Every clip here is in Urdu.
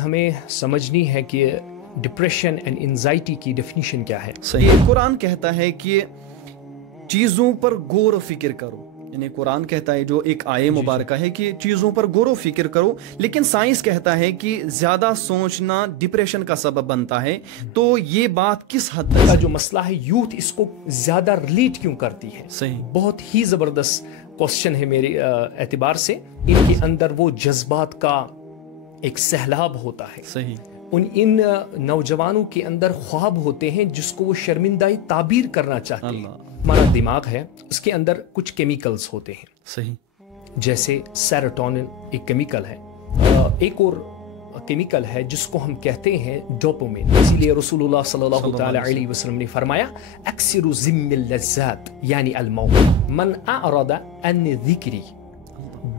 ہمیں سمجھنی ہے کہ ڈپریشن اینڈ انزائٹی کی ڈیفینیشن کیا ہے. صحیح. قرآن کہتا ہے کہ چیزوں پر غور و فکر کرو، یعنی قرآن کہتا ہے جو ایک آیے مبارکہ ہے کہ چیزوں پر غور و فکر کرو، لیکن سائنس کہتا ہے کہ زیادہ سوچنا ڈپریشن کا سبب بنتا ہے. تو یہ بات کس حد تک جو مسئلہ ہے یوتھ اس کو زیادہ ریلیٹ کیوں کرتی ہے؟ صحیح. بہت ہی زبردست کوسچن ہے میرے اعتبار سے. ان کے اندر وہ جذبات کا ایک سیلاب ہوتا ہے. صحیح. ان نوجوانوں کے اندر خواب ہوتے ہیں جس کو وہ شرمندائی تعبیر کرنا چاہتے ہیں. ہمارا دماغ ہے اس کے اندر کچھ کیمیکلز ہوتے ہیں. صحیح. جیسے سیروٹونن ایک کیمیکل ہے، ایک اور کیمیکل ہے جس کو ہم کہتے ہیں ڈوپامین. اسی لیے رسول اللہ صلی اللہ تعالی علیہ وسلم نے فرمایا اکثر ذم اللذات یعنی الموت من اعرض عن ذکری،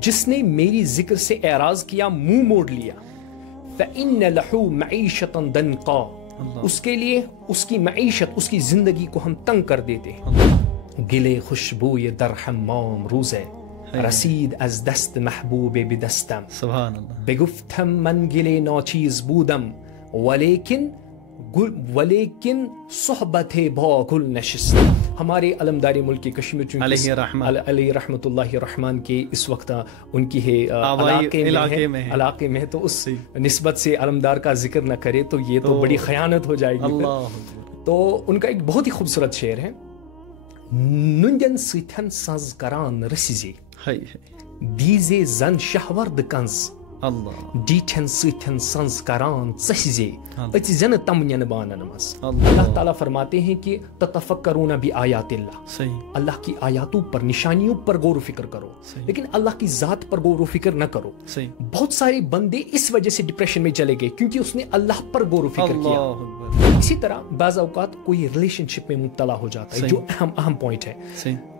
جس نے میری ذکر سے اعراض کیا، منہ موڑ لیا، فإن له معیشتا ضنقا، اس کے لیے اس کی معیشت، اس کی زندگی کو ہم تنگ کر دیتے ہیں. گلے خوشبوی در حمام روزے رسید از دست محبوب بدستم. سبحان اللہ. بگفتم من گلے ناچیز بودم ولیکن صحبت با گل نشست. ہمارے علمداری ملک کشمیر علیہ رحمت اللہ الرحمن کے اس وقت ان کی ہے علاقے میں ہے، تو اس نسبت سے علمدار کا ذکر نہ کرے تو یہ تو بڑی خیانت ہو جائے گی. تو ان کا ایک بہت ہی خوبصورت شعر ہے، ننجن سیتھن ساز کران رسیزے دیزے زن شہورد کنز ڈیٹھن سیتھن سنز کران ژسیزے اچ زن تمنین بانن مز. اللہ تعالیٰ فرماتے ہیں کہ تتفکرون بآیات اللہ، صحیح، اللہ کی آیاتوں پر، نشانیوں پر غور و فکر کرو، لیکن اللہ کی ذات پر غور و فکر نہ کرو. صحیح. بہت سارے بندے اس وجہ سے ڈپریشن میں چلے گئے کیونکہ اس نے اللہ پر غور و فکر کیا. اسی طرح بعض اوقات کوئی ریلیشن شپ میں مبتلا ہو جاتا ہے، جو اہم پوائنٹ ہے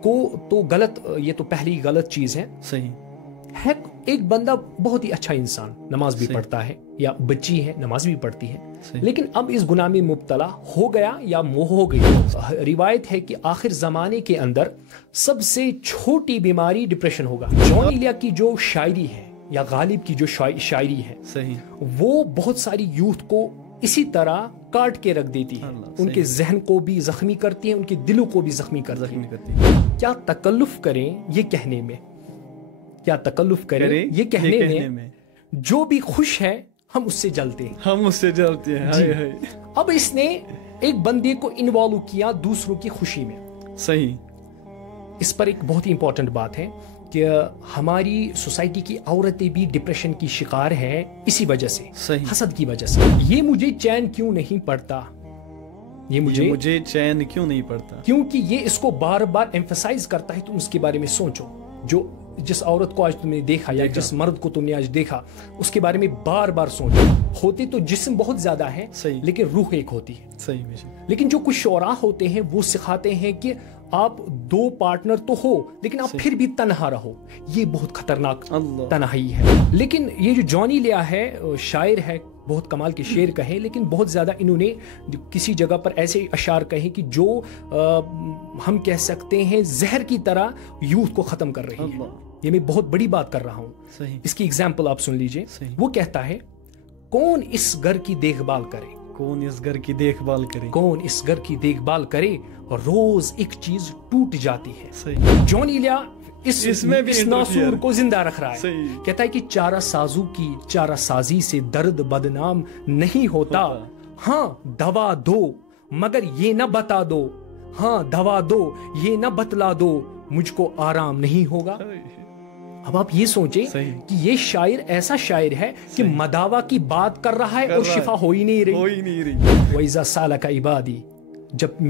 کو تو غلط، یہ تو پہلی غلط چیز ہے. صحیح ہے. ایک بندہ بہت ہی اچھا انسان، نماز بھی پڑھتا ہے، یا بچی ہے نماز بھی پڑھتی ہے، لیکن اب اس گناہ میں مبتلا ہو گیا یا ہو گئی. روایت ہے کہ آخر زمانے کے اندر سب سے چھوٹی بیماری ڈپریشن ہوگا. جان ایلیا کی جو شاعری ہے یا غالب کی جو شاعری ہے، صحیح، وہ بہت ساری یوتھ کو اسی طرح کاٹ کے رکھ دیتی ہے، ان کے ذہن کو بھی زخمی کرتی ہے، ان کے دلوں کو بھی زخمی کرتی ہے. کیا تکلف کریں یہ کہنے میں، کیا تکلف کریں یہ کہنے میں، جو بھی خوش ہے ہم اس سے جلتے ہیں. اب اس نے ایک بندے کو انوالو کیا دوسروں کی خوشی میں. صحیح. اس پر ایک بہت ہی امپورٹنٹ بات ہے کہ ہماری سوسائٹی کی عورتیں بھی ڈپریشن کی شکار ہیں اسی وجہ سے، حسد کی وجہ سے. یہ مجھے چین کیوں نہیں پڑتا، یہ مجھے چین کیوں نہیں پڑتا، کیونکہ یہ اس کو بار بار ایمفسائز کرتا ہے. تم اس کے بارے میں سوچو، جس عورت کو آج تم نے دیکھا یا جس مرد کو تم نے آج دیکھا، اس کے بارے میں بار بار سوچو. ہوتے تو جسم بہت زیادہ ہے لیکن روح ایک ہوتی ہے. صحیح. لیکن جو کچھ شعراء ہوتے ہیں وہ سکھاتے ہیں کہ آپ دو پارٹنر تو ہو لیکن آپ پھر بھی تنہا رہو. یہ بہت خطرناک تنہائی ہے. لیکن یہ جو جان ایلیا ہے، شاعر ہے، بہت کمال کے شعر کہے، لیکن بہت زیادہ انہوں نے کسی جگہ پر ایسے اشعار کہے کہ جو ہم کہہ سکتے ہیں زہر کی طرح یوتھ کو ختم کر رہی ہے. یہ میں بہت بڑی بات کر رہا ہوں. اس کی ایگزامپل آپ سن لیجئے. وہ کہتا ہے کون اس گھر کی دیکھ بھال کرے، کون اس گھر کی دیکھ بھال کرے، کون اس گھر کی دیکھ بھال کرے، اور روز ایک چیز ٹوٹ جاتی ہے. جان ایلیا اس ناسور کو زندہ رکھ رہا ہے. کہتا ہے کہ چارہ سازوں کی چارہ سازی سے درد بدنام نہیں ہوتا. ہاں دوا دو مگر یہ نہ بتا دو، ہاں دوا دو یہ نہ بتلا دو، مجھ کو آرام نہیں ہوگا. اب آپ یہ سوچیں کہ یہ شاعر ایسا شاعر ہے کہ مداوا کی بات کر رہا ہے اور شفا ہو ہی نہیں رہی. وَإِذَا سَأَلَكَ عِبَادِي، جب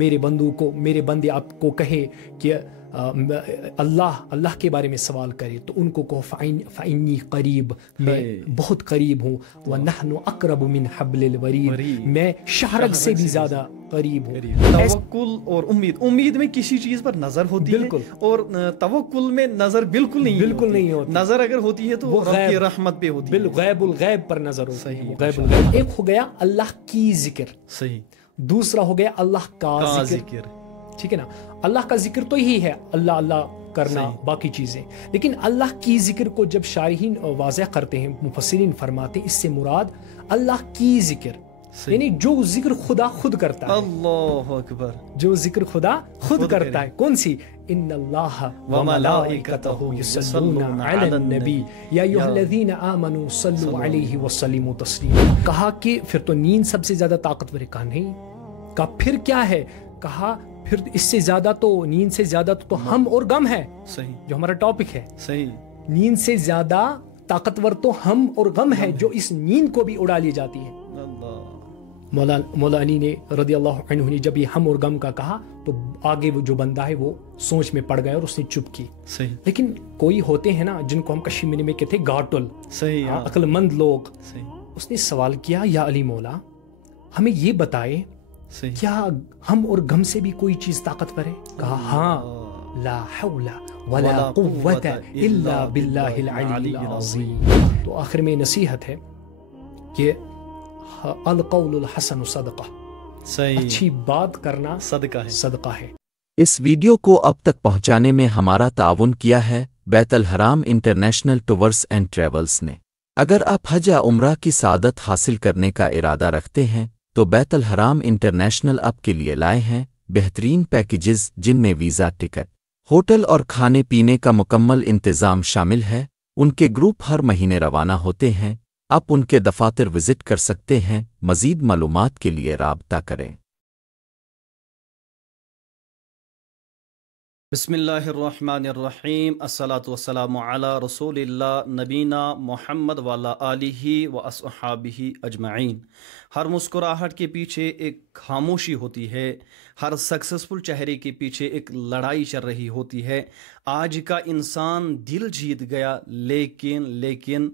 میرے بندے آپ کو کہے کہ اللہ کے بارے میں سوال کرے تو ان کو کہو فَإِنِّي قریب، میں بہت قریب ہوں. وَنَحْنُ أَقْرَبُ مِنْ حَبْلِ الْوَرِيدِ، میں شہرگ سے بھی زیادہ قریب ہوں. توکل اور امید میں کسی چیز پر نظر ہوتی ہے، اور توکل میں نظر بالکل نہیں ہوتی. نظر اگر ہوتی ہے تو وہ رب کی رحمت پہ ہوتی ہے، غیب الغیب پر نظر ہوتی ہے. غیب الغیب ایک ہو گیا اللہ کی ذکر، صحیح، دوسرا ہو گیا اللہ کا ذکر. ٹھیک ہے نا. اللہ کا ذکر تو یہی ہے اللہ اللہ کرنا باقی چیزیں. لیکن اللہ کی ذکر کو جب شارحین واضح کرتے ہیں، مفسرین فرماتے ہیں اس سے مراد اللہ کی ذکر، یعنی جو ذکر خدا خود کرتا ہے. اللہ اکبر. جو ذکر خدا خود کرتا ہے. کون سی؟ ان اللہ وملائکتہ یصلون علی النبی یا ایھا الذین آمنوا صلوا علیہ وسلموا تسلیما. کہا کہ پھر تو نیند سب سے زیادہ طاقتور ہے. کہا نہیں. کہا پھر کیا ہے؟ کہا پھر اس سے زیادہ تو، نیند سے زیادہ تو ہم اور غم ہے. صحیح. جو ہمارا ٹاپک ہے. صحیح. نیند سے زیادہ طاقتور تو ہم اور غم ہے، جو اس نیند کو بھی اڑا لی جاتی ہے. مولا علی نے رضی اللہ عنہ نے جب یہ ہم اور غم کا کہا تو آگے وہ جو بندہ ہے وہ سوچ میں پڑ گیا اور اس نے چپ کی. صحیح. لیکن کوئی ہوتے ہیں نا جن کو ہم کشمیری میں کہتے ہیں گاٹل. صحیح. عقل مند لوگ. صحیح. اس نے سوال کیا، یا علی مولا ہمیں یہ بتائے کیا ہم اور غم سے بھی کوئی چیز طاقتور ہے؟ کہا ہاں، لا حول ولا قوت الا باللہ العلی العظیم. تو آخر میں نصیحت ہے کہ القول الحسن صدقہ. صحیح. اچھی بات کرنا صدقہ ہے. صدقہ ہے. اس ویڈیو کو اب تک پہنچانے میں ہمارا تعاون کیا ہے بیت الحرام انٹرنیشنل ٹورز اینڈ ٹریولز نے. اگر آپ حج یا عمرہ کی سعادت حاصل کرنے کا ارادہ رکھتے ہیں تو بیت الحرام انٹرنیشنل آپ کے لیے لائے ہیں بہترین پیکیجز، جن میں ویزا، ٹکٹ، ہوٹل اور کھانے پینے کا مکمل انتظام شامل ہے. ان کے گروپ ہر مہینے روانہ ہوتے ہیں. آپ ان کے دفاتر وزٹ کر سکتے ہیں. مزید معلومات کے لیے رابطہ کریں. بسم اللہ الرحمن الرحیم. الصلاۃ والسلام علی رسول اللہ نبینا محمد وعلی آلہ واصحابہ اجمعین. ہر مسکراہٹ کے پیچھے ایک خاموشی ہوتی ہے. ہر سکسیسفل چہرے کے پیچھے ایک لڑائی چل رہی ہوتی ہے. آج کا انسان دل جیت گیا لیکن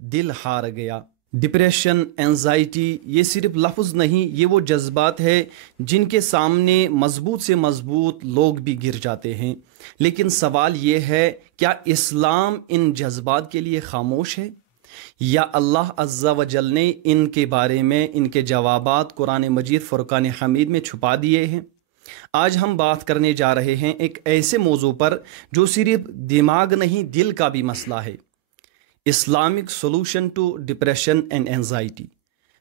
دل ہار گیا. ڈپریشن، اینزائٹی یہ صرف لفظ نہیں، یہ وہ جذبات ہے جن کے سامنے مضبوط سے مضبوط لوگ بھی گر جاتے ہیں. لیکن سوال یہ ہے، کیا اسلام ان جذبات کے لیے خاموش ہے، یا اللہ عز و جل نے ان کے بارے میں ان کے جوابات قرآن مجید فرقان حمید میں چھپا دیے ہیں؟ آج ہم بات کرنے جا رہے ہیں ایک ایسے موضوع پر جو صرف دماغ نہیں، دل کا بھی مسئلہ ہے. Islamic solution to depression and anxiety.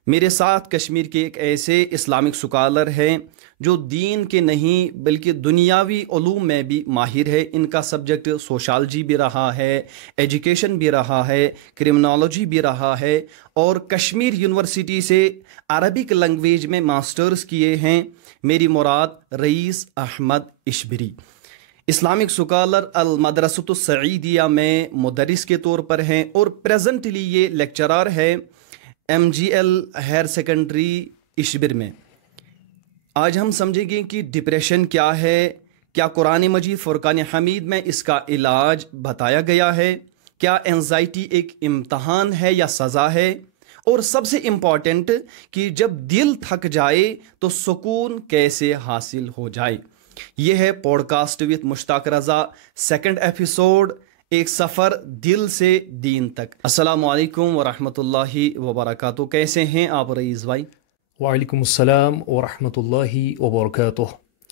میرے ساتھ کشمیر کے ایک ایسے اسلامک سکالر ہیں جو دین کے نہیں بلکہ دنیاوی علوم میں بھی ماہر ہے. ان کا سبجیکٹ سوشالوجی بھی رہا ہے، ایجوکیشن بھی رہا ہے، کرمنالوجی بھی رہا ہے، اور کشمیر یونیورسٹی سے عربک لینگویج میں ماسٹرز کیے ہیں. میری مراد رئیس احمد اشبری. اسلامک سکالر المدرسۃ السعیدیہ میں مدرس کے طور پر ہیں اور پریزنٹلی یہ لیکچرر ہے MGL ہائر سیکنڈری اشبر میں. آج ہم سمجھیں گے کہ ڈپریشن کیا ہے، کیا قرآن مجید فرقان حمید میں اس کا علاج بتایا گیا ہے، کیا اینزائٹی ایک امتحان ہے یا سزا ہے، اور سب سے امپورٹنٹ کہ جب دل تھک جائے تو سکون کیسے حاصل ہو جائے. یہ ہے podcast with Mushtaq Raza, second episode, ایک سفر دل سے دین تک. السلام علیکم ورحمۃ اللہ وبرکاتہ. کیسے ہیں آپ رئیس بھائی؟ وعلیکم السلام ورحمۃ اللہ وبرکاتہ.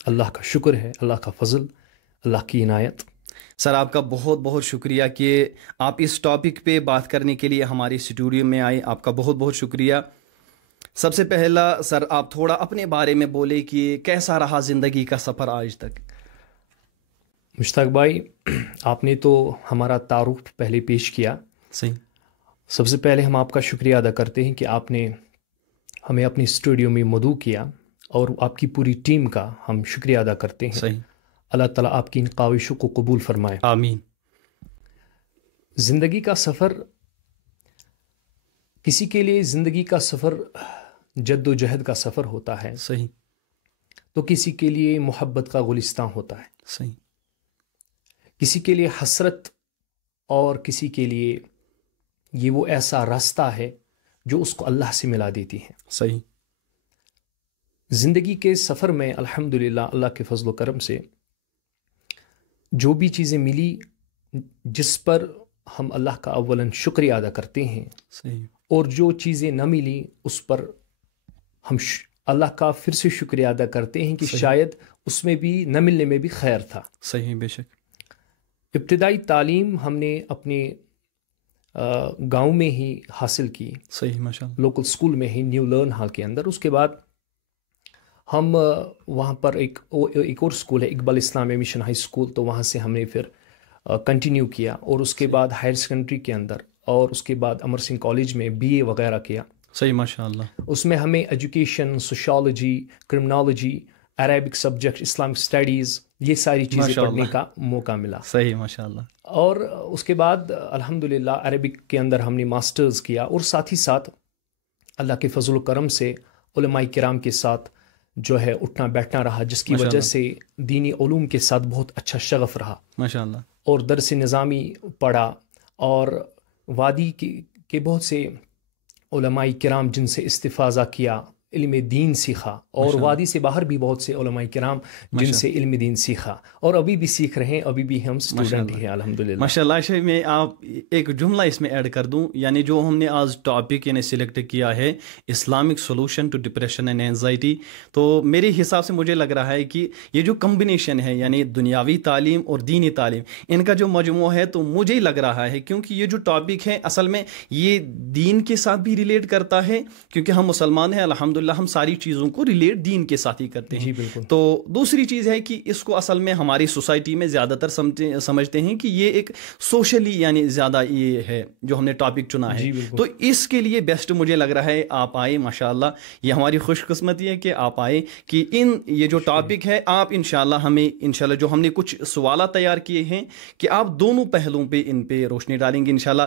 اللہ کا شکر ہے، اللہ کا فضل، اللہ کی عنایت. سر آپ کا بہت بہت شکریہ کہ آپ اس ٹاپک پہ بات کرنے کے لیے ہماری اسٹوڈیو میں آئے. آپ کا بہت بہت شکریہ. سب سے پہلا سر آپ تھوڑا اپنے بارے میں بولے کہ کیسا رہا زندگی کا سفر آج تک. مشتاق بھائی، آپ نے تو ہمارا تعارف پہلے پیش کیا. صحیح. سب سے پہلے ہم آپ کا شکریہ ادا کرتے ہیں کہ آپ نے ہمیں اپنی اسٹوڈیو میں مدعو کیا، اور آپ کی پوری ٹیم کا ہم شکریہ ادا کرتے ہیں. صحیح. اللہ تعالیٰ آپ کی ان کاوشوں کو قبول فرمائے. آمین. زندگی کا سفر، کسی کے لیے زندگی کا سفر جد و جہد کا سفر ہوتا ہے. صحیح. تو کسی کے لیے محبت کا گلستان ہوتا ہے. صحیح. کسی کے لیے حسرت، اور کسی کے لیے یہ وہ ایسا راستہ ہے جو اس کو اللہ سے ملا دیتی ہے. صحیح. زندگی کے سفر میں الحمدللہ اللہ کے فضل و کرم سے جو بھی چیزیں ملی، جس پر ہم اللہ کا اولاً شکریہ ادا کرتے ہیں. صحیح. اور جو چیزیں نہ ملی اس پر ہم اللہ کا پھر سے شکریہ ادا کرتے ہیں کہ صحیح. شاید اس میں بھی نہ ملنے میں بھی خیر تھا. صحیح. بے شک. ابتدائی تعلیم ہم نے اپنے گاؤں میں ہی حاصل کی. صحیح ماشاءاللہ. لوکل اسکول میں ہی نیو لرن ہال کے اندر. اس کے بعد ہم وہاں پر ایک اور اسکول ہے اقبال اسلامیہ مشن ہائی اسکول, تو وہاں سے ہم نے پھر کنٹینیو کیا, اور اس کے بعد ہائر سیکنڈری کے اندر, اور اس کے بعد امر سنگھ کالج میں BA وغیرہ کیا. صحیح ماشاءاللہ. اس میں ہمیں education, sociology, criminology, Arabic subject, Islamic studies, یہ ساری چیزیں پڑھنے کا موقع ملا. صحیح ماشاءاللہ. اور اس کے بعد الحمدللہ عربک کے اندر ہم نے ماسٹرز کیا, اور ساتھ ہی ساتھ اللہ کے فضل و کرم سے علماء کرام کے ساتھ جو ہے اٹھنا بیٹھنا رہا, جس کی وجہ سے دینی علوم کے ساتھ بہت اچھا شغف رہا ماشاءاللہ. اور درس نظامی پڑھا, اور وادی کے بہت سے علماء کرام جن سے استفاضہ کیا, علم دین سیکھا, اور وادی سے باہر بھی بہت سے علماء کرام جن سے علم دین سیکھا, اور ابھی بھی سیکھ رہے ہیں, ابھی بھی ہم اسٹوڈنٹ ہیں الحمدللہ. ماشاءاللہ. شاید میں آپ ایک جملہ اس میں ایڈ کر دوں, یعنی جو ہم نے آج ٹاپک یعنی سلیکٹ کیا ہے Islamic solution to depression and anxiety, تو میرے حساب سے مجھے لگ رہا ہے کہ یہ جو کمبینیشن ہے یعنی دنیاوی تعلیم اور دینی تعلیم, ان کا جو مجموعہ ہے, تو مجھے لگ رہا ہے کیونکہ یہ جو ٹاپک ہے اصل میں یہ دین کے ساتھ بھی ریلیٹ کرتا ہے, کیونکہ ہم مسلمان ہیں الحمدللہ, ہم ساری چیزوں کو ریلیٹ دین کے ساتھ ہی کرتے ہیں. جی بالکل. تو دوسری چیز ہے کہ اس کو اصل میں ہماری سوسائٹی میں زیادہ تر سمجھتے ہیں کہ یہ ایک سوشلی یعنی زیادہ یہ ہے جو ہم نے ٹاپک چنا ہے. تو اس کے لیے بیسٹ مجھے لگ رہا ہے آپ آئے, ماشاءاللہ یہ ہماری خوش قسمتی ہے کہ آپ آئے, کہ یہ جو ٹاپک ہے آپ انشاءاللہ ہمیں انشاءاللہ جو ہم نے کچھ سوالات تیار کیے ہیں کہ آپ دونوں پہلوؤں پہ ان پہ روشنی ڈالیں گے انشاءاللہ.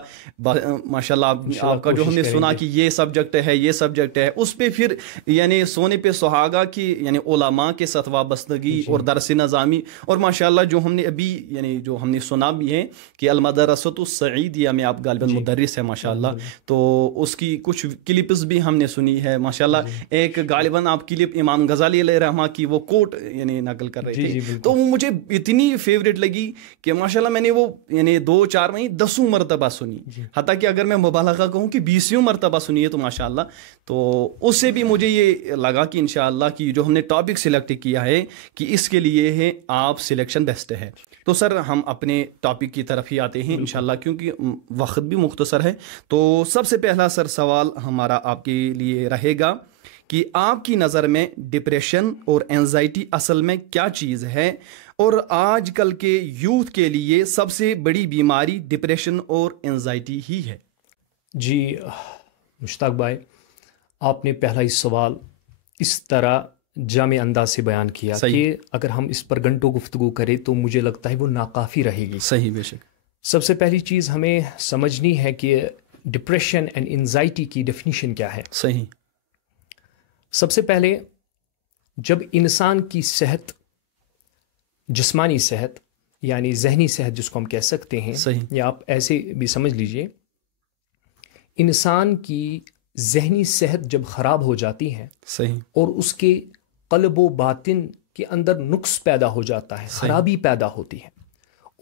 ماشاءاللہ آپ کا جو ہم نے سنا کہ یہ سبجیکٹ ہے, یہ سبجیکٹ ہے, اس پہ پھر یعنی سونے پہ سہاگا کی یعنی علماء کے ساتھ وابستگی اور درس نظامی, اور ماشاءاللہ جو ہم نے ابھی یعنی جو ہم نے سنا بھی ہے کہ المدرسۃ السعیدیہ میں آپ غالباً مدرس ہیں ماشاءاللہ, تو اس کی کچھ کلپس بھی ہم نے سنی ہے ماشاءاللہ. ایک غالباً آپ کلپ امام غزالی علیہ رحمہ کی وہ کوٹ یعنی نقل کر رہے تھے, تو وہ مجھے اتنی فیوریٹ لگی کہ ماشاءاللہ میں نے وہ یعنی 2-4 میں 10 مرتبہ سنی, حتیٰ کہ اگر میں مبالغہ کہوں کہ 20 مرتبہ سنی ہے تو ماشاءاللہ. تو اس سے بھی مجھے یہ لگا کہ انشاءاللہ کہ جو ہم نے ٹاپک سلیکٹ کیا ہے کہ اس کے لیے ہے آپ سلیکشن بیسٹ ہے. تو سر ہم اپنے ٹاپک کی طرف ہی آتے ہیں انشاءاللہ, کیونکہ وقت بھی مختصر ہے. تو سب سے پہلا سر سوال ہمارا آپ کے لیے رہے گا کہ آپ کی نظر میں ڈپریشن اور اینزائٹی اصل میں کیا چیز ہے, اور آج کل کے یوتھ کے لیے سب سے بڑی بیماری ڈپریشن اور اینزائٹی ہی ہے. جی مشتاق بھائی, آپ نے پہلا ہی سوال اس طرح جامع انداز سے بیان کیا کہ اگر ہم اس پر گھنٹوں گفتگو کریں تو مجھے لگتا ہے وہ ناکافی رہے گی. صحیح, بے شک. سب سے پہلی چیز ہمیں سمجھنی ہے کہ ڈپریشن اینڈ انزائٹی کی ڈیفینیشن کیا ہے. صحیح. سب سے پہلے جب انسان کی صحت, جسمانی صحت یعنی ذہنی صحت جس کو ہم کہہ سکتے ہیں, یا آپ ایسے بھی سمجھ لیجئے, انسان کی ذہنی صحت جب خراب ہو جاتی ہے, صحیح, اور اس کے قلب و باطن کے اندر نقص پیدا ہو جاتا ہے, خرابی پیدا ہوتی ہے,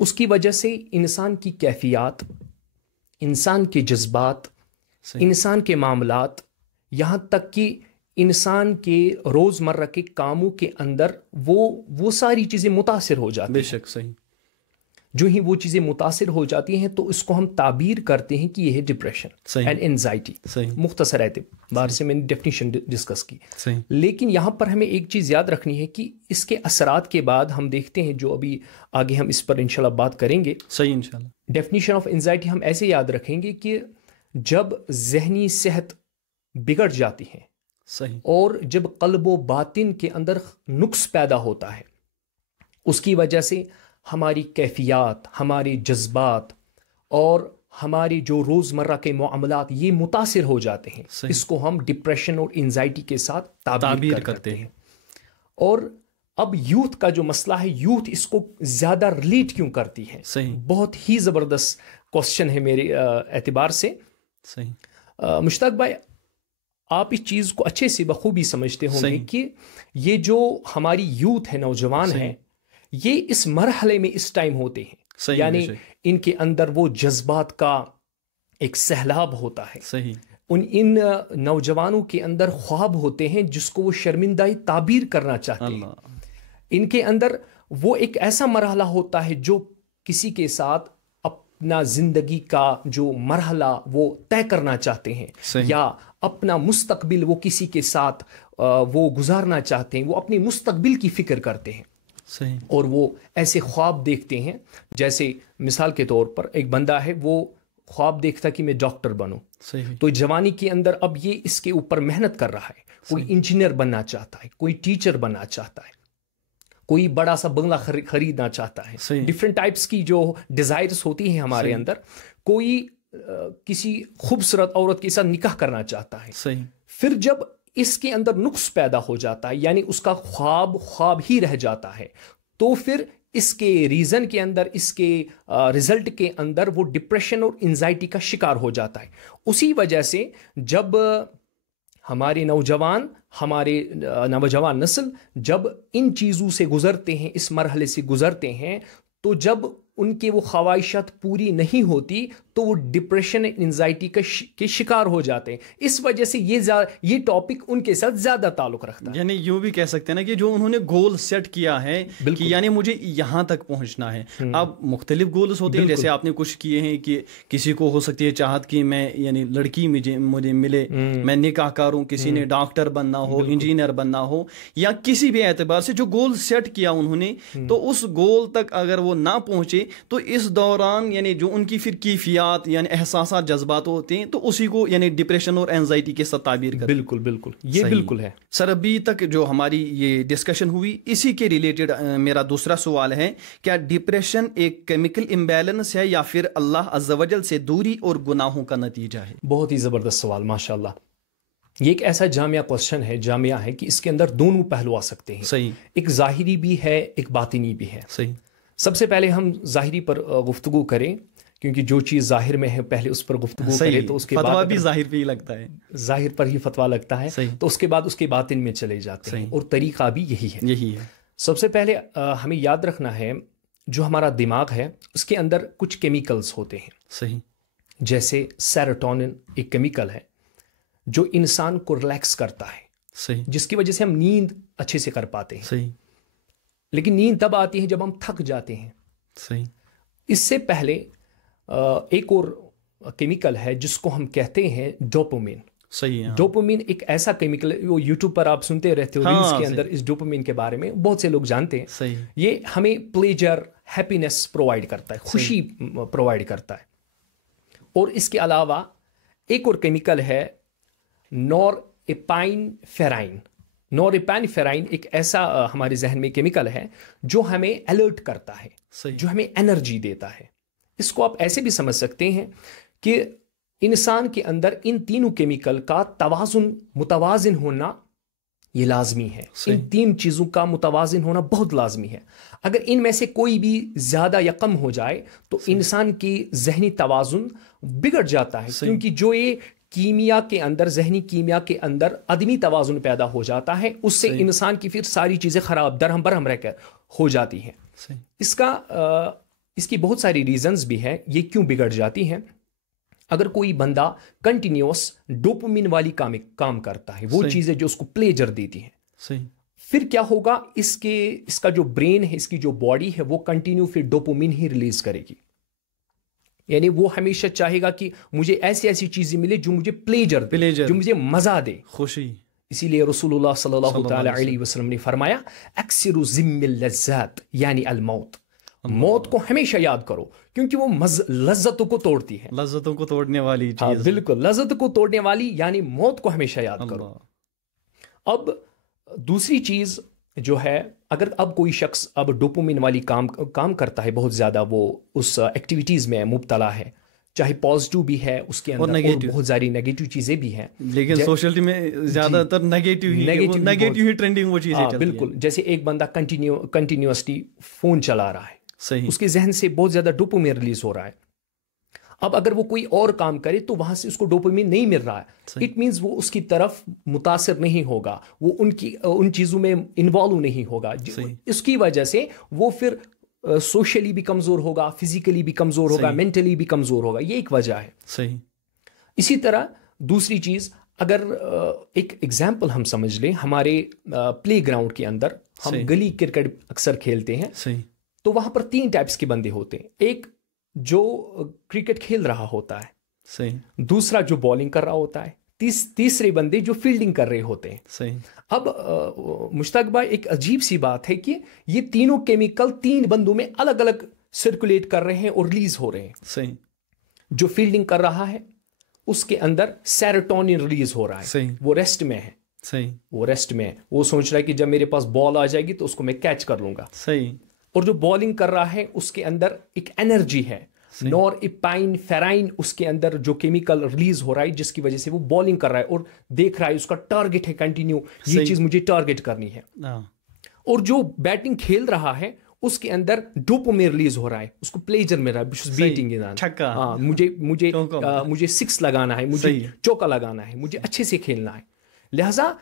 اس کی وجہ سے انسان کی کیفیات, انسان کے جذبات, انسان کے معاملات, یہاں تک کہ انسان کے روزمرہ کے کاموں کے اندر وہ ساری چیزیں متاثر ہو جاتی ہیں. بے شک. صحیح. جو ہی وہ چیزیں متاثر ہو جاتی ہیں تو اس کو ہم تعبیر کرتے ہیں کہ یہ ہے ڈپریشن اینڈ انزائٹی. مختصر اعتبار سے میں نے ڈیفینیشن ڈسکس کی. لیکن یہاں پر ہمیں ایک چیز یاد رکھنی ہے کہ اس کے اثرات کے بعد ہم دیکھتے ہیں, جو ابھی آگے ہم اس پر انشاءاللہ بات کریں گے. صحیح, انشاءاللہ. ڈیفینیشن آف انزائٹی ہم ایسے یاد رکھیں گے کہ جب ذہنی صحت بگڑ جاتی ہے, صحیح, اور جب قلب و باطن کے اندر نقص پیدا ہوتا ہے, اس کی وجہ سے ہماری کیفیات, ہمارے جذبات اور ہماری جو روزمرہ کے معاملات یہ متاثر ہو جاتے ہیں. اس کو ہم ڈپریشن اور انزائٹی کے ساتھ تعبیر کرتے ہیں. اور اب یوتھ کا جو مسئلہ ہے, یوتھ اس کو زیادہ ریلیٹ کیوں کرتی ہے؟ صحیح, بہت ہی زبردست کوشچن ہے میرے اعتبار سے. صحیح. مشتاق بھائی, آپ اس چیز کو اچھے سے بخوبی سمجھتے ہوں گے کہ یہ جو ہماری یوتھ ہے, نوجوان ہیں, یہ اس مرحلے میں اس ٹائم ہوتے ہیں, یعنی ان کے اندر وہ جذبات کا ایک سیلاب ہوتا ہے. صحیح. ان نوجوانوں کے اندر خواب ہوتے ہیں جس کو وہ شرمندائی تعبیر کرنا چاہتے ہیں. ان کے اندر وہ ایک ایسا مرحلہ ہوتا ہے جو کسی کے ساتھ اپنا زندگی کا جو مرحلہ وہ طے کرنا چاہتے ہیں یا اپنا مستقبل وہ کسی کے ساتھ وہ گزارنا چاہتے ہیں، وہ اپنے مستقبل کی فکر کرتے ہیں اور وہ ایسے خواب دیکھتے ہیں. جیسے مثال کے طور پر ایک بندہ ہے، وہ خواب دیکھتا کہ میں ڈاکٹر بنوں، تو جوانی کے اندر اب یہ اس کے اوپر محنت کر رہا ہے. کوئی انجینئر بننا چاہتا ہے، کوئی ٹیچر بننا چاہتا ہے، کوئی بڑا سا بنگلہ خریدنا چاہتا ہے. ڈفرینٹ ٹائپس کی جو ڈیزائرز ہوتی ہیں ہمارے اندر. کوئی کسی خوبصورت عورت کے ساتھ نکاح کرنا چاہتا ہے. پھر جب اس کے اندر نقص پیدا ہو جاتا ہے، یعنی اس کا خواب ہی رہ جاتا ہے، تو پھر اس کے ریزن کے اندر، اس کے رزلٹ کے اندر وہ ڈپریشن اور انزائٹی کا شکار ہو جاتا ہے. اسی وجہ سے جب ہمارے نوجوان نسل جب ان چیزوں سے گزرتے ہیں، اس مرحلے سے گزرتے ہیں، تو جب ان کے وہ خواہشات پوری نہیں ہوتی تو وہ ڈپریشن انزائٹی کے شکار ہو جاتے ہیں. اس وجہ سے یہ ٹاپک ان کے ساتھ زیادہ تعلق رکھتا ہے. یعنی یوں بھی کہہ سکتے ہیں نا کہ جو انہوں نے گول سیٹ کیا ہے کہ یعنی مجھے یہاں تک پہنچنا ہے. اب مختلف گولز ہوتے ہیں، جیسے آپ نے کچھ کیے ہیں کہ کسی کو ہو سکتی ہے چاہت کہ میں یعنی لڑکی مجھے ملے، میں نکاح کروں، کسی نے ڈاکٹر بننا ہو، انجینئر بننا ہو، یا کسی بھی اعتبار سے جو گول سیٹ کیا انہوں نے، تو اس گول تک اگر وہ نہ پہنچے تو اس دوران یعنی جو ان کی پھر کیفیات یعنی احساسات جذبات ہوتے ہیں تو اسی کو یعنی ڈپریشن اور اینزائٹی کے ساتھ تعبیر کرتے ہیں. بالکل یہ بالکل ہے. سر ابھی تک جو ہماری یہ ڈسکشن ہوئی اسی کے ریلیٹڈ میرا دوسرا سوال ہے، کیا ڈپریشن ایک کیمیکل امبیلنس ہے یا پھر اللہ عز و جل سے دوری اور گناہوں کا نتیجہ ہے؟ بہت ہی زبردست سوال، ماشاءاللہ. یہ ایک ایسا جامعہ کوشچن ہے، جامعہ ہے کہ اس کے اندر دونوں پہلو آ سکتے ہیں. صحیح. ایک ظاہری بھی ہے، ایک باطنی بھی ہے. صحیح. سب سے پہلے ہم ظاہری پر گفتگو کریں، کیونکہ جو چیز ظاہر میں ہے پہلے اس پر گفتگو کریں تو اس کے بعد فتویٰ بھی ظاہر پہ ہی لگتا ہے، ظاہر پر ہی فتویٰ لگتا ہے، تو اس کے بعد اس کے باطن میں چلے جاتے ہیں، اور طریقہ بھی یہی ہے. سب سے پہلے ہمیں یاد رکھنا ہے جو ہمارا دماغ ہے اس کے اندر کچھ کیمیکلز ہوتے ہیں. صحیح. جیسے سیروٹونن ایک کیمیکل ہے جو انسان کو ریلیکس کرتا ہے. صحیح. جس کی وجہ سے ہم نیند اچھے سے کر پاتے ہیں. صحیح. لیکن نیند تب آتی ہے جب ہم تھک جاتے ہیں. صحیح. اس سے پہلے ایک اور کیمیکل ہے جس کو ہم کہتے ہیں ڈوپامین. صحیح ہے. ڈوپامین ایک ایسا کیمیکل ہے، وہ یوٹیوب پر آپ سنتے رہتے ہو، ریلز کے اندر اس ڈوپامین کے بارے میں بہت سے لوگ جانتے ہیں. صحیح. یہ ہمیں پلیجر، ہیپینس پرووائڈ کرتا ہے، خوشی پرووائڈ کرتا ہے. اور اس کے علاوہ ایک اور کیمیکل ہے نور ایپائن فیرائن. نور ایپائن فیرائن ایک ایسا ہمارے ذہن میں کیمیکل ہے جو ہمیں الرٹ کرتا ہے، جو ہمیں انرجی دیتا ہے. اس کو آپ ایسے بھی سمجھ سکتے ہیں کہ انسان کے اندر ان تینوں کیمیکل کا متوازن ہونا یہ لازمی ہے. ان تین چیزوں کا متوازن ہونا بہت لازمی ہے. اگر ان میں سے کوئی بھی زیادہ یا کم ہو جائے تو انسان کی ذہنی توازن بگڑ جاتا ہے، کیونکہ جو یہ کیمیا کے اندر، ذہنی کیمیا کے اندر عدمی توازن پیدا ہو جاتا ہے، اس سے انسان کی پھر ساری چیزیں خراب درہم برہم رہ کر ہو جاتی ہیں. اس کی بہت ساری ریزنز بھی ہیں یہ کیوں بگڑ جاتی ہیں. اگر کوئی بندہ کنٹینیوس ڈوپامین والی کام کرتا ہے، وہ چیزیں جو اس کو پلیجر دیتی ہیں، پھر کیا ہوگا، اس کا جو برین ہے، اس کی جو باڈی ہے، وہ کنٹینیو پھر ڈوپامین ہی ریلیز کرے گی. یعنی وہ ہمیشہ چاہے گا کہ مجھے ایسی چیزیں ملے جو مجھے پلیجر دے، جو مجھے مزہ دے، خوشی. اسی لیے رسول اللہ صلی اللہ تعالی علیہ وسلم نے فرمایا اکثر ذم اللذات یعنی الموت. موت کو ہمیشہ یاد کرو کیونکہ وہ لذتوں کو توڑتی ہے، لذتوں کو توڑنے والی چیز. بالکل، لذت کو توڑنے والی یعنی موت کو ہمیشہ یاد کرو. اب دوسری چیز جو ہے، اگر اب کوئی شخص اب ڈوپامین والی کام کرتا ہے بہت زیادہ، وہ اس ایکٹیویٹیز میں مبتلا ہے، چاہے پازیٹیو بھی ہے اس کے اندر اور بہت ساری نیگیٹو چیزیں بھی ہیں، لیکن سوشل میں زیادہ تر نیگیٹو ہی ٹرینڈنگ وہ چیزیں چلتی ہیں. بالکل. جیسے ایک بندہ کنٹینیوسلی فون چلا رہا ہے، اس کے ذہن سے بہت زیادہ ڈوپامین ریلیز ہو رہا ہے. اب اگر وہ کوئی اور کام کرے تو وہاں سے اس کو ڈوپامین نہیں مل رہا ہے، اٹ مینز وہ اس کی طرف متاثر نہیں ہوگا، وہ ان چیزوں میں انوالو نہیں ہوگا. اس کی وجہ سے وہ پھر سوشلی بھی کمزور ہوگا، فزیکلی بھی کمزور ہوگا، مینٹلی بھی کمزور ہوگا. یہ ایک وجہ ہے. صحیح. اسی طرح دوسری چیز، اگر ایک ایگزامپل ہم سمجھ لیں، ہمارے پلے گراؤنڈ کے اندر ہم گلی کرکٹ اکثر کھیلتے ہیں. تو وہاں پر 3 ٹائپس کے بندے ہوتے ہیں. ایک جو کرکٹ کھیل رہا ہوتا ہے, صحیح. دوسرا جو بالنگ کر رہا ہوتا ہے, تیسرے بندے جو فیلڈنگ کر رہے ہوتے ہیں. صحیح. اب مشتاق بھائی ایک عجیب سی بات ہے کہ یہ تینوں کیمیکل 3 بندوں میں الگ الگ سرکولیٹ کر رہے ہیں اور ریلیز ہو رہے ہیں. صحیح. جو فیلڈنگ کر رہا ہے اس کے اندر سیروٹونین ریلیز ہو رہا ہے. صحیح. وہ ریسٹ میں ہے. صحیح. وہ ریسٹ میں ہے. وہ سوچ رہا ہے کہ جب میرے پاس بال آ جائے گی تو اس کو میں کیچ کر لوں گا. صحیح. اور جو بالنگ کر رہا ہے اس کے اندر ایک انرجی ہے, نور اپائن فیرائن اس کے اندر جو کیمیکل ریلیز ہو رہا ہے جس کی وجہ سے وہ بالنگ کر رہا ہے اور دیکھ رہا ہے اس کا ٹارگٹ ہے کنٹینیو, یہ چیز مجھے ٹارگٹ کرنی ہے. اور جو بیٹنگ کھیل رہا ہے اس کے اندر ڈوپامین ریلیز ہو رہا ہے, اس کو پلیجر میں رہا ہے, بیٹنگ مجھے 6 لگانا ہے, مجھے چوکا لگانا ہے, مجھے اچھے سے کھیلنا ہے. لہذا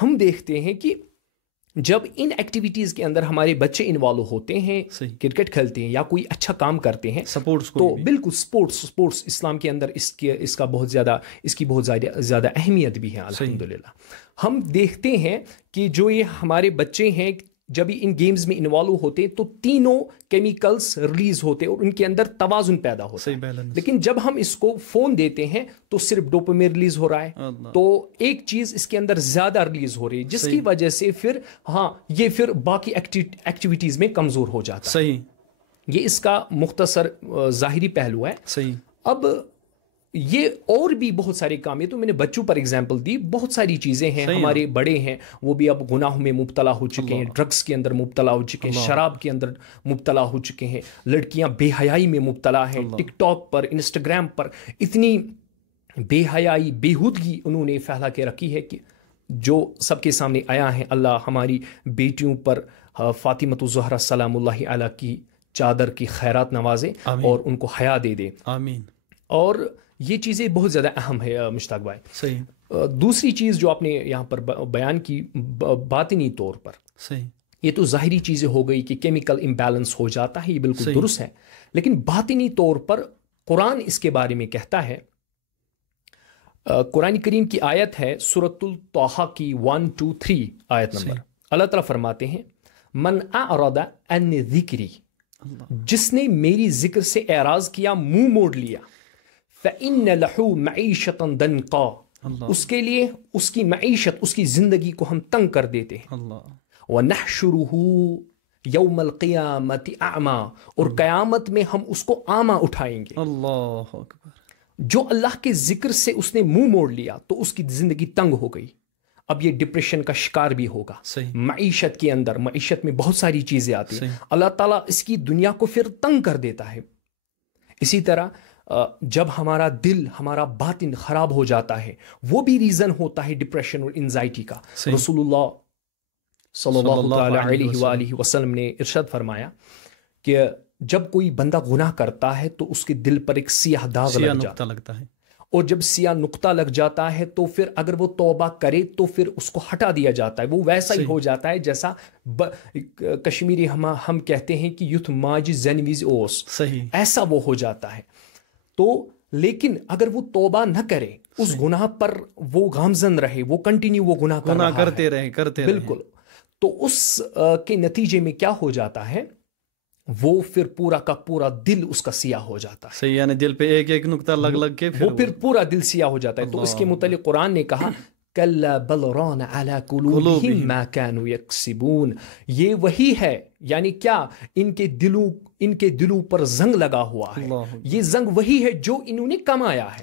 ہم دیکھتے ہیں کہ جب ان ایکٹیویٹیز کے اندر ہمارے بچے انوالو ہوتے ہیں, کرکٹ کھیلتے ہیں یا کوئی اچھا کام کرتے ہیں, تو بالکل سپورٹس اسلام کے اندر اس کی بہت زیادہ اہمیت بھی ہے. الحمدللہ ہم دیکھتے ہیں کہ جو یہ ہمارے بچے ہیں جب ان گیمز میں انوالو ہوتے تو تینوں کیمیکلز ریلیز ہوتے اور ان کے اندر توازن پیدا ہوتا ہے. لیکن جب ہم اس کو فون دیتے ہیں تو صرف ڈوپامین ریلیز ہو رہا ہے, تو ایک چیز اس کے اندر زیادہ ریلیز ہو رہی ہے جس کی وجہ سے یہ پھر باقی ایکٹیویٹیز میں کمزور ہو جاتا ہے. صحیح. یہ اس کا مختصر ظاہری پہلو ہے. صحیح. اب یہ اور بھی بہت سارے کام ہے, تو میں نے بچوں پر اگزامپل دی, بہت ساری چیزیں ہیں. ہمارے بڑے ہیں وہ بھی اب گناہوں میں مبتلا ہو چکے ہیں, ڈرگس کے اندر مبتلا ہو چکے ہیں, شراب کے اندر مبتلا ہو چکے ہیں, لڑکیاں بے حیائی میں مبتلا ہیں, ٹک ٹاک پر انسٹاگرام پر اتنی بے حیائی بیہودگی انہوں نے پھیلا کے رکھی ہے کہ جو سب کے سامنے آیا ہے. اللہ ہماری بیٹیوں پر فاطمۃ الزہرا سلام اللہ علیہ کی چادر کی خیرات نوازے اور ان کو حیا دے دے. آمین. اور یہ چیزیں بہت زیادہ اہم ہے مشتاق بھائی. صحیح. دوسری چیز جو آپ نے یہاں پر بیان کی باطنی طور پر, صحیح, یہ تو ظاہری چیزیں ہو گئی کہ کیمیکل امبیلنس ہو جاتا ہے, یہ بالکل درست ہے. لیکن باطنی طور پر قرآن اس کے بارے میں کہتا ہے. قرآن کریم کی آیت ہے سورۃ الطٰہٰ کی 1 2 3 آیت نمبر. اللہ تعالیٰ فرماتے ہیں من اعرض عن ذکری, جس نے میری ذکر سے اعراض کیا, منہ موڑ لیا, فإن لہ معیشۃ ضنکا, اس کے لیے اس کی معیشت, اس کی زندگی کو ہم تنگ کر دیتے ہیں. ونحشرہ یوم القیامۃ اعمی, اور قیامت میں ہم اس کو اعمیٰ اٹھائیں گے. اللہ اکبر. جو اللہ کے ذکر سے اس نے منہ موڑ لیا تو اس کی زندگی تنگ ہو گئی, اب یہ ڈپریشن کا شکار بھی ہوگا. معیشت کے اندر, معیشت میں بہت ساری چیزیں آتی ہیں, اللہ تعالیٰ اس کی دنیا کو پھر تنگ کر دیتا ہے. اسی طرح جب ہمارا دل, ہمارا باطن خراب ہو جاتا ہے, وہ بھی ریزن ہوتا ہے ڈپریشن اور انزائٹی کا. رسول اللہ صلی اللہ علیہ وآلہ وسلم نے ارشاد فرمایا کہ جب کوئی بندہ گناہ کرتا ہے تو اس کے دل پر ایک سیاہ داغ لگتا ہے, اور جب سیاہ نقطہ لگ جاتا ہے تو پھر اگر وہ توبہ کرے تو پھر اس کو ہٹا دیا جاتا ہے. وہ ویسا ہی ہو جاتا ہے جیسا کشمیری ہم کہتے ہیں کہ یوتھ ماج زنویز اوس, ایسا وہ ہو جاتا ہے. تو لیکن اگر وہ توبہ نہ کرے, اس گناہ پر وہ گامزن رہے, وہ کنٹینیو وہ گناہ کرتے رہے بالکل, تو اس کے نتیجے میں کیا ہو جاتا ہے, وہ پھر پورا کا پورا دل اس کا سیاہ ہو جاتا ہے. صحیح, یعنی دل پہ ایک ایک نقطہ لگ کے وہ پھر پورا دل سیاہ ہو جاتا ہے. تو اس کے متعلق قرآن نے کہا کلا بل ران علی قلوبہم ما کانوا یکسبون, یہ وہی ہے, یعنی کیا, ان کے دلوں پر زنگ لگا ہوا ہے. یہ زنگ وہی ہے جو انہوں نے کمایا ہے.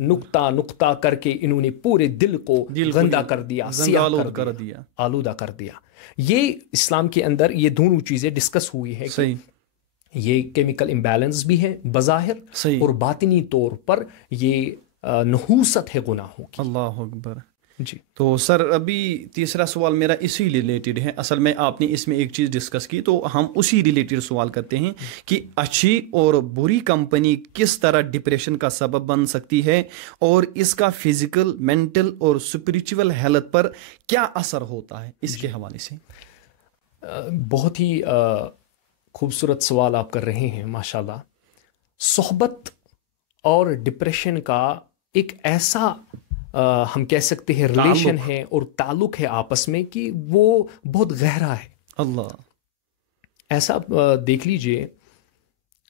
نقطہ کر کے انہوں نے پورے دل کو گندا کر دیا, سیاہ کر دیا, آلودہ کر دیا. یہ اسلام کے اندر یہ دونوں چیزیں ڈسکس ہوئی ہے. یہ کیمیکل امبیلنس بھی ہے بظاہر, اور باطنی طور پر یہ نحوست ہے گناہوں کی. اللہ اکبر. جی, تو سر ابھی تیسرا سوال میرا اسی ریلیٹڈ ہے. اصل میں آپ نے اس میں ایک چیز ڈسکس کی تو ہم اسی ریلیٹڈ سوال کرتے ہیں کہ اچھی اور بری کمپنی کس طرح ڈپریشن کا سبب بن سکتی ہے, اور اس کا فزیکل, مینٹل اور اسپریچول ہیلتھ پر کیا اثر ہوتا ہے, اس کے حوالے سے. بہت ہی خوبصورت سوال آپ کر رہے ہیں ماشاءاللہ. صحبت اور ڈپریشن کا ایک ایسا ہم کہہ سکتے ہیں ریلیشن ہے اور تعلق ہے آپس میں کہ وہ بہت گہرا ہے. اللہ. ایسا دیکھ لیجئے،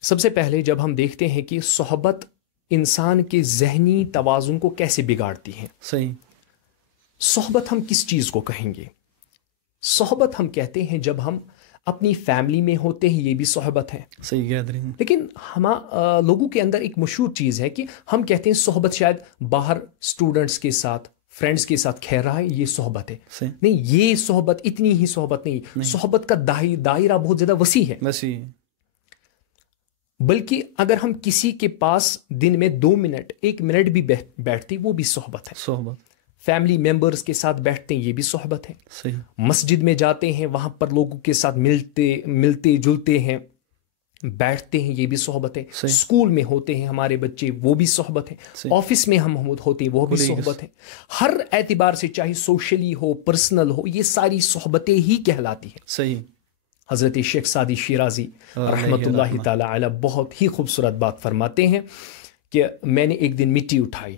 سب سے پہلے جب ہم دیکھتے ہیں کہ صحبت انسان کے ذہنی توازن کو کیسے بگاڑتی ہے. صحیح. صحبت ہم کس چیز کو کہیں گے؟ صحبت ہم کہتے ہیں جب ہم اپنی فیملی میں ہوتے ہیں، یہ بھی صحبت ہے. صحیح کہہ رہے ہیں. لیکن لوگوں کے اندر ایک مشہور چیز ہے کہ ہم کہتے ہیں صحبت شاید باہر اسٹوڈنٹس کے ساتھ، فرینڈس کے ساتھ کھیل رہا ہے، یہ صحبت ہے. نہیں، یہ صحبت اتنی ہی صحبت نہیں. صحبت کا دائرہ بہت زیادہ وسیع ہے. بلکہ اگر ہم کسی کے پاس دن میں 2 منٹ 1 منٹ بھی بیٹھتے، وہ بھی صحبت ہے. صحبت. فیملی ممبرز کے ساتھ بیٹھتے ہیں، یہ بھی صحبت ہے. صحیح. مسجد میں جاتے ہیں، وہاں پر لوگوں کے ساتھ ملتے جلتے ہیں، بیٹھتے ہیں، یہ بھی صحبت ہے. اسکول میں ہوتے ہیں ہمارے بچے، وہ بھی صحبت ہے. آفس میں ہم ہوتے ہیں، وہ بھی صحبت ہے. ہر اعتبار سے، چاہے سوشلی ہو، پرسنل ہو، یہ ساری صحبتیں ہی کہلاتی ہیں. صحیح. حضرت شیخ سعدی شیرازی رحمۃ اللہ تعالی علیہ بہت ہی خوبصورت بات فرماتے ہیں کہ میں نے ایک دن مٹی اٹھائی،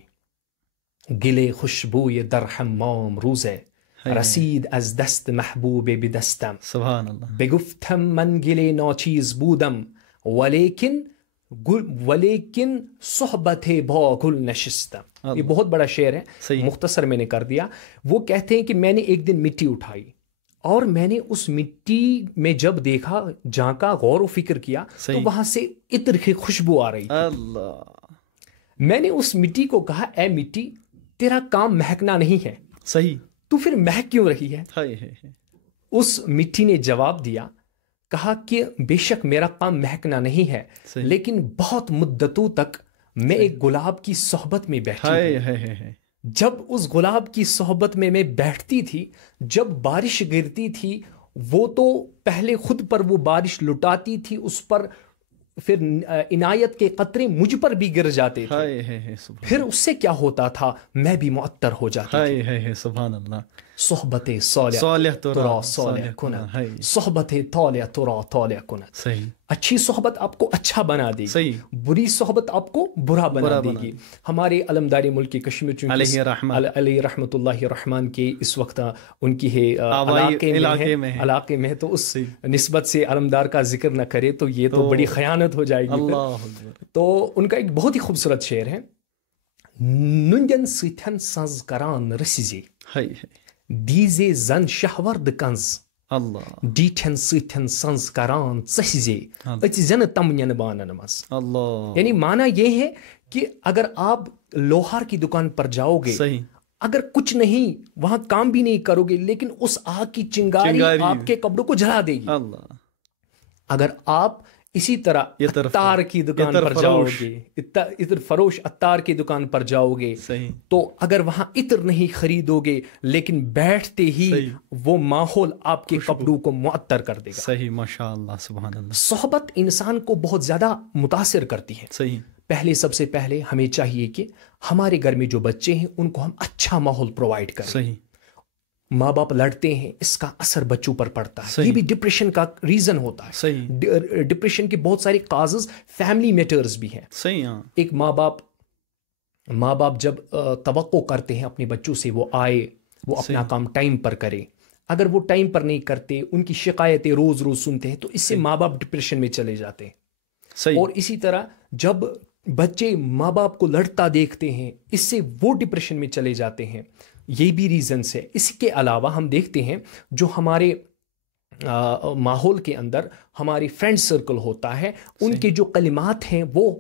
گلے خوشبوئے در حمام روزے، رسید از دست محبوب بدستم. سبحان اللہ. بگفتم من گلے ناچیز بودم ولیکن صحبت با گل نشستم. یہ بہت بڑا شعر ہے، مختصر میں نے کر دیا. وہ کہتے ہیں کہ میں نے ایک دن مٹی اٹھائی اور میں نے اس مٹی میں جب دیکھا، جھانکا، غور و فکر کیا تو وہاں سے عطر کی خوشبو آ رہی. اللہ. میں نے اس مٹی کو کہا، اے مٹی، تیرا کام مہکنا نہیں ہے. صحیح. تو پھر مہک کیوں رہی ہے؟ اس مٹی نے جواب دیا، کہا کہ بے شک میرا کام مہکنا نہیں ہے، لیکن بہت مدتوں تک میں ایک گلاب کی صحبت میں بیٹھی ہوں. جب اس گلاب کی صحبت میں بیٹھتی تھی، جب بارش گرتی تھی، وہ تو پہلے خود پر وہ بارش لٹاتی تھی، اس پر پھر عنایت کے قطرے مجھ پر بھی گر جاتے تھے. پھر اس سے کیا ہوتا تھا؟ میں بھی معطر ہو جاتی تھی. سبحان اللہ. صحبت صالح ترا صالح کند، صحبت طالع ترا طالع کند. صحیح. اچھی صحبت آپ کو اچھا بنا دے گی، بری صحبت آپ کو برا بنا دے گی. ہمارے علمداری ملک کشمیر علیہ رحمۃ اللہ الرحمن کے اس وقت ان کی ہے علاقے میں، تو اس نسبت سے علمدار کا ذکر نہ کرے تو یہ تو بڑی خیانت ہو جائے گی. تو ان کا ایک بہت ہی خوبصورت شعر ہے، ننجن سیتھن سنز کران رسیزے دیزے زن شہورد کنز، ڈیٹھن سیتھن سنز کران ژسیزے اچ زن تمنین بانن مز. یعنی معنی یہ ہے کہ اگر آپ لوہار کی دکان پر جاؤ گے، اگر کچھ نہیں وہاں کام بھی نہیں کرو گے، لیکن اس آگ کی چنگاری آپ کے کپڑوں کو جلا دے گی. اگر آپ اسی طرح عطار کی دکان پر جاؤ گے، عطر فروش عطار کی دکان پر جاؤ گے، تو اگر وہاں عطر نہیں خریدو گے، لیکن بیٹھتے ہی وہ ماحول آپ کے کپڑوں کو معطر کر دے گا. صحیح. ماشاء اللہ. سبحان اللہ. صحبت انسان کو بہت زیادہ متاثر کرتی ہے. صحیح. پہلے سب سے پہلے ہمیں چاہیے کہ ہمارے گھر میں جو بچے ہیں ان کو ہم اچھا ماحول پرووائڈ کریں. صحیح. ماں باپ لڑتے ہیں، اس کا اثر بچوں پر پڑتا ہے. یہ بھی ڈپریشن کا ریزن ہوتا ہے. صحیح. ڈپریشن کے بہت سارے کازز فیملی میٹرز بھی ہیں. صحیح. ایک ماں باپ جب توقع کرتے ہیں اپنے بچوں سے وہ آئے، وہ اپنا کام ٹائم پر کرے، اگر وہ ٹائم پر نہیں کرتے، ان کی شکایتیں روز سنتے ہیں، تو اس سے ماں باپ ڈپریشن میں چلے جاتے ہیں. صحیح. اور اسی طرح جب بچے ماں باپ کو لڑتا دیکھتے ہیں، اس سے وہ ڈپریشن میں چلے جاتے ہیں. یہ بھی ریزنس ہے. اس کے علاوہ ہم دیکھتے ہیں جو ہمارے ماحول کے اندر ہمارے فرینڈ سرکل ہوتا ہے، ان کے جو کلمات ہیں وہ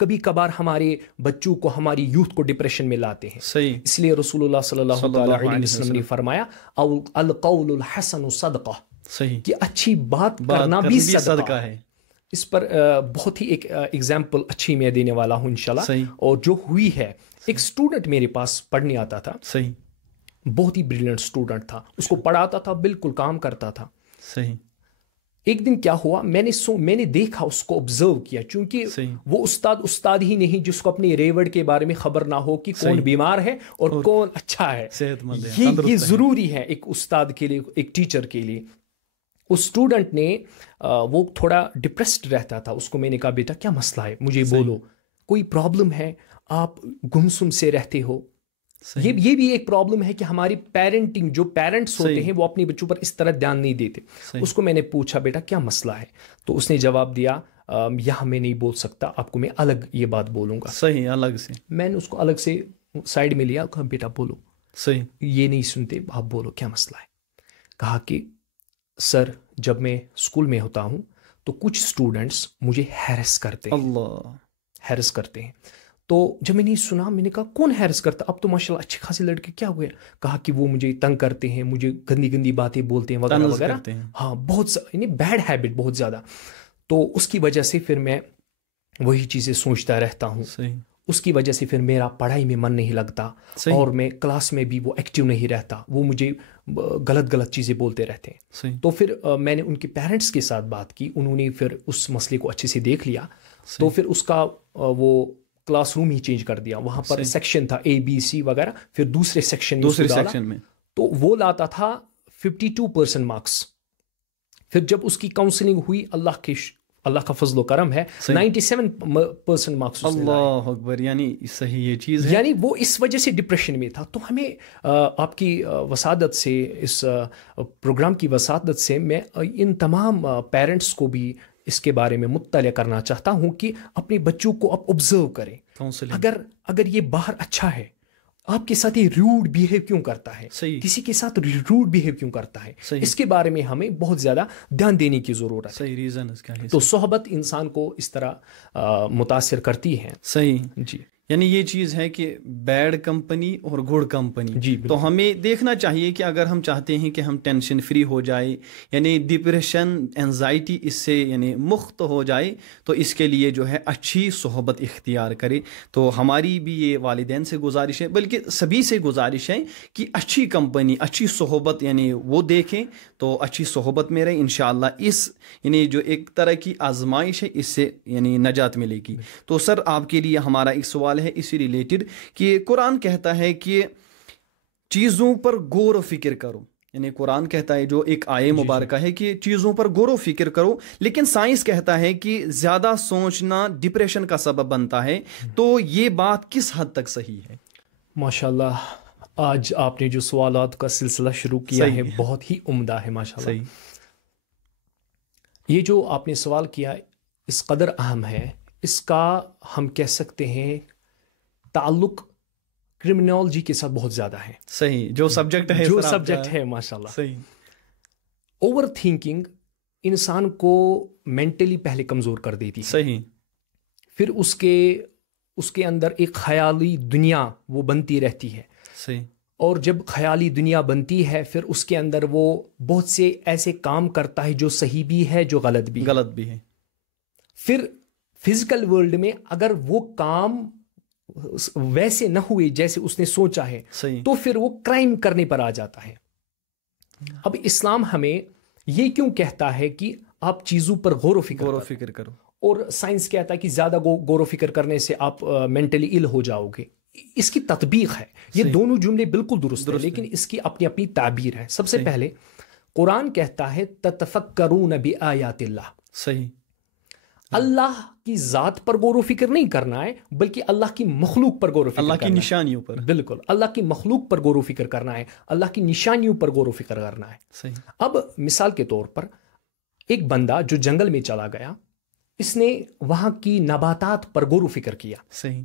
کبھی کبھار ہمارے بچوں کو، ہماری یوتھ کو ڈپریشن میں لاتے ہیں. صحیح. اس لیے رسول اللہ صلی اللہ علیہ وسلم نے فرمایا القول الحسن صدقہ. صحیح. کہ اچھی بات کرنا بھی صدقہ ہے. اس پر بہت ہی ایک ایگزامپل اچھی میں دینے والا ہوں انشاءاللہ. اور جو ہوئی ہے، ایک اسٹوڈنٹ میرے پاس پڑھنے آتا تھا. صحیح. بہت ہی بریلینٹ اسٹوڈنٹ تھا، اس کو پڑھاتا تھا، بالکل کام کرتا تھا. صحیح. ایک دن کیا ہوا، میں نے دیکھا، اس کو آبزرو کیا، چونکہ وہ استاد ہی نہیں جس کو اپنے ریوڑ کے بارے میں خبر نہ ہو کہ کون بیمار ہے اور کون اچھا ہے. صحت مند ہے. یہ ضروری ہے ایک استاد کے لیے، ایک ٹیچر کے لیے. اس اسٹوڈنٹ نے وہ تھوڑا ڈپریسڈ رہتا تھا. اس کو میں نے کہا بیٹا کیا مسئلہ ہے، مجھے بولو، کوئی پرابلم ہے، آپ گمسم سے رہتے ہو. یہ بھی ایک پرابلم ہے کہ ہماری پیرنٹنگ، جو پیرنٹس ہوتے ہیں وہ اپنے بچوں پر اس طرح دھیان نہیں دیتے. اس کو میں نے پوچھا بیٹا کیا مسئلہ ہے، تو اس نے جواب دیا یہاں میں نہیں بول سکتا، آپ کو میں الگ یہ بات بولوں گا. صحیح، الگ سے. میں نے اس کو الگ سے سائڈ میں لیا، کہا بیٹا بولو. صحیح، یہ نہیں سنتے، آپ بولو کیا مسئلہ ہے. کہا کہ سر جب میں اسکول میں ہوتا ہوں تو کچھ اسٹوڈنٹس مجھے ہیرس کرتے ہیں. ہیرس کرتے ہیں. تو جب میں نے سنا، میں نے کہا کون ہیرس کرتا؟ اب تو ماشاء اللہ اچھے خاصے لڑکے، کیا ہوئے؟ کہا کہ وہ مجھے تنگ کرتے ہیں، مجھے گندی گندی باتیں بولتے ہیں وغیرہ وغیرہ. ہاں، بہت یعنی بیڈ ہیبٹ بہت زیادہ. تو اس کی وجہ سے پھر میں وہی چیزیں سوچتا رہتا ہوں. اس کی وجہ سے پھر میرا پڑھائی میں من نہیں لگتا، اور میں کلاس میں بھی وہ ایکٹیو نہیں رہتا، وہ مجھے غلط چیزیں بولتے رہتے ہیں. تو پھر میں نے ان کے پیرنٹس کے ساتھ بات کی، انہوں نے پھر اس مسئلے کو اچھے سے دیکھ لیا. تو پھر اس کا وہ کلاس روم ہی چینج کر دیا. وہاں پر سیکشن تھا A B C وغیرہ، پھر دوسرے سیکشن میں تو وہ لاتا تھا 52% مارکس. پھر جب اس کی کاؤنسلنگ ہوئی، اللہ کا فضل و کرم ہے، 97% مارکس. اللہ اکبر، یعنی صحیح یہ چیز ہے. یعنی وہ اس وجہ سے ڈپریشن میں تھا. تو ہمیں آپ کی وسادت سے، اس پروگرام کی وسادت سے میں ان تمام پیرنٹس کو بھی اس کے بارے میں مطلع کرنا چاہتا ہوں کہ اپنے بچوں کو آپ آبزرو کریں. اگر یہ باہر اچھا ہے، آپ کے ساتھ یہ روڈ بیہیو کیوں کرتا ہے، کسی کے ساتھ روڈ بیہیو کیوں کرتا ہے، اس کے بارے میں ہمیں بہت زیادہ دھیان دینے کی ضرورت ہے. تو صحبت انسان کو اس طرح متاثر کرتی ہے. صحیح جی. یعنی یہ چیز ہے کہ بیڈ کمپنی اور گڈ کمپنی. تو ہمیں دیکھنا چاہیے کہ اگر ہم چاہتے ہیں کہ ہم ٹینشن فری ہو جائے، یعنی ڈپریشن، انزائٹی اس سے یعنی مخت ہو جائے، تو اس کے لیے جو ہے اچھی صحبت اختیار کرے. تو ہماری بھی یہ والدین سے گزارش ہے، بلکہ سبھی سے گزارش ہے کہ اچھی کمپنی، اچھی صحبت یعنی وہ دیکھیں، تو اچھی صحبت میں رہیں. انشاءاللہ اس یعنی جو ایک طرح کی آزمائش ہے، اس سے یعنی نجات ملے گی. تو سر آپ کے لیے ہمارا ایک سوال ہے اسی ریلیٹڈ کہ قرآن کہتا ہے کہ چیزوں پر غور و فکر کرو. یعنی قرآن کہتا ہے، جو ایک آیے مبارکہ ہے کہ چیزوں پر غور و فکر کرو، لیکن سائنس کہتا ہے کہ زیادہ سوچنا ڈپریشن کا سبب بنتا ہے. تو یہ بات کس حد تک صحیح ہے؟ ماشاءاللہ آج آپ نے جو سوالات کا سلسلہ شروع کیا ہے بہت ہی عمدہ ہے ماشاءاللہ. یہ جو آپ نے سوال کیا اس قدر اہم ہے، اس کا ہم کہہ سکتے ہیں تعلق کرمنالوجی کے ساتھ بہت زیادہ ہے. صحیح، جو سبجیکٹ ہے ماشاءاللہ. صحیح. اوور تھنکنگ انسان کو مینٹلی پہلے کمزور کر دیتی ہے. صحیح. پھر اس کے اندر ایک خیالی دنیا وہ بنتی رہتی ہے. صحیح. اور جب خیالی دنیا بنتی ہے، پھر اس کے اندر وہ بہت سے ایسے کام کرتا ہے جو صحیح بھی ہے، جو غلط بھی ہے. پھر فزیکل ورلڈ میں اگر وہ کام ویسے نہ ہوئے جیسے اس نے سوچا ہے، تو پھر وہ کرائم کرنے پر آ جاتا ہے. اب اسلام ہمیں یہ کیوں کہتا ہے کہ آپ چیزوں پر غور و فکر کرو، اور سائنس کہتا ہے کہ زیادہ غور و فکر کرنے سے آپ مینٹلی ال ہو جاؤ گے. اس کی تطبیق ہے. یہ دونوں جملے بالکل درست ہیں، لیکن اس کی اپنی اپنی تعبیر ہے. سب سے پہلے قرآن کہتا ہے تتفکرون بآیات اللہ. صحیح. اللہ کی ذات پر غور و فکر نہیں کرنا ہے، بلکہ اللہ کی مخلوق پر غور و فکر کرنا ہے. اللہ کی نشانیوں پر. بالکل، اللہ کی مخلوق پر غور و فکر کرنا ہے، اللہ کی نشانیوں پر غور و فکر کرنا ہے. صحیح. اب مثال کے طور پر ایک بندہ جو جنگل میں چلا گیا، اس نے وہاں کی نباتات پر غور و فکر کیا. صحیح.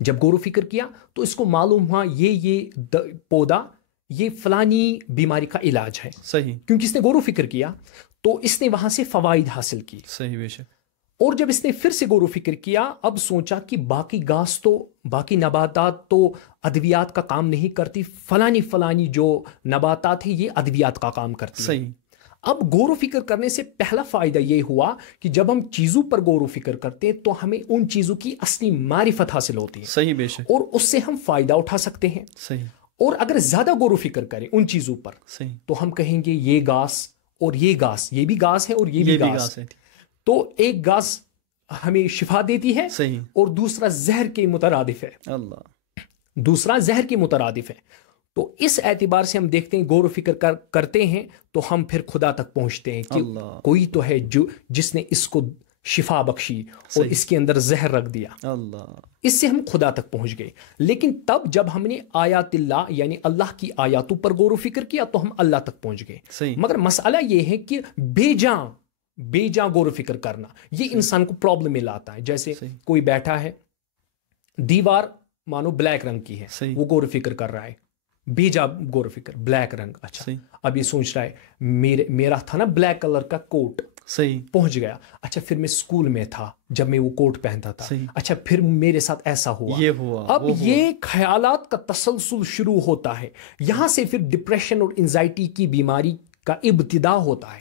جب غور و فکر کیا تو اس کو معلوم ہوا یہ پودا یہ فلانی بیماری کا علاج ہے. صحیح. کیونکہ اس نے غور و فکر کیا تو اس نے وہاں سے فوائد حاصل کی. صحیح. بے شک. اور جب اس نے پھر سے غور و فکر کیا، اب سوچا کہ باقی نباتات تو ادویات کا کام نہیں کرتی، فلانی جو نباتات ہیں یہ ادویات کا کام کرتی. صحیح. اب غور و فکر کرنے سے پہلا فائدہ یہ ہوا کہ جب ہم چیزوں پر غور و فکر کرتے ہیں تو ہمیں ان چیزوں کی اصلی معرفت حاصل ہوتی ہے. صحیح. بے شک. اور اس سے ہم فائدہ اٹھا سکتے ہیں. صحیح. اور اگر زیادہ غور و فکر کریں ان چیزوں پر، صحیح، تو ہم کہیں گے یہ گھاس اور یہ گھاس، یہ بھی گھاس ہے اور یہ بھی گھاس ہے. تو ایک گھاس ہمیں شفا دیتی ہے. صحیح. اور دوسرا زہر کے مترادف ہے. دوسرا زہر کے مترادف ہے. تو اس اعتبار سے ہم دیکھتے ہیں، غور و فکر کرتے ہیں تو ہم پھر خدا تک پہنچتے ہیں کہ کوئی تو ہے جس نے اس کو شفا بخشی اور اس کے اندر زہر رکھ دیا، اس سے ہم خدا تک پہنچ گئے. لیکن تب جب ہم نے آیات اللہ یعنی اللہ کی آیاتوں پر غور و فکر کیا تو ہم اللہ تک پہنچ گئے. مگر مسئلہ یہ ہے کہ بے جاں غور و فکر کرنا یہ انسان کو پرابلم میں لاتا ہے. جیسے کوئی بیٹھا ہے، دیوار مانو بلیک رنگ کی ہے، وہ غور و فکر کر رہا ہے، بے جا غور و فکر، بلیک رنگ. اچھا اب یہ سوچ رہا ہے میرا تھا نا بلیک کلر کا کوٹ، صحیح پہنچ گیا. اچھا پھر میں اسکول میں تھا جب میں وہ کوٹ پہنتا تھا، اچھا پھر میرے ساتھ ایسا ہوا. اب یہ خیالات کا تسلسل شروع ہوتا ہے. یہاں سے پھر ڈپریشن اور انزائٹی کی بیماری کا ابتدا ہوتا ہے.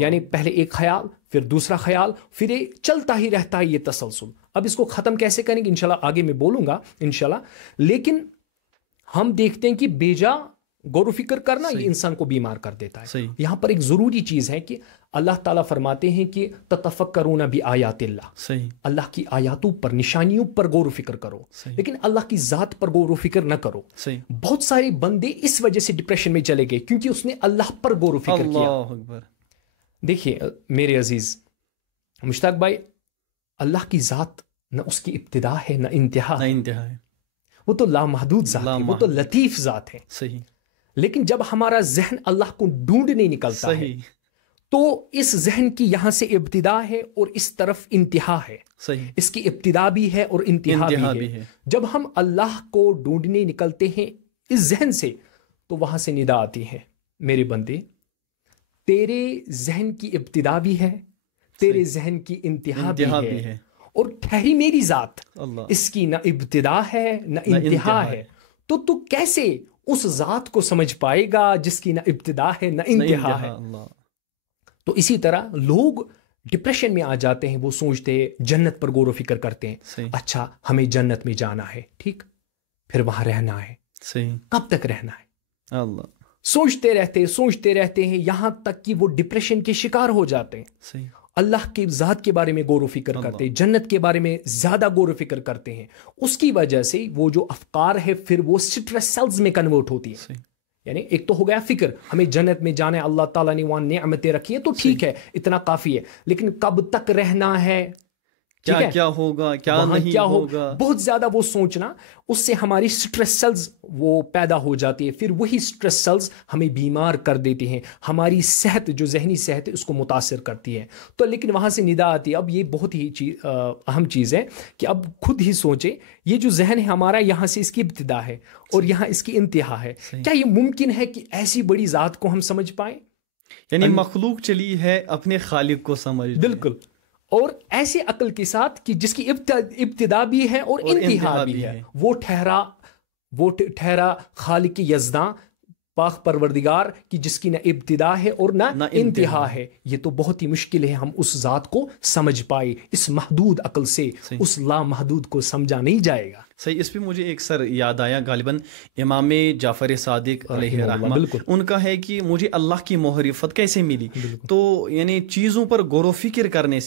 یعنی پہلے ایک خیال، پھر دوسرا خیال، پھر یہ چلتا ہی رہتا ہے یہ تسلسل. اب اس کو ختم کیسے کریں گے انشاءاللہ آگے میں بولوں گا انشاءاللہ. لیکن ہم دیکھتے ہیں کہ بے جا غور و فکر کرنا یہ انسان کو بیمار کر دیتا ہے. یہاں پر ایک ضروری چیز ہے کہ اللہ تعالیٰ فرماتے ہیں کہ تتفکرون بآیات اللہ، اللہ کی آیاتوں پر، نشانیوں پر غور و فکر کرو، لیکن اللہ کی ذات پر غور و فکر نہ کرو. بہت سارے بندے اس وجہ سے ڈپریشن میں چلے گئے کیونکہ اس نے اللہ پر غور و فکر کیا. دیکھیے میرے عزیز مشتاق بھائی، اللہ کی ذات نہ اس کی ابتدا ہے نہ انتہا ہے. وہ تو لامحدود ذات ہے، وہ تو لطیف ذات ہے. صحیح. لیکن جب ہمارا ذہن اللہ کو ڈھونڈنے نکلتا ہے تو اس ذہن کی یہاں سے ابتدا ہے اور اس طرف انتہا ہے. اس کی ابتدا بھی ہے اور انتہا بھی ہے. جب ہم اللہ کو ڈھونڈنے نکلتے ہیں اس ذہن سے تو وہاں سے ندا آتی ہے، میرے بندے تیرے ذہن کی ابتدا بھی ہے، تیرے ذہن کی انتہا بھی ہے، اور ٹھہری میری ذات، اس کی نہ ابتدا ہے نہ انتہا ہے. تو کیسے اس ذات کو سمجھ پائے گا جس کی نہ ابتدا ہے نہ انتہا ہے. تو اسی طرح لوگ ڈپریشن میں آ جاتے ہیں. وہ سوچتے ہیں، جنت پر غور و فکر کرتے ہیں، اچھا ہمیں جنت میں جانا ہے، ٹھیک، پھر وہاں رہنا ہے، کب تک رہنا ہے. سوچتے رہتے ہیں یہاں تک کہ وہ ڈپریشن کے شکار ہو جاتے ہیں. اللہ کی ذات کے بارے میں غور و فکر کرتے ہیں، جنت کے بارے میں زیادہ غور و فکر کرتے ہیں. اس کی وجہ سے وہ جو افکار ہے پھر وہ سٹریس سیلز میں کنورٹ ہوتی ہے. یعنی ایک تو ہو گیا فکر، ہمیں جنت میں جانا ہے، اللہ تعالیٰ نے وہاں نعمتیں رکھی ہیں تو ٹھیک ہے، اتنا کافی ہے. لیکن کب تک رہنا ہے، کیا ہوگا، کیا نہیں ہوگا، بہت زیادہ وہ سوچنا، اس سے ہماری سٹریس سیلز وہ پیدا ہو جاتی ہے. پھر وہی سٹریس سیلز ہمیں بیمار کر دیتی ہیں، ہماری صحت جو ذہنی صحت ہے اس کو متاثر کرتی ہے. تو لیکن وہاں سے ندا آتی ہے. اب یہ بہت ہی اہم چیز ہے کہ اب خود ہی سوچیں، یہ جو ذہن ہے ہمارا، یہاں سے اس کی ابتدا ہے اور یہاں اس کی انتہا ہے. کیا یہ ممکن ہے کہ ایسی بڑی ذات کو ہم سمجھ پائیں؟ یعنی مخلوق چلی ہے اپنے خالق کو سمجھ. بالکل. اور ایسے عقل کے ساتھ کہ جس کی ابتدا بھی ہے اور انتہا بھی ہے. وہ ٹھہرا خالق یزداں پاک پروردگار کی جس کی نہ ابتدا ہے اور نہ انتہا ہے. یہ تو بہت ہی مشکل ہے ہم اس ذات کو سمجھ پائے. اس محدود عقل سے اس لامحدود کو سمجھا نہیں جائے گا. صحیح. اس پہ مجھے ایک سر یاد آیا، غالباً امام جعفر صادق علیہ رحمہ، ان کا ہے کہ مجھے اللہ کی معرفت کیسے ملی. تو یعنی چیزوں پر غور و فکر کرنے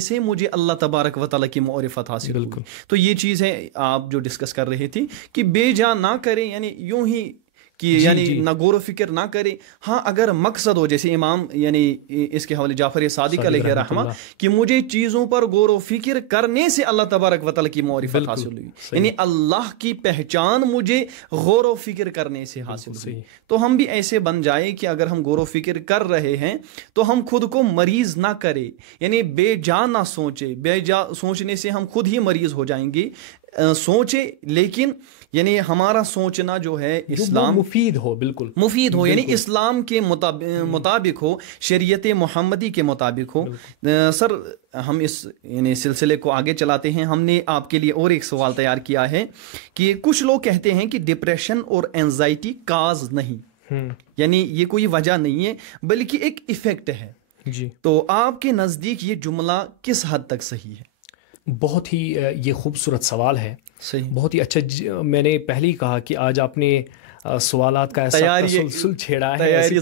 سے مجھے اللہ تبارک و تعالیٰ کی معرفت حاصل ہوئی. تو یہ چیز ہے آپ جو ڈسکس کر رہے تھے کہ بے جا نہ کریں، یعنی یوں ہی کہ یعنی نہ غور و فکر نہ کرے. ہاں اگر مقصد ہو، جیسے امام یعنی اس کے حوالے جعفر صادق علیہ رحمہ کہ مجھے چیزوں پر غور و فکر کرنے سے اللہ تبارک و تعالیٰ کی معرفت حاصل ہوئی، یعنی اللہ کی پہچان مجھے غور و فکر کرنے سے حاصل ہوئی. تو ہم بھی ایسے بن جائے کہ اگر ہم غور و فکر کر رہے ہیں تو ہم خود کو مریض نہ کرے، یعنی بے جا نہ سوچے. بے جا سوچنے سے ہم خود ہی مریض ہو جائیں گے. سوچے لیکن یعنی ہمارا سوچنا جو ہے اسلام مفید ہو، بالکل مفید ہو، یعنی اسلام کے مطابق ہو، شریعت محمدی کے مطابق ہو. سر ہم اس یعنی سلسلے کو آگے چلاتے ہیں. ہم نے آپ کے لیے اور ایک سوال تیار کیا ہے کہ کچھ لوگ کہتے ہیں کہ ڈپریشن اور اینزائٹی کاز نہیں، یعنی یہ کوئی وجہ نہیں ہے بلکہ ایک ایفیکٹ ہے. جی تو آپ کے نزدیک یہ جملہ کس حد تک صحیح ہے؟ بہت ہی یہ خوبصورت سوال ہے. بہت ہی اچھا. میں نے پہلے ہی کہا کہ آج آپ نے سوالات کا ایسا تسلسل چھیڑا ہے، تیاری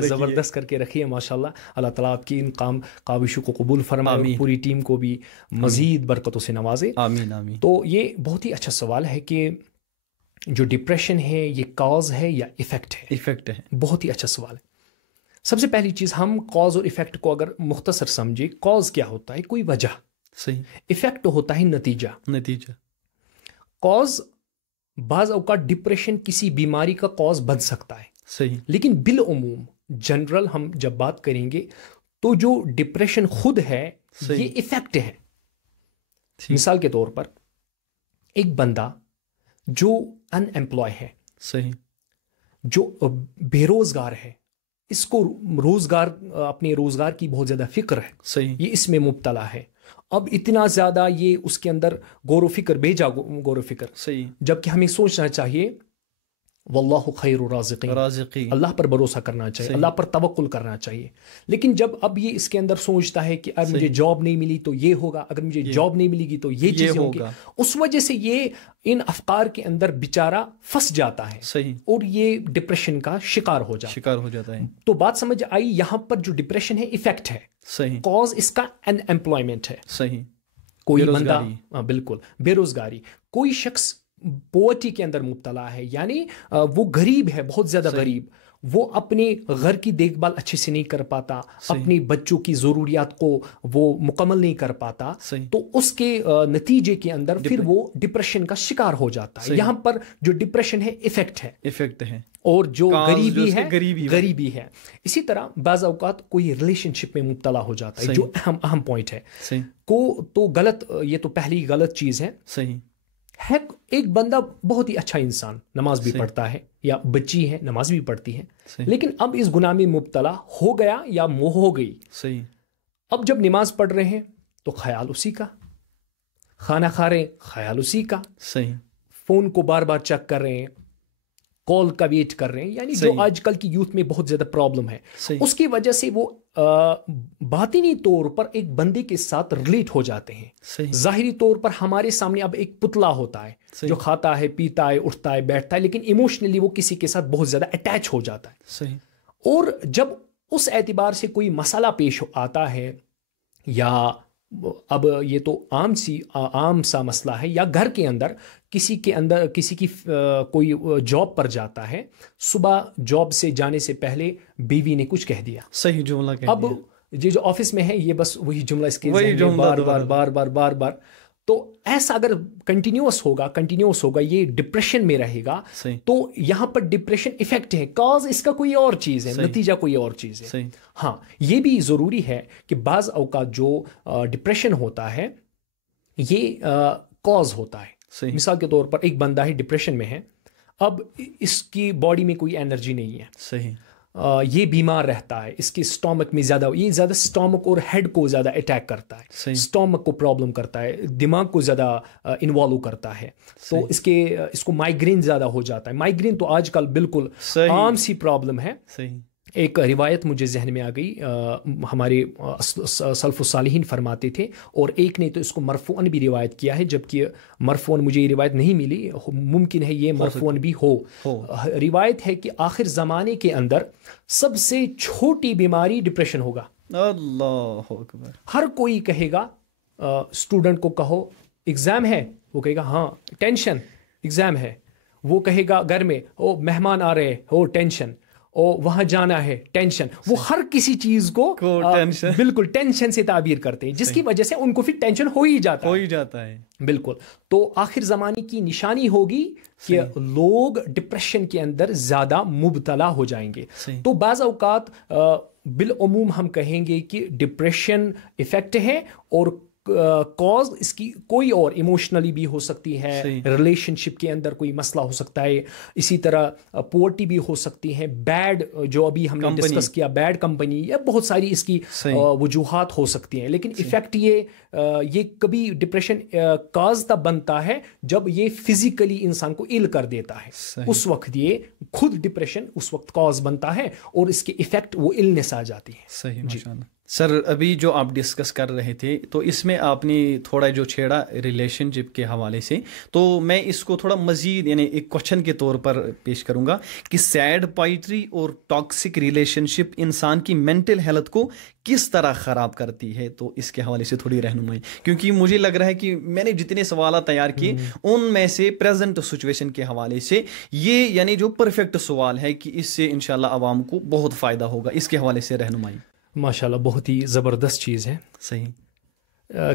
زبردست کر کے رکھی ہے ماشاءاللہ. اللہ تعالیٰ آپ کی ان کاوشوں کو قبول فرمائے، پوری ٹیم کو بھی مزید برکتوں سے نوازے. آمین آمین. تو یہ بہت ہی اچھا سوال ہے کہ جو ڈپریشن ہے یہ کاز ہے یا ایفیکٹ ہے. ایفیکٹ ہے. بہت ہی اچھا سوال ہے. سب سے پہلی چیز ہم کاز اور ایفیکٹ کو اگر مختصر سمجھے، کاز کیا ہوتا ہے؟ کوئی وجہ. صحیح. ایفیکٹ ہوتا ہے نتیجہ. کاز بعض اوقات ڈپریشن کسی بیماری کا کاز بن سکتا ہے. صحیح. لیکن بالعموم جنرل ہم جب بات کریں گے تو جو ڈپریشن خود ہے یہ ایفیکٹ ہے. مثال کے طور پر ایک بندہ جو ان ایمپلائے ہے، صحیح، جو بے روزگار ہے، اس کو روزگار، اپنے روزگار کی بہت زیادہ فکر ہے. صحیح. یہ اس میں مبتلا ہے. اب اتنا زیادہ یہ اس کے اندر غور و فکر، بھیجا غور و فکر. صحیح. جبکہ ہمیں سوچنا چاہیے واللہ خیر الرازقین، اللہ پر بھروسہ کرنا چاہیے، اللہ پر توکل کرنا چاہیے. لیکن جب اب یہ اس کے اندر سوچتا ہے کہ اگر مجھے جاب نہیں ملی تو یہ ہوگا، اگر مجھے جاب نہیں ملے گی تو یہ چیزیں ہوں گی، اس وجہ سے یہ ان افکار کے اندر بیچارہ پھنس جاتا ہے. صحیح. اور یہ ڈپریشن کا شکار ہو جاتا ہے. تو بات سمجھ آئی، یہاں پر جو ڈپریشن ہے ایفیکٹ ہے. صحیح. کاز اس کا ان ایمپلائمنٹ ہے. صحیح. کوئی بندہ، بالکل بے روزگاری، کوئی شخص پورٹی کے اندر مبتلا ہے، یعنی وہ غریب ہے، بہت زیادہ غریب، وہ اپنے گھر کی دیکھ بھال اچھے سے نہیں کر پاتا، اپنی بچوں کی ضروریات کو وہ مکمل نہیں کر پاتا، تو اس کے نتیجے کے اندر پھر وہ ڈپریشن کا شکار ہو جاتا ہے. یہاں پر جو ڈپریشن ہے ایفیکٹ ہے، اور جو غریبی ہے. اسی طرح بعض اوقات کوئی ریلیشن شپ میں مبتلا ہو جاتا ہے، جو اہم پوائنٹ ہے تو غلط، یہ تو پہلی غلط چیز ہے. صحیح. ہے ایک بندہ بہت ہی اچھا انسان، نماز بھی پڑھتا ہے، یا بچی ہے نماز بھی پڑھتی ہے، لیکن اب اس گناہ میں مبتلا ہو گیا یا ہو گئی. صحیح. اب جب نماز پڑھ رہے ہیں تو خیال اسی کا، کھانا کھا رہے ہیں خیال اسی کا. صحیح. فون کو بار بار چیک کر رہے ہیں، کال کا ویٹ کر رہے ہیں، یعنی جو آج کل کی یوتھ میں بہت زیادہ پرابلم ہے. اس کی وجہ سے وہ باطنی طور پر ایک بندے کے ساتھ ریلیٹ ہو جاتے ہیں. ظاہری طور پر ہمارے سامنے اب ایک پتلا ہوتا ہے جو کھاتا ہے، پیتا ہے، اٹھتا ہے، بیٹھتا ہے، لیکن ایموشنلی وہ کسی کے ساتھ بہت زیادہ اٹیچ ہو جاتا ہے. صحیح. اور جب اس اعتبار سے کوئی مسئلہ پیش آتا ہے، یا اب یہ تو عام سا مسئلہ ہے، یا گھر کے اندر کسی کی کوئی جاب پر جاتا ہے، صبح جاب سے جانے سے پہلے بیوی نے کچھ کہہ دیا، صحیح جملہ کہہ دیا، اب یہ جو آفس میں ہے یہ بس وہی جملہ اس کے بار بار. تو ایسا اگر کنٹینیوس ہوگا یہ ڈپریشن میں رہے گا، تو یہاں پر ڈپریشن ایفیکٹ ہے، کاز اس کا کوئی اور چیز ہے، نتیجہ کوئی اور چیز ہے. ہاں، یہ بھی ضروری ہے کہ بعض اوقات جو ڈپریشن ہوتا ہے یہ کاز ہوتا ہے. مثال کے طور پر ایک بندہ ہے ڈپریشن میں ہے، اب اس کی باڈی میں کوئی انرجی نہیں ہے. صحیح. یہ بیمار رہتا ہے، اس کے اسٹامک میں زیادہ اسٹامک اور ہیڈ کو زیادہ اٹیک کرتا ہے، اسٹامک کو پرابلم کرتا ہے، دماغ کو زیادہ انوالو کرتا ہے. تو اس کو مائیگرین زیادہ ہو جاتا ہے. مائیگرین تو آج کل بالکل عام سی پرابلم ہے. ایک روایت مجھے ذہن میں آ گئی، ہمارے سلف الصالحین فرماتے تھے، اور ایک نے تو اس کو مرفوعاً بھی روایت کیا ہے، جبکہ مرفوعاً مجھے یہ روایت نہیں ملی، ممکن ہے یہ مرفوعاً بھی ہو. روایت ہے کہ آخر زمانے کے اندر سب سے چھوٹی بیماری ڈپریشن ہوگا. اللہ اکبر. ہر کوئی کہے گا، اسٹوڈنٹ کو کہو ایگزام ہے، وہ کہے گا ہاں ٹینشن، ایگزام ہے. وہ کہے گا گھر میں مہمان آ رہے ہو، ٹینشن، وہاں جانا ہے، ٹینشن. وہ ہر کسی چیز کو بالکل ٹینشن سے تعبیر کرتے ہیں، جس کی وجہ سے ان کو پھر ٹینشن ہو ہی جاتا ہے. بالکل. تو آخر زمانے کی نشانی ہوگی کہ لوگ ڈپریشن کے اندر زیادہ مبتلا ہو جائیں گے. تو بعض اوقات بالعموم ہم کہیں گے کہ ڈپریشن ایفیکٹ ہے، اور کاز اس کی کوئی اور ایموشنلی بھی ہو سکتی ہے، ریلیشن شپ کے اندر کوئی مسئلہ ہو سکتا ہے، اسی طرح پورٹی بھی ہو سکتی ہے، بیڈ جو ابھی ہم نے ڈسکس کیا، بیڈ کمپنی، یا بہت ساری اس کی وجوہات ہو سکتی ہیں. لیکن ایفیکٹ یہ کبھی ڈپریشن کاز تب بنتا ہے جب یہ فزیکلی انسان کو ill کر دیتا ہے. اس وقت یہ خود ڈپریشن اس وقت کاز بنتا ہے، اور اس کے ایفیکٹ وہ illness آ جاتی ہے. صحیح. سر ابھی جو آپ ڈسکس کر رہے تھے تو اس میں آپ نے تھوڑا جو چھیڑا ریلیشن شپ کے حوالے سے، تو میں اس کو تھوڑا مزید یعنی ایک کوشچن کے طور پر پیش کروں گا کہ سیڈ پوئٹری اور ٹاکسک ریلیشن شپ انسان کی مینٹل ہیلتھ کو کس طرح خراب کرتی ہے، تو اس کے حوالے سے تھوڑی رہنمائی، کیونکہ مجھے لگ رہا ہے کہ میں نے جتنے سوالات تیار کیے ان میں سے پریزنٹ سچویشن کے حوالے سے یہ یعنی جو پرفیکٹ سوال ہے کہ اس سے انشاءاللہ عوام کو بہت فائدہ ہوگا، اس کے حوالے سے رہنمائی۔ ماشاءاللہ بہت ہی زبردست چیز ہے۔ صحیح۔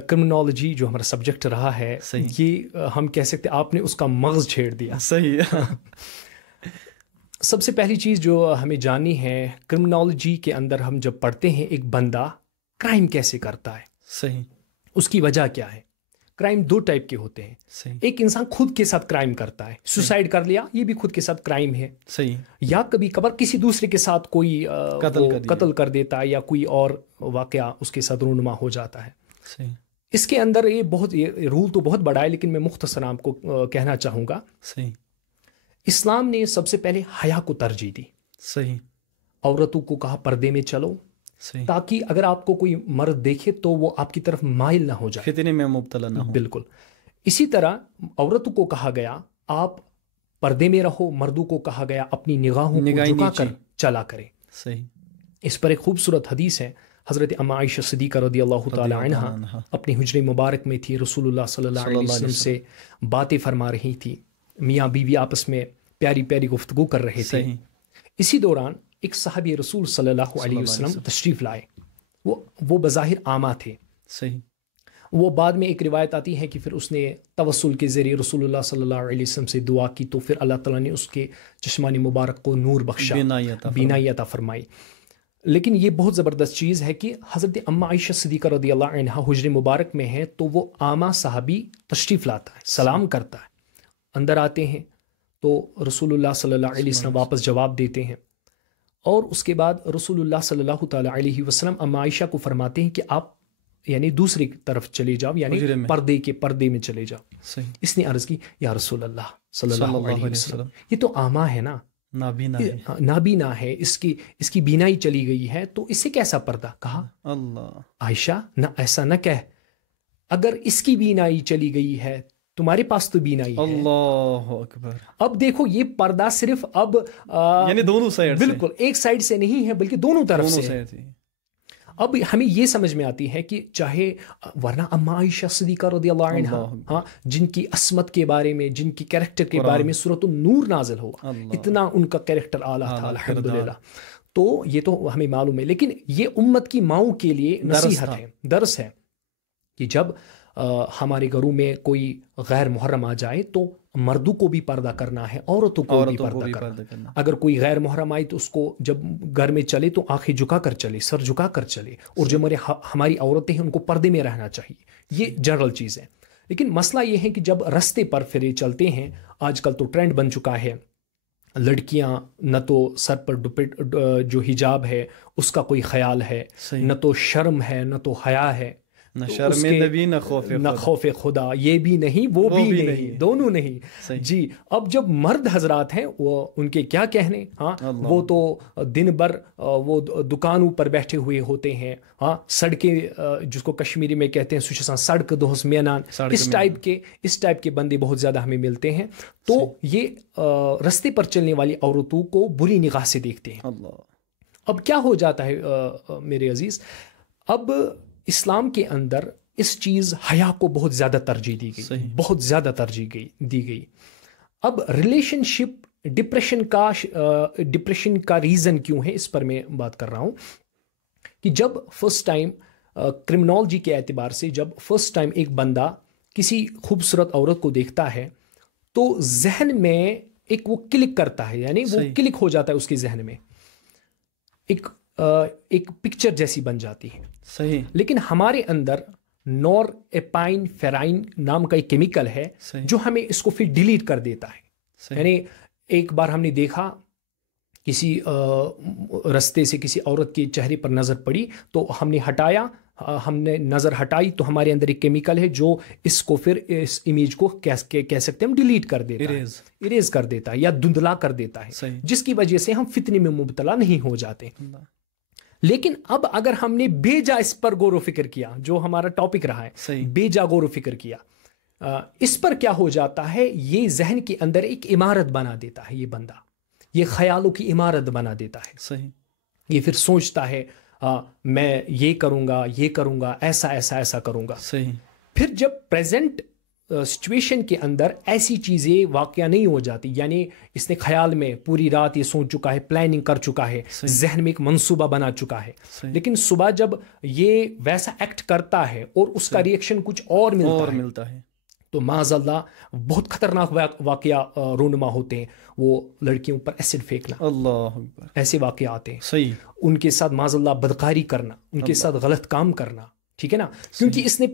کرمنالوجی جو ہمارا سبجیکٹ رہا ہے، یہ ہم کہہ سکتے آپ نے اس کا مغز چھیڑ دیا۔ صحیح۔ سب سے پہلی چیز جو ہمیں جاننی ہے، کرمنالوجی کے اندر ہم جب پڑھتے ہیں ایک بندہ کرائم کیسے کرتا ہے، صحیح، اس کی وجہ کیا ہے۔ کرائم دو ٹائپ کے ہوتے ہیں، صحیح، ایک انسان خود کے ساتھ کرائم کرتا ہے، سوسائڈ کر لیا، یہ بھی خود کے ساتھ کرائم ہے، صحیح، یا کبھی کبھار کسی دوسرے کے ساتھ کوئی قتل کر دیتا ہے یا کوئی اور واقعہ اس کے ساتھ رونما ہو جاتا ہے۔ صحیح۔ اس کے اندر یہ رول تو بہت بڑا ہے، لیکن میں مختصر آپ کو کہنا چاہوں گا۔ صحیح۔ اسلام نے سب سے پہلے حیا کو ترجیح دی۔ صحیح۔ عورتوں کو کہا پردے میں چلو، صحیح، تاکہ اگر آپ کو کوئی مرد دیکھے تو وہ آپ کی طرف مائل نہ ہو جائے، فتنے میں مبتلا نہ ہو۔ بالکل۔ اسی طرح عورتوں کو کہا گیا آپ پردے میں رہو، مردوں کو کہا گیا اپنی نگاہوں کو جھکا کر چلا کرے۔ صحیح۔ اس پر ایک خوبصورت حدیث ہے، حضرت اما عائشہ صدیقہ رضی اللہ تعالی عنہا اپنی حجرے مبارک میں تھی، رسول اللہ صلی اللہ علیہ وسلم سے باتیں فرما رہی تھی، میاں بیوی آپس میں پیاری پیاری گفتگو کر رہے تھے۔ اسی دوران ایک صحابی رسول صلی اللہ علیہ وسلم تشریف لائے، وہ بظاہر عامہ تھے۔ صحیح۔ وہ بعد میں ایک روایت آتی ہے کہ پھر اس نے توسل کے ذریعے رسول اللہ صلی اللہ علیہ وسلم سے دعا کی، تو پھر اللہ تعالیٰ نے اس کے چشمان مبارک کو نور بخشا، بینائی عطا فرمائی۔ لیکن یہ بہت زبردست چیز ہے کہ حضرت اما عائشہ صدیقہ رضی اللہ عنہا حجر مبارک میں ہے، تو وہ عامہ صحابی تشریف لاتا ہے، سلام کرتا ہے، اندر آتے ہیں تو رسول اللہ صلی اللہ علیہ وسلم واپس جواب دیتے ہیں، اور اس کے بعد رسول اللہ صلی اللہ تعالی علیہ وسلم اما عائشہ کو فرماتے ہیں کہ آپ یعنی دوسری طرف چلے جاؤ، یعنی پردے میں چلے جاؤ۔ اس نے عرض کی یا رسول اللہ صلی اللہ علیہ وسلم، یہ تو عامہ ہے نا، نابینا ہے، اس کی بینائی چلی گئی ہے، تو اس سے کیسا پردہ؟ کہا اللہ عائشہ نہ ایسا نہ کہہ، اگر اس کی بینائی چلی گئی ہے تمہارے پاس تو بینائی ہے۔ اللہ اکبر۔ اب دیکھو یہ پردہ صرف اب یعنی دونوں سائیڈ، بالکل ایک سائیڈ سے نہیں ہے بلکہ دونوں طرف سے۔ اب ہمیں یہ سمجھ میں آتی ہے کہ چاہے ورنہ اما عائشہ صدیقہ رضی اللہ عنہا جن کی عصمت کے بارے میں، جن کی کریکٹر کے بارے میں سورۃ النور نازل ہوا، اتنا ان کا کریکٹر اعلیٰ تھا الحمدللہ، تو یہ تو ہمیں معلوم ہے۔ لیکن یہ امت کی ماؤں کے لیے نصیحت ہے، درس ہے کہ جب ہمارے گھروں میں کوئی غیر محرم آ جائے تو مردوں کو بھی پردہ کرنا ہے، عورتوں کو بھی پردہ کرنا۔ اگر کوئی غیر محرم آئے تو اس کو جب گھر میں چلے تو آنکھیں جھکا کر چلے، سر جھکا کر چلے، اور جو ہماری عورتیں ہیں ان کو پردے میں رہنا چاہیے، یہ جنرل چیز ہے۔ لیکن مسئلہ یہ ہے کہ جب رستے پر پھرے چلتے ہیں، آج کل تو ٹرینڈ بن چکا ہے، لڑکیاں نہ تو سر پر جو حجاب ہے اس کا کوئی خیال ہے، نہ تو شرم ہے، نہ تو حیا ہے، نہ شرم نبی نہ خوف خدا، یہ بھی نہیں وہ بھی نہیں، دونوں نہیں جی۔ اب جب مرد حضرات ہیں وہ ان کے کیا کہنے، ہاں وہ تو دن بھر وہ دکانوں پر بیٹھے ہوئے ہوتے ہیں، ہاں سڑکیں جس کو کشمیری میں کہتے ہیں سوچسان سڑک دوہس مینان، اس ٹائپ کے بندے بہت زیادہ ہمیں ملتے ہیں، تو یہ رستے پر چلنے والی عورتوں کو بری نگاہ سے دیکھتے ہیں۔ اب کیا ہو جاتا ہے میرے عزیز، اب اسلام کے اندر اس چیز حیا کو بہت زیادہ ترجیح دی گئی، بہت زیادہ ترجیح دی گئی۔ اب ریلیشن شپ ڈپریشن کا ریزن کیوں ہے، اس پر میں بات کر رہا ہوں کہ جب فرسٹ ٹائم کرمنالوجی کے اعتبار سے جب فرسٹ ٹائم ایک بندہ کسی خوبصورت عورت کو دیکھتا ہے تو ذہن میں ایک وہ کلک کرتا ہے، یعنی وہ کلک ہو جاتا ہے اس کے ذہن میں، ایک پکچر جیسی بن جاتی ہے۔ صحیح۔ لیکن ہمارے اندر نور ایپائن فیرائن نام کا ایک کیمیکل ہے جو ہمیں اس کو پھر ڈیلیٹ کر دیتا ہے۔ یعنی ایک بار ہم نے دیکھا کسی رستے سے کسی عورت کے چہرے پر نظر پڑی تو ہم نے ہٹایا، ہم نے نظر ہٹائی تو ہمارے اندر ایک کیمیکل ہے جو اس کو پھر اس امیج کو کہہ سکتے ہیں ہم ڈیلیٹ کر دیتا ہے، اریز کر دیتا ہے یا دھندلا کر دیتا ہے، جس کی وجہ سے ہم فتنے میں مبتلا نہیں ہو جاتے۔ لیکن اب اگر ہم نے بیجا اس پر غور و فکر کیا، جو ہمارا ٹاپک رہا ہے، بیجا غور و فکر کیا، اس پر کیا ہو جاتا ہے، یہ ذہن کے اندر ایک عمارت بنا دیتا ہے، یہ بندہ یہ خیالوں کی عمارت بنا دیتا ہے. صحیح. یہ پھر سوچتا ہے میں یہ کروں گا، یہ کروں گا، ایسا ایسا ایسا کروں گا. صحیح. پھر جب پریزنٹ سچویشن کے اندر ایسی چیزیں واقعہ نہیں ہو جاتی، یعنی اس نے خیال میں پوری رات یہ سوچ چکا ہے، پلاننگ کر چکا ہے، ذہن میں ایک منصوبہ بنا چکا ہے، لیکن صبح جب یہ ویسا ایکٹ کرتا ہے اور اس کا ریئیکشن کچھ اور ملتا ہے تو معاذ اللہ بہت خطرناک واقعہ رونما ہوتے ہیں. وہ لڑکیوں پر ایسڈ پھینکنا، اللہ ایسے واقعہ آتے ہیں. صحیح. ان کے ساتھ معاذ اللہ بدکاری کرنا، ان کے ساتھ غلط کام کرنا. ٹھیک ہے نا، کیونکہ اس نے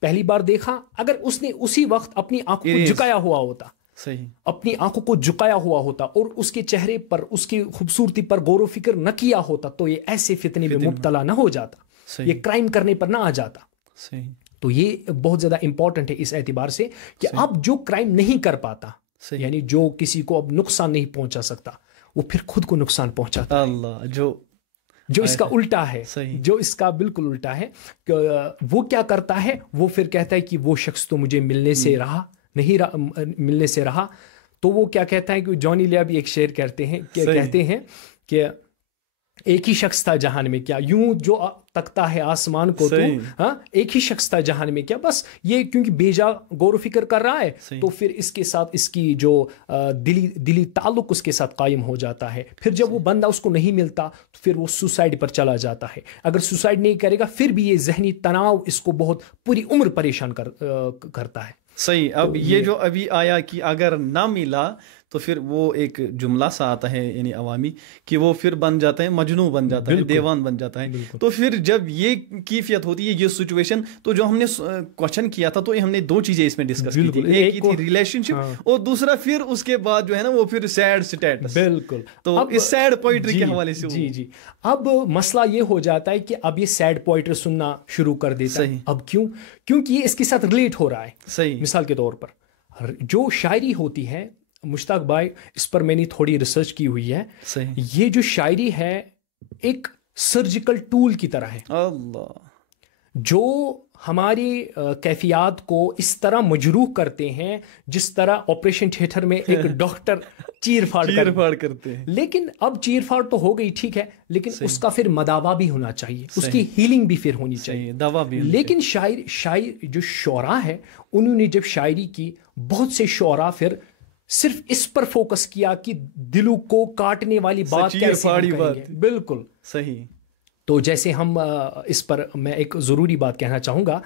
پہلی بار دیکھا، اگر اس نے اسی وقت اپنی آنکھوں کو جھکایا ہوا ہوتا، صحیح، اپنی آنکھوں کو جھکایا ہوا ہوتا اور اس کے چہرے پر، اس کی خوبصورتی پر غور و فکر نہ کیا ہوتا تو یہ ایسے فتنے میں مبتلا نہ ہو جاتا، یہ کرائم کرنے پر نہ آ جاتا. صحیح. تو یہ بہت زیادہ امپورٹنٹ ہے اس اعتبار سے کہ اب جو کرائم نہیں کر پاتا، یعنی جو کسی کو اب نقصان نہیں پہنچا سکتا، وہ پھر خود کو نقصان پہنچاتا. اللہ، جو اس کا الٹا ہے، جو اس کا بالکل الٹا ہے، وہ کیا کرتا ہے، وہ پھر کہتا ہے کہ وہ شخص تو مجھے ملنے سے رہا. تو وہ کیا کہتا ہے کہ جانی لیا بھی ایک شعر کہتے ہیں کہ ایک ہی شخص تھا جہان میں کیا، یوں جو تکتا ہے آسمان کو تو ہاں ایک ہی شخص تھا جہان میں کیا. بس یہ کیونکہ بیجا غور و فکر کر رہا ہے تو پھر اس کے ساتھ اس کی جو دلی تعلق اس کے ساتھ قائم ہو جاتا ہے. پھر جب وہ بندہ اس کو نہیں ملتا تو پھر وہ سوسائڈ پر چلا جاتا ہے. اگر سوسائڈ نہیں کرے گا پھر بھی یہ ذہنی تناؤ اس کو بہت پوری عمر پریشان کرتا ہے. صحیح. اب یہ جو ابھی آیا کہ اگر نہ ملا تو پھر وہ ایک جملہ سا آتا ہے یعنی عوامی کہ وہ پھر بن جاتا ہے مجنون بن جاتا ہے، دیوان بن جاتا ہے. تو پھر جب یہ کیفیت ہوتی ہے، یہ سچویشن، تو جو ہم نے کوشچن کیا تھا تو ہم نے دو چیزیں اس میں ڈسکس کی تھی. ایک کی تھی ریلیشن شپ اور دوسرا پھر اس کے بعد جو ہے نا وہ پھر سیڈ سٹیٹس. بالکل. تو اس سیڈ پوئٹری کے حوالے سے جی اب مسئلہ یہ ہو جاتا ہے کہ اب یہ سیڈ پوئٹری سننا شروع کر دیتا ہے. اب کیونکہ یہ اس کے ساتھ ریلیٹ ہو رہا ہے. صحیح. مثال کے طور پر جو شاعری ہوتی ہے، مشتاق بھائی اس پر میں نے تھوڑی ریسرچ کی ہوئی ہے. یہ جو شاعری ہے ایک سرجیکل ٹول کی طرح ہے. اللہ. جو ہماری کیفیات کو اس طرح مجروح کرتے ہیں جس طرح آپریشن تھیٹر میں ایک ڈاکٹر چیر پھاڑ کرتے ہیں. لیکن اب چیر پھاڑ تو ہو گئی، ٹھیک ہے، لیکن اس کا پھر مداوا بھی ہونا چاہیے، اس کی ہیلنگ بھی پھر ہونی چاہیے، دوا بھی. لیکن شاعر جو شعراء ہے انہوں نے جب شاعری کی، بہت سے شعراء پھر صرف اس پر فوکس کیا کہ دلوں کو کاٹنے والی بات کیسے ہم کہیں گے. بالکل صحیح. تو جیسے ہم اس پر میں ایک ضروری بات کہنا چاہوں گا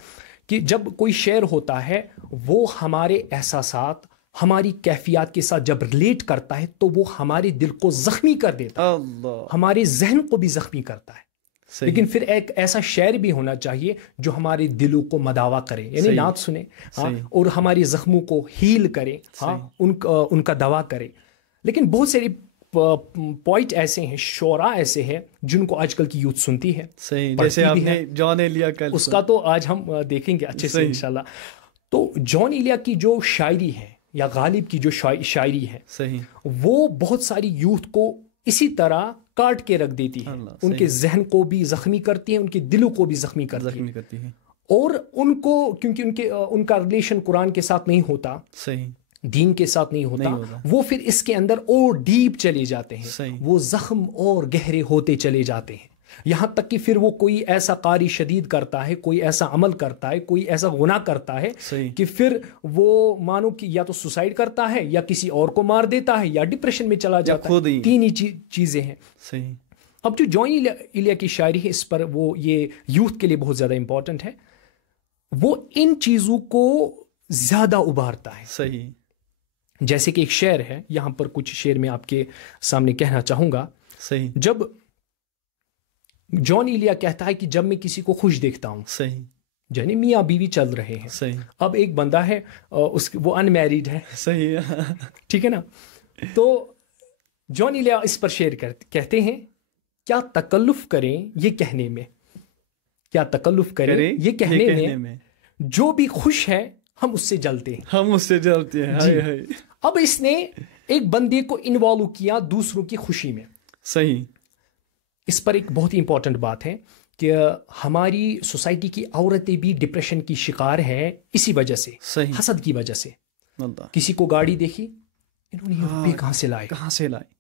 کہ جب کوئی شعر ہوتا ہے وہ ہمارے احساسات، ہماری کیفیات کے ساتھ جب ریلیٹ کرتا ہے تو وہ ہمارے دل کو زخمی کر دیتا ہے، ہمارے ذہن کو بھی زخمی کرتا ہے. لیکن پھر ایک ایسا شعر بھی ہونا چاہیے جو ہمارے دلوں کو مداوا کرے، یعنی نعت سنے اور ہماری زخموں کو ہیل کرے، ان کا دوا کرے. لیکن بہت ساری پوائٹ ایسے ہیں، شعراء ایسے ہیں جن کو آج کل کی یوتھ سنتی ہے. جیسے آپ نے جان ایلیا اس کا تو آج ہم دیکھیں گے اچھے سے انشاءاللہ. تو جان ایلیا کی جو شاعری ہے یا غالب کی جو شاعری ہے وہ بہت ساری یوتھ کو اسی طرح کاٹ کے رکھ دیتی ہے، ان کے ذہن کو بھی زخمی کرتی ہے، ان کے دلوں کو بھی زخمی کرتی ہے. اور ان کو کیونکہ ان کا ریلیشن قرآن کے ساتھ نہیں ہوتا، دین کے ساتھ نہیں ہوتا، وہ پھر اس کے اندر اور ڈیپ چلے جاتے ہیں، وہ زخم اور گہرے ہوتے چلے جاتے ہیں، یہاں تک کہ پھر وہ کوئی ایسا قاری شدید کرتا ہے، کوئی ایسا عمل کرتا ہے، کوئی ایسا گناہ کرتا ہے کہ پھر وہ مانو کہ یا تو سوسائڈ کرتا ہے یا کسی اور کو مار دیتا ہے یا ڈپریشن میں چلا جاتا ہے. تین ہی چیزیں ہیں. اب جو جان ایلیا کی شاعری ہے اس پر وہ یہ یوتھ کے لیے بہت زیادہ امپورٹنٹ ہے، وہ ان چیزوں کو زیادہ ابھارتا ہے. جیسے کہ ایک شعر ہے، یہاں پر کچھ شعر میں آپ کے سامنے کہنا چاہوں گا. جب جان ایلیا کہتا ہے کہ جب میں کسی کو خوش دیکھتا ہوں، یعنی میاں بیوی چل رہے ہیں، اب ایک بندہ ہے وہ ان میریڈ ہے، ٹھیک ہے نا، تو جان ایلیا اس پر شعر کہتے ہیں، کیا تکلف کریں یہ کہنے میں، کیا تکلف کریں یہ کہنے میں، جو بھی خوش ہے ہم اس سے جلتے ہیں. اب اس نے ایک بندے کو انوالو کیا دوسروں کی خوشی میں. اس پر ایک بہت ہی امپورٹنٹ بات ہے کہ ہماری سوسائٹی کی عورتیں بھی ڈپریشن کی شکار ہیں اسی وجہ سے، حسد کی وجہ سے. کسی کو گاڑی دیکھی، انہوں نے یہ روپے کہاں سے لائے،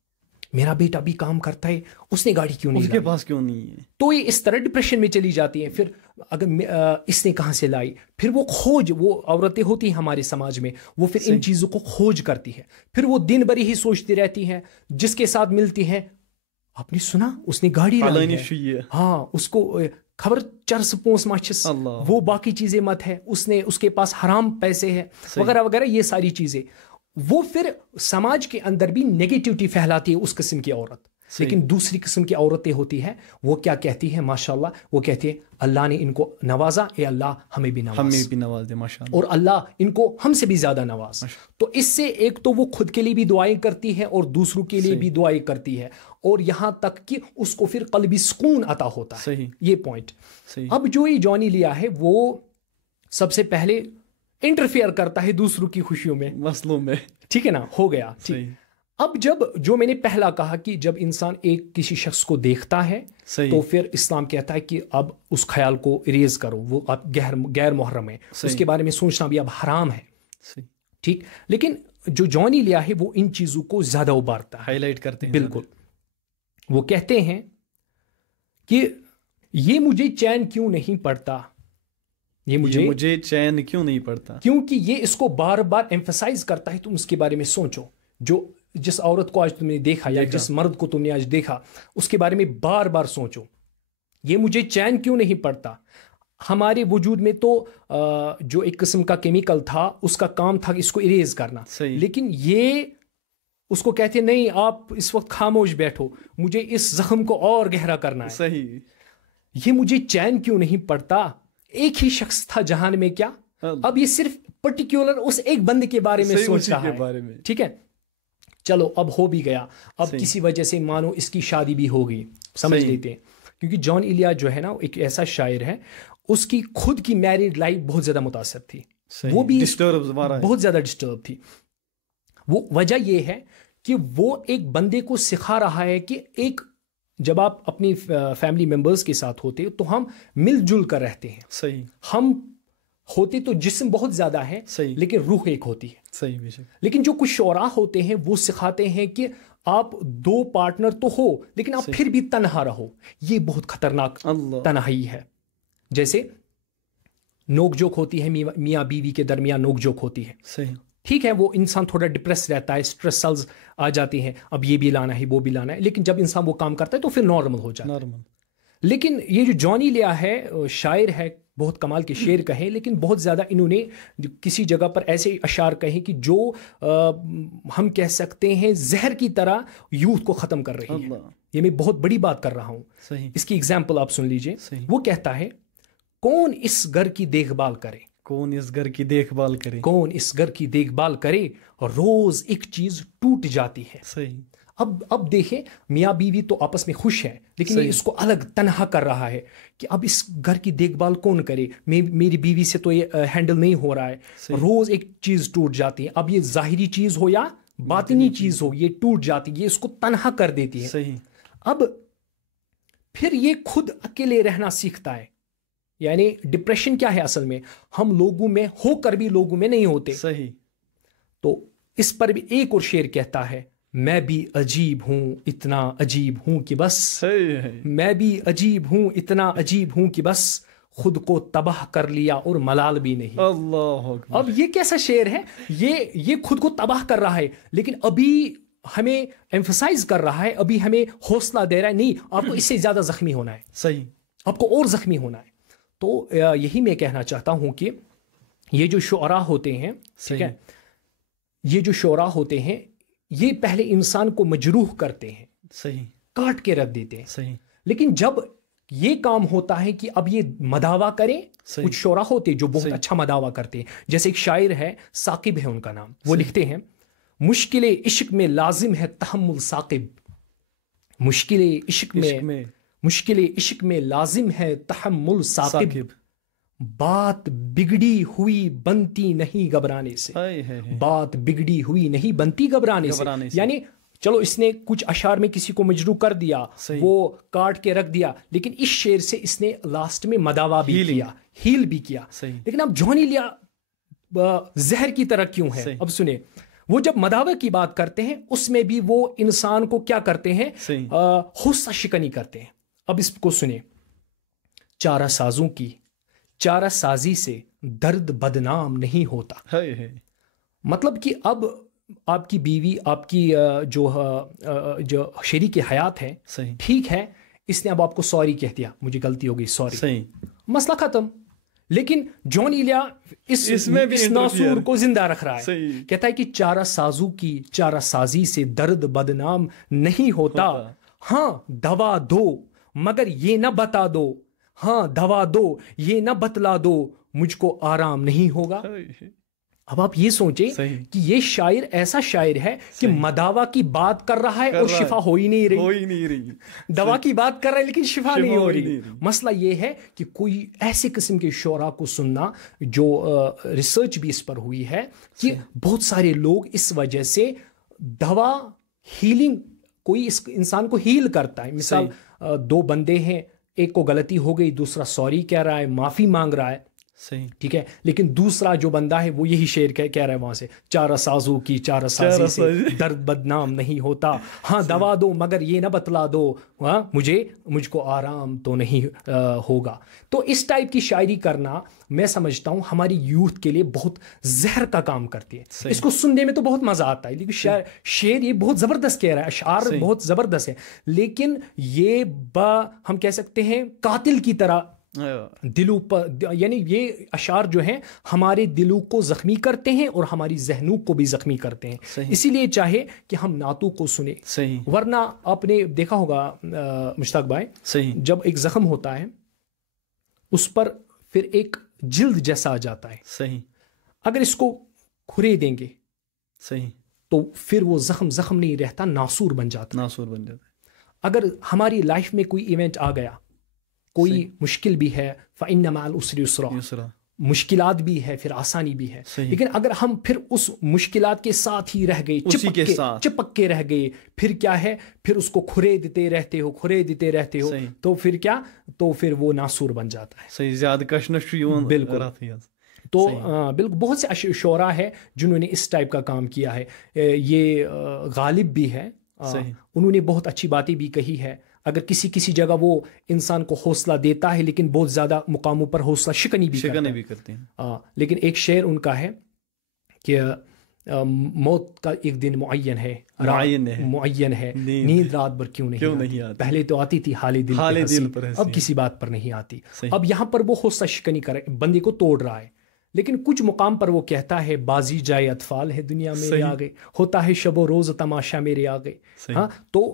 میرا بیٹا بھی کام کرتا ہے، اس نے گاڑی کیوں نہیں، اس کے پاس کیوں نہیں ہے. تو یہ اس طرح ڈپریشن میں چلی جاتی ہیں. پھر اگر اس نے کہاں سے لائی، پھر وہ کھوج، وہ عورتیں ہوتی ہیں ہمارے سماج میں، وہ پھر ان چیزوں کو کھوج کرتی ہے. پھر وہ دن بھر ہی سوچتی رہتی ہیں، جس کے ساتھ ملتی ہیں، آپ نے سنا اس نے گاڑی لائی ہے، ہاں اس کو خبر چرس پونس ماچس، وہ باقی چیزیں مت ہے، اس کے پاس حرام پیسے ہیں وغیرہ وغیرہ، یہ ساری چیزیں. وہ پھر سماج کے اندر بھی نیگیٹیوٹی پھیلاتی ہے اس قسم کی عورت. لیکن دوسری قسم کی عورتیں ہوتی ہیں، وہ کیا کہتی ہیں، ماشاءاللہ وہ کہتی ہے اللہ نے ان کو نوازا، اے اللہ ہمیں بھی نواز دے ماشاءاللہ، اور اللہ ان کو ہم سے بھی زیادہ نواز. تو اس سے ایک تو وہ خود کے لیے بھی دعائیں کرتی ہے اور دوسروں کے لیے بھی دعائیں کرتی ہے، اور یہاں تک کہ اس کو پھر قلبی سکون عطا ہوتا ہے. یہ پوائنٹ. اب جو یہ جانی لیا ہے وہ سب سے پہلے انٹرفیئر کرتا ہے دوسروں کی خوشیوں میں، مسئلوں میں، ٹھیک ہے نا، ہو گیا. اب جو میں نے پہلا کہا کہ جب انسان ایک کسی شخص کو دیکھتا ہے تو پھر اسلام کہتا ہے کہ اب اس خیال کو اریز کرو، وہ اب غیر محرم ہے، اس کے بارے میں سوچنا بھی اب حرام ہے. ٹھیک. لیکن جو جانی لیا ہے وہ ان چیزوں کو زیادہ ابھارتا ہے، ہائی لائٹ کرتے ہیں. بالکل. وہ کہتے ہیں کہ یہ مجھے چین کیوں نہیں پڑتا، یہ مجھے چین کیوں نہیں پڑتا، کیونکہ یہ اس کو بار بار ایمفسائز کرتا ہے. تم اس کے بارے میں سوچو، جس عورت کو آج تم نے دیکھا یا جس مرد کو تم نے آج دیکھا، اس کے بارے میں بار بار سوچو، یہ مجھے چین کیوں نہیں پڑتا. ہمارے وجود میں تو جو ایک قسم کا کیمیکل تھا، اس کا کام تھا اس کو اریز کرنا، لیکن یہ اس کو کہتے نہیں، آپ اس وقت خاموش بیٹھو، مجھے اس زخم کو اور گہرا کرنا ہے. یہ مجھے چین کیوں نہیں پڑتا. ایک ہی شخص تھا جہان میں، کیا اب یہ صرف پرٹیکولر اس ایک بندے کے بارے میں سوچ رہا ہے. ٹھیک ہے، چلو اب ہو بھی گیا، اب کسی وجہ سے مانو اس کی شادی بھی ہو گئی، سمجھ لیتے ہیں. کیونکہ جان ایلیا جو ہے نا ایک ایسا شاعر ہے، اس کی خود کی میریڈ لائف بہت زیادہ متاثر تھی، وہ بھی بہت زیادہ ڈسٹرب تھی. وہ وجہ یہ ہے کہ وہ ایک بندے کو سکھا رہا ہے کہ ایک جب آپ اپنی فیملی ممبرز کے ساتھ ہوتے تو ہم مل جل کر رہتے ہیں. صحیح. ہم ہوتے تو جسم بہت زیادہ ہے، لیکن روح ایک ہوتی ہے. صحیح. لیکن جو کچھ شعراء ہوتے ہیں وہ سکھاتے ہیں کہ آپ دو پارٹنر تو ہو لیکن آپ پھر بھی تنہا رہو. یہ بہت خطرناک تنہائی ہے. جیسے نوک جوک ہوتی ہے میاں بیوی کے درمیان، نوک جوک ہوتی ہے. صحیح. ٹھیک ہے، وہ انسان تھوڑا ڈپریس رہتا ہے، اسٹریس سیلز آ جاتی ہیں، اب یہ بھی لانا ہے وہ بھی لانا ہے، لیکن جب انسان وہ کام کرتا ہے تو پھر نارمل ہو جاتا ہے. لیکن یہ جو جانی لیا ہے، شاعر ہے، بہت کمال کے شعر کہیں، لیکن بہت زیادہ انہوں نے کسی جگہ پر ایسے اشعار کہیں کہ جو ہم کہہ سکتے ہیں زہر کی طرح یوتھ کو ختم کر رہی ہے. یہ میں بہت بڑی بات کر رہا ہوں. اس کی اگزامپل آپ سن لیجئے. وہ کہتا ہے، کون اس گھر کی دیکھ بھال کرے، کون اس گھر کی دیکھ بھال کرے، کون اس گھر کی دیکھ بھال کرے، اور روز ایک چیز ٹوٹ جاتی ہے. صحیح. اب دیکھیں، میاں بیوی تو آپس میں خوش ہے، لیکن یہ اس کو الگ تنہا کر رہا ہے کہ اب اس گھر کی دیکھ بھال کون کرے، میری بیوی سے تو یہ ہینڈل نہیں ہو رہا ہے. روز ایک چیز ٹوٹ جاتی ہے، اب یہ ظاہری چیز ہو یا باطنی چیز ہو، یہ ٹوٹ جاتی ہے، یہ اس کو تنہا کر دیتی ہے. صحیح. اب پھر یہ خود اکیلے رہنا سیکھتا ہے. یعنی ڈپریشن کیا ہے اصل میں، ہم لوگوں میں ہو کر بھی لوگوں میں نہیں ہوتے. صحیح. تو اس پر بھی ایک اور شعر کہتا ہے، میں بھی عجیب ہوں اتنا عجیب ہوں کہ بس، میں بھی عجیب ہوں اتنا عجیب ہوں کہ بس، خود کو تباہ کر لیا اور ملال بھی نہیں. اللہ اکبر. اب یہ کیسا شعر ہے، یہ خود کو تباہ کر رہا ہے، لیکن ابھی ہمیں ایمفسائز کر رہا ہے، ابھی ہمیں حوصلہ دے رہا ہے، نہیں آپ کو اس سے زیادہ زخمی ہونا ہے. صحیح. آپ کو اور زخمی ہونا ہے. تو یہی میں کہنا چاہتا ہوں کہ یہ جو شعراء ہوتے ہیں، ٹھیک ہے، یہ جو شعراء ہوتے ہیں یہ پہلے انسان کو مجروح کرتے ہیں. صحیح. کاٹ کے رکھ دیتے ہیں. صحیح. لیکن جب یہ کام ہوتا ہے کہ اب یہ مداوا کریں، کچھ شعراء ہوتے جو بہت اچھا مداوا کرتے ہیں، جیسے ایک شاعر ہے، ثاقب ہے ان کا نام، وہ لکھتے ہیں، مشکل عشق میں لازم ہے تحمل ثاقب، مشکل عشق میں لازم ہے تحمل ثاقب، بات بگڑی ہوئی بنتی نہیں گھبرانے سے، بات بگڑی ہوئی نہیں بنتی گھبرانے سے. یعنی چلو اس نے کچھ اشعار میں کسی کو مجروح کر دیا, وہ کاٹ کے رکھ دیا, لیکن اس شعر سے اس نے لاسٹ میں مداوا بھی کیا, ہیل بھی کیا. لیکن اب جونی لیا زہر کی طرح کیوں ہے؟ اب سنیں, وہ جب مداوع کی بات کرتے ہیں اس میں بھی وہ انسان کو کیا کرتے ہیں, غصہ شکنی کرتے ہیں. اب اس کو سنیں, چارہ سازوں کی چارہ سازی سے درد بدنام نہیں ہوتا. مطلب کہ اب آپ کی بیوی, آپ کی جو شریک حیات ہے, ٹھیک ہے, اس نے اب آپ کو سوری کہہ دیا, مجھے غلطی ہو گئی, سوری, مسئلہ ختم. لیکن جون ایلیا اس ناسور کو زندہ رکھ رہا ہے, کہتا ہے کہ چارہ سازوں کی چارہ سازی سے درد بدنام نہیں ہوتا. ہاں دوا دو مگر یہ نہ بتا دو, ہاں دوا دو یہ نہ بتلا دو, مجھ کو آرام نہیں ہوگا. اب آپ یہ سوچیں کہ یہ شاعر ایسا شاعر ہے کہ مداوا کی بات کر رہا ہے اور شفا ہو ہی نہیں رہی, دوا کی بات کر رہا ہے لیکن شفا نہیں ہو رہی. مسئلہ یہ ہے کہ کوئی ایسے قسم کے شعراء کو سننا, جو ریسرچ بھی اس پر ہوئی ہے کہ بہت سارے لوگ اس وجہ سے دوا ہیلنگ, کوئی اس انسان کو ہیل کرتا ہے. مثال, دو بندے ہیں, ایک کو غلطی ہو گئی, دوسرا سوری کہہ رہا ہے, معافی مانگ رہا ہے, ٹھیک ہے, لیکن دوسرا جو بندہ ہے وہ یہی شعر کہہ رہا ہے وہاں سے, چارہ سازوں کی چارہ سازی سے درد بدنام نہیں ہوتا, ہاں دوا دو مگر یہ نہ بتلا دو, مجھ کو آرام تو نہیں ہوگا. تو اس ٹائپ کی شاعری کرنا میں سمجھتا ہوں ہماری یوتھ کے لیے بہت زہر کا کام کرتی ہے. اس کو سننے میں تو بہت مزہ آتا ہے, لیکن شعر یہ بہت زبردست کہہ رہا ہے, اشعار بہت زبردست ہے, لیکن یہ ہم کہہ سکتے ہیں قاتل کی طرح دلوں پر, یعنی یہ اشعار جو ہیں ہمارے دلوں کو زخمی کرتے ہیں اور ہماری ذہنوں کو بھی زخمی کرتے ہیں. اسی لیے چاہے کہ ہم نعتوں کو سنیں, ورنہ آپ نے دیکھا ہوگا مشتاق بھائی, جب ایک زخم ہوتا ہے اس پر پھر ایک جلد جیسا آ جاتا ہے, اگر اس کو کھرے دیں گے تو پھر وہ زخم نہیں رہتا, ناسور بن جاتا ہے. اگر ہماری لائف میں کوئی ایونٹ آ گیا, کوئی مشکل بھی ہے, فَإِنَّ مَعَ الْعُسْرِ يُسْرًا, مشکلات بھی ہے پھر آسانی بھی ہے, لیکن اگر ہم پھر اس مشکلات کے ساتھ ہی رہ گئے, چپک کے رہ گئے, پھر کیا ہے, پھر اس کو کھرے دیتے رہتے ہو, تو پھر کیا, تو پھر وہ ناسور بن جاتا ہے. زیادہ کشنش. بالکل. تو بالکل بہت سے شعراء ہے جنہوں نے اس ٹائپ کا کام کیا ہے. یہ غالب بھی ہے, انہوں نے بہت اچھی باتیں بھی کہی ہے. اگر کسی جگہ وہ انسان کو حوصلہ دیتا ہے لیکن بہت زیادہ مقاموں پر حوصلہ شکنی بھی کرتے ہیں. لیکن ایک شعر ان کا ہے کہ موت کا ایک دن معین ہے, نیند رات بھر کیوں نہیں آتی, پہلے تو آتی تھی حال دل پر, اب کسی بات پر نہیں آتی. اب یہاں پر وہ حوصلہ شکنی کر بندے کو توڑ رہا ہے, لیکن کچھ مقام پر وہ کہتا ہے بازی جائے اطفال ہے دنیا میرے آگے, ہوتا ہے شب و روز تماشا میرے آگے. ہاں, تو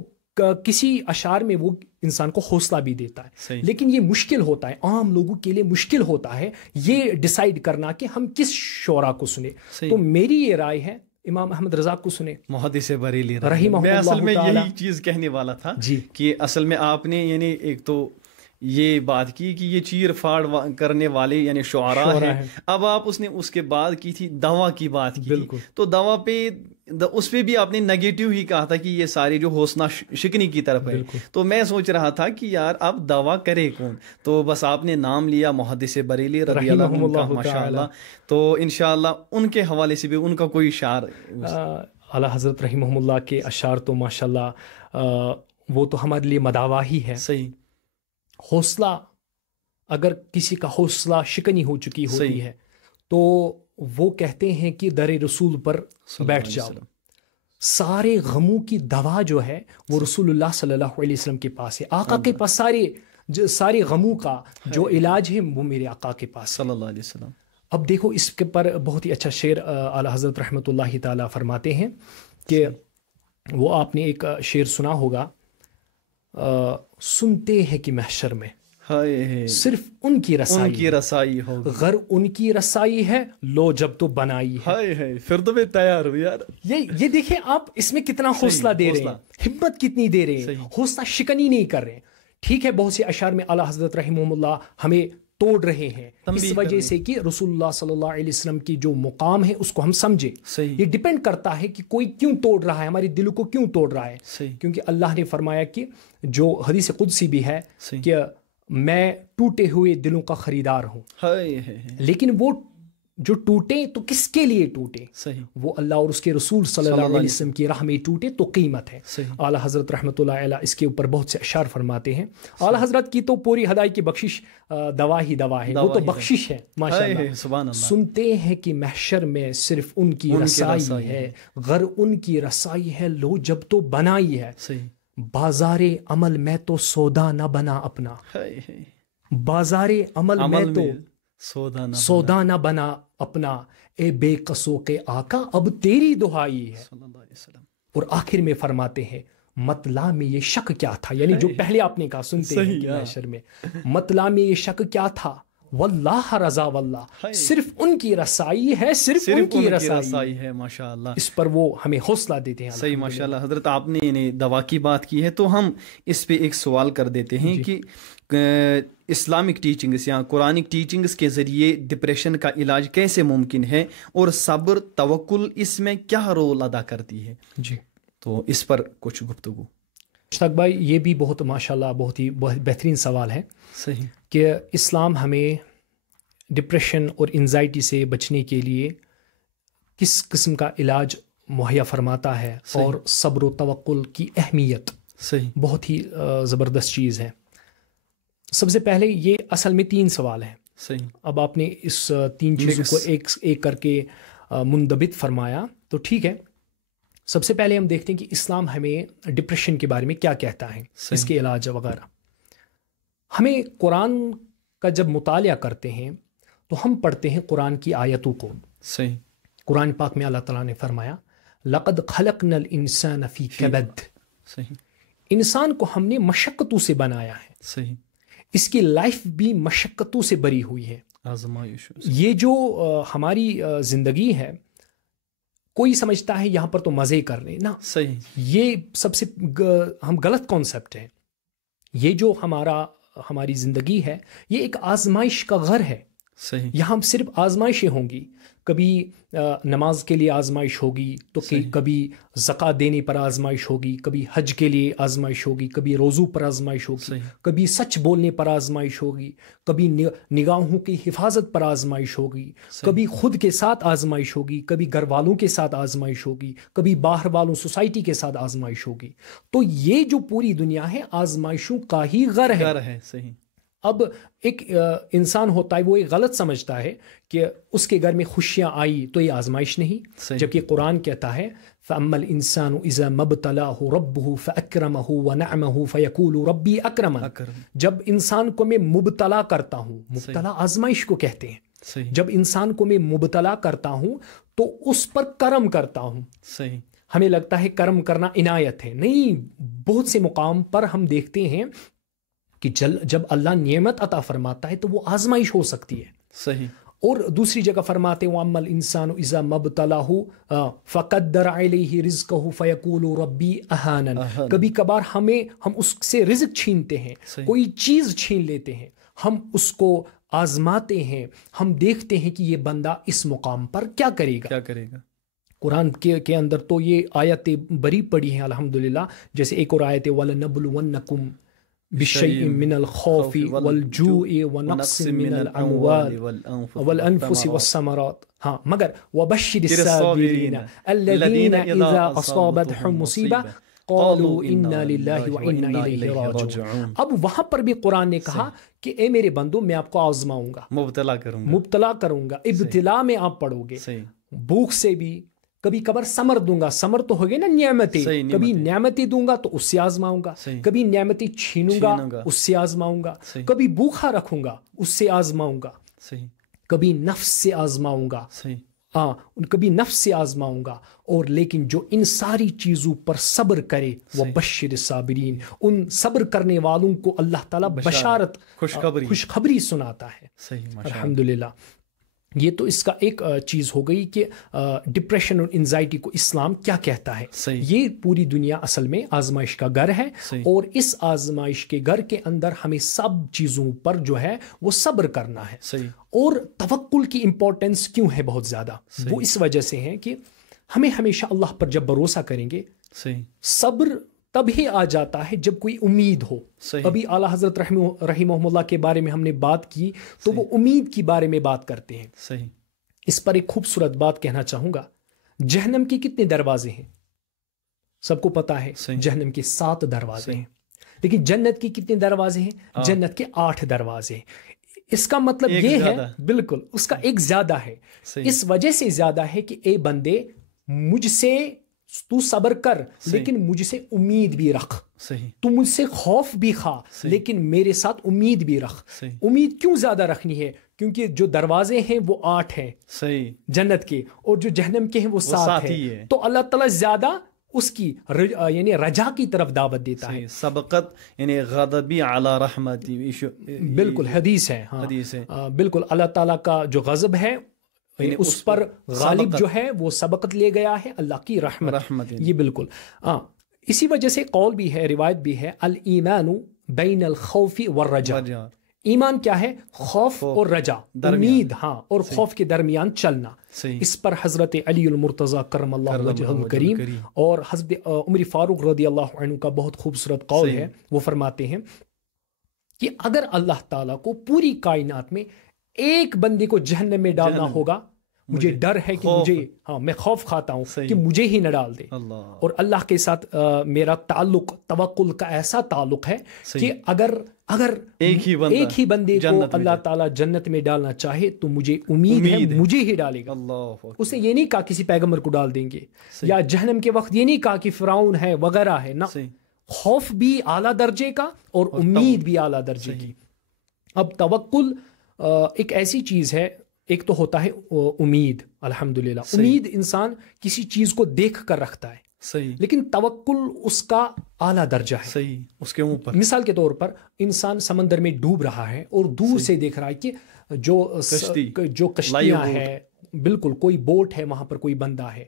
کسی اشعار میں وہ انسان کو حوصلہ بھی دیتا ہے, لیکن یہ مشکل ہوتا ہے, عام لوگوں کے لیے مشکل ہوتا ہے یہ ڈیسائیڈ کرنا کہ ہم کس شعراء کو سنیں. تو میری یہ رائے ہے امام احمد رضا کو سنیں, محدث بریلی رحمہ اللہ. میں اصل میں یہی چیز کہنے والا تھا کہ اصل میں آپ نے یعنی ایک تو یہ بات کی کہ یہ چیر پھاڑ کرنے والے یعنی شعراء ہیں. اب آپ اس کے بعد کی تھی دوا کی بات کی, تو دوا پہ اس پہ بھی آپ نے نگیٹو ہی کہا تھا کہ یہ سارے جو حوصلہ شکنی کی طرف ہے. تو میں سوچ رہا تھا کہ یار اب دوا کرے کون, تو بس آپ نے نام لیا محدث بریلی رضی اللہ عنہ, ماشاء اللہ. تو انشاءاللہ ان کے حوالے سے بھی ان کا کوئی اشعار, اعلیٰ حضرت رحمہ اللہ کے اشعار تو ماشاءاللہ وہ تو ہمارے لیے مداوا ہی ہے. صحیح. حوصلہ, اگر کسی کا حوصلہ شکنی ہو چکی ہوتی ہے تو وہ کہتے ہیں کہ در رسول پر بیٹھ جاؤ. سارے غموں کی دوا جو ہے وہ رسول اللہ صلی اللہ علیہ وسلم کے پاس ہے. آقا کے پاس سارے غموں کا جو علاج ہے وہ میرے آقا کے پاس صلی اللہ علیہ وسلم. اب دیکھو اس کے پر بہت ہی اچھا شعر اعلیٰ حضرت رحمۃ اللہ تعالیٰ فرماتے ہیں کہ وہ آپ نے ایک شعر سنا ہوگا, سنتے ہیں کہ محشر میں صرف ان کی رسائی ہو, غر ان کی رسائی ہے لو جب تو بنائی ہے. پھر تو میں تیار ہوں یار. یہ دیکھیں آپ اس میں کتنا حوصلہ دے رہے ہیں, ہمت کتنی دے رہے ہیں, حوصلہ شکنی نہیں کر رہے ہیں. ٹھیک ہے, بہت سے اشعار میں اعلیٰ حضرت رحمہ اللہ ہمیں توڑ رہے ہیں اس وجہ سے کہ رسول اللہ صلی اللہ علیہ وسلم کی جو مقام ہے اس کو ہم سمجھے. یہ ڈیپینڈ کرتا ہے کہ کوئی کیوں توڑ رہا ہے, ہمارے دل کو کیوں توڑ رہا ہے, کیونکہ اللہ نے فرمایا کہ جو حدیث قدسی بھی ہے کہ میں ٹوٹے ہوئے دلوں کا خریدار ہوں. لیکن وہ جو ٹوٹے تو کس کے لیے ٹوٹے, وہ اللہ اور اس کے رسول صلی اللہ علیہ وسلم کی راہ میں ٹوٹے تو قیمت ہے. اعلیٰ حضرت رحمۃ اللہ علیہ اس کے اوپر بہت سے اشعار فرماتے ہیں. اعلیٰ حضرت کی تو پوری ہدایت کی بخشش دوا ہی دوا ہے, وہ تو بخشش ہے ماشاءاللہ. سنتے ہیں کہ محشر میں صرف ان کی رسائی ہے, غر ان کی رسائی ہے لو جب تو بنائی ہے. بازار عمل میں تو سودا نہ بنا اپنا, بازار عمل میں تو سودا نہ بنا اپنا, اے بے قصوں کے آقا اب تیری دہائی ہے. اور آخر میں فرماتے ہیں مطلع میں یہ شک کیا تھا, یعنی جو پہلے آپ نے کہا سنتے ہیں کہ محشر میں مطلع میں یہ شک کیا تھا, واللہ رضا واللہ, صرف ان کی رسائی ہے, صرف ان کی رسائی ہے. ماشاءاللہ اس پر وہ ہمیں حوصلہ دیتے ہیں. صحیح ماشاءاللہ. حضرت آپ نے دوا کی بات کی ہے تو ہم اس پہ ایک سوال کر دیتے ہیں کہ اسلامک ٹیچنگز یا قرآنک ٹیچنگز کے ذریعے ڈپریشن کا علاج کیسے ممکن ہے, اور صبر توکل اس میں کیا رول ادا کرتی ہے. جی تو اس پر کچھ گفتگو. مشتاق بھائی یہ بھی بہت ماشاءاللہ بہت ہی بہترین سوال ہے. صحیح کہ اسلام ہمیں ڈپریشن اور انزائٹی سے بچنے کے لیے کس قسم کا علاج مہیا فرماتا ہے, اور صبر و توکل کی اہمیت بہت ہی زبردست چیز ہے. سب سے پہلے یہ اصل میں 3 سوال ہیں. اب آپ نے اس 3 چیزوں کو ایک کر کے منضبط فرمایا تو ٹھیک ہے. سب سے پہلے ہم دیکھتے ہیں کہ اسلام ہمیں ڈپریشن کے بارے میں کیا کہتا ہے, اس کے علاج وغیرہ. ہمیں قرآن کا جب مطالعہ کرتے ہیں تو ہم پڑھتے ہیں قرآن کی آیتوں کو. قرآن پاک میں اللہ تعالیٰ نے فرمایا لَقَدْ خَلَقْنَا الْإِنسَانَ فِي كَبَدٍ, انسان کو ہم نے مشقتوں سے بنایا ہے. اس کی لائف بھی مشقتوں سے بری ہوئی ہے. یہ جو ہماری زندگی ہے, کوئی سمجھتا ہے یہاں پر تو مزے کر رہے نا, یہ سب سے ہم غلط کانسیپٹ ہے. یہ جو ہماری زندگی ہے یہ ایک آزمائش کا گھر ہے. یہاں صرف آزمائشیں ہوں گی. کبھی نماز کے لیے آزمائش ہوگی تو کبھی زکوٰۃ دینے پر آزمائش ہوگی, کبھی حج کے لیے آزمائش ہوگی, کبھی روزوں پر آزمائش ہوگی, کبھی سچ بولنے پر آزمائش ہوگی, کبھی نگاہوں کی حفاظت پر آزمائش ہوگی, کبھی خود کے ساتھ آزمائش ہوگی, کبھی گھر والوں کے ساتھ آزمائش ہوگی, کبھی باہر والوں سوسائٹی کے ساتھ آزمائش ہوگی. تو یہ جو پوری دنیا ہے آزمائشوں کا ہی گھر ہے. اب ایک انسان ہوتا ہے وہ ایک غلط سمجھتا ہے کہ اس کے گھر میں خوشیاں آئی تو یہ آزمائش نہیں, جبکہ قرآن کہتا ہے فَأَمَّا الْإِنسَانُ إِذَا مَبْتَلَاهُ رَبُّهُ فَأَكْرَمَهُ وَنَعَمَهُ فَيَقُولُ رَبِّي أَكْرَمَنِ. جب انسان کو میں مبتلا کرتا ہوں, مبتلا آزمائش کو کہتے ہیں, جب انسان کو میں مبتلا کرتا ہوں تو اس پر کرم کرتا ہوں. ہمیں لگتا ہے کرم کرنا عنایت ہے, نہیں. بہت سے مقام پر ہم دیکھتے ہیں کہ جب اللہ نعمت عطا فرماتا ہے تو وہ آزمائش ہو سکتی ہے. اور دوسری جگہ فرماتے ہیں وَأَمَّا الْإِنسَانُ إِذَا مَا ابْتَلَاهُ فَقَدَّرَ عَلَيْهِ رِزْقَهُ فَيَقُولُ رَبِّي أَهَانَنِ. کبھی کبھار ہم اس سے رزق چھینتے ہیں, کوئی چیز چھین لیتے ہیں, ہم اس کو آزماتے ہیں, ہم دیکھتے ہیں کہ یہ بندہ اس مقام پر کیا کرے گا. قرآن کے اندر تو یہ آیتیں بری پڑی ہیں الحمدللہ. جیسے ایک اور آیت ہے وَلَنَبْلُوَنَّكُمْ بِشَيْءٍ مِّنَ الْخَوْفِ وَالْجُوعِ وَنَقْصٍ مِّنَ الْأَمْوَالِ وَالْأَنفُسِ وَالثَّمَرَاتِ. ہاں مگر وَبَشِّرِ الصَّابِرِينَ الَّذِينَ إِذَا أَصَابَتْهُمْ مُصِيبَةٌ قَالُوا إِنَّا لِلَّهِ وَإِنَّا إِلَيْهِ راجعون. اب وہاں پر بھی قرآن نے کہا کہ اے میرے بندو میں آپ کو آزماؤں گا, مبتلا کروں گا. ابتلا میں آپ پڑھو گے, بھوک سے بھی, کبھی کبھار ثمر دوں گا. ثمر تو ہو گئے نا نعمتیں, کبھی نعمتیں دوں گا تو اس سے آزماؤں گا, کبھی نعمتیں چھینوں گا اس سے آزماؤں گا, کبھی بھوکھا رکھوں گا اس سے آزماؤں گا, کبھی نفس سے آزماؤں گا, کبھی نفس سے آزماؤں گا. اور لیکن جو ان ساری چیزوں پر صبر کرے وہ بشر صابرین, ان صبر کرنے والوں کو اللہ تعالیٰ بشارت خوشخبری سناتا ہے. الحمدللہ. یہ تو اس کا ایک چیز ہو گئی کہ ڈپریشن اور انزائٹی کو اسلام کیا کہتا ہے. یہ پوری دنیا اصل میں آزمائش کا گھر ہے, اور اس آزمائش کے گھر کے اندر ہمیں سب چیزوں پر جو ہے وہ صبر کرنا ہے. اور توکل کی امپورٹنس کیوں ہے بہت زیادہ؟ وہ اس وجہ سے ہے کہ ہمیں ہمیشہ اللہ پر جب بھروسہ کریں گے, صبر تب ہی آ جاتا ہے جب کوئی امید ہو. ابھی اعلیٰ حضرت رحمہ اللہ کے بارے میں ہم نے بات کی تو وہ امید کی بارے میں بات کرتے ہیں. اس پر ایک خوبصورت بات کہنا چاہوں گا. جہنم کے کتنے دروازے ہیں؟ سب کو پتا ہے جہنم کے 7 دروازے ہیں. لیکن جنت کے کتنے دروازے ہیں؟ جنت کے 8 دروازے ہیں. اس کا مطلب یہ ہے, بالکل اس کا ایک زیادہ ہے. اس وجہ سے زیادہ ہے کہ اے بندے, مجھ سے تو صبر کر لیکن مجھ سے امید بھی رکھ. تو مجھ سے خوف بھی کھا لیکن میرے ساتھ امید بھی رکھ. امید کیوں زیادہ رکھنی ہے؟ کیونکہ جو دروازے ہیں وہ 8 ہیں جنت کے, اور جو جہنم کے ہیں وہ 7 ہیں. تو اللہ تعالیٰ زیادہ اس کی یعنی رجا کی طرف دعوت دیتا ہے. سبقت یعنی غضبی علی رحمتی, بالکل حدیث ہے. بالکل اللہ تعالیٰ کا جو غضب ہے اس پر غالب جو ہے وہ سبقت لے گیا ہے اللہ کی رحمت. یہ بالکل اسی وجہ سے قول بھی ہے, روایت بھی ہے, الایمان بین الخوف والرجا. ایمان کیا ہے؟ خوف اور رجا, امید اور خوف کے درمیان چلنا. اس پر حضرت علی المرتضی کرم اللہ وجہہ الکریم اور حضرت عمر فاروق رضی اللہ عنہ کا بہت خوبصورت قول ہے. وہ فرماتے ہیں کہ اگر اللہ تعالیٰ کو پوری کائنات میں ایک بندے کو جہنم میں ڈالنا ہوگا, مجھے ڈر ہے کہ میں خوف کھاتا ہوں کہ مجھے ہی نہ ڈال دے. اور اللہ کے ساتھ میرا تعلق توکل کا ایسا تعلق ہے کہ اگر ایک ہی بندے کو اللہ تعالیٰ جنت میں ڈالنا چاہے تو مجھے امید ہے مجھے ہی ڈالے گا. اس نے یہ نہیں کہا کسی پیغمبر کو ڈال دیں گے, یا جہنم کے وقت یہ نہیں کہا کہ فرعون ہے وغیرہ ہے. نہ, خوف بھی اعلیٰ درجے کا اور امید بھی اعلیٰ درجے کی. اب توکل ایک ایسی چیز ہے, ایک تو ہوتا ہے امید, الحمدللہ امید انسان کسی چیز کو دیکھ کر رکھتا ہے, لیکن توکل اس کا اعلیٰ درجہ ہے. اس کے اوپر مثال کے طور پر انسان سمندر میں ڈوب رہا ہے اور دور سے دیکھ رہا ہے کہ جو کشتیاں ہیں, بالکل کوئی بوٹ ہے وہاں پر, کوئی بندہ ہے.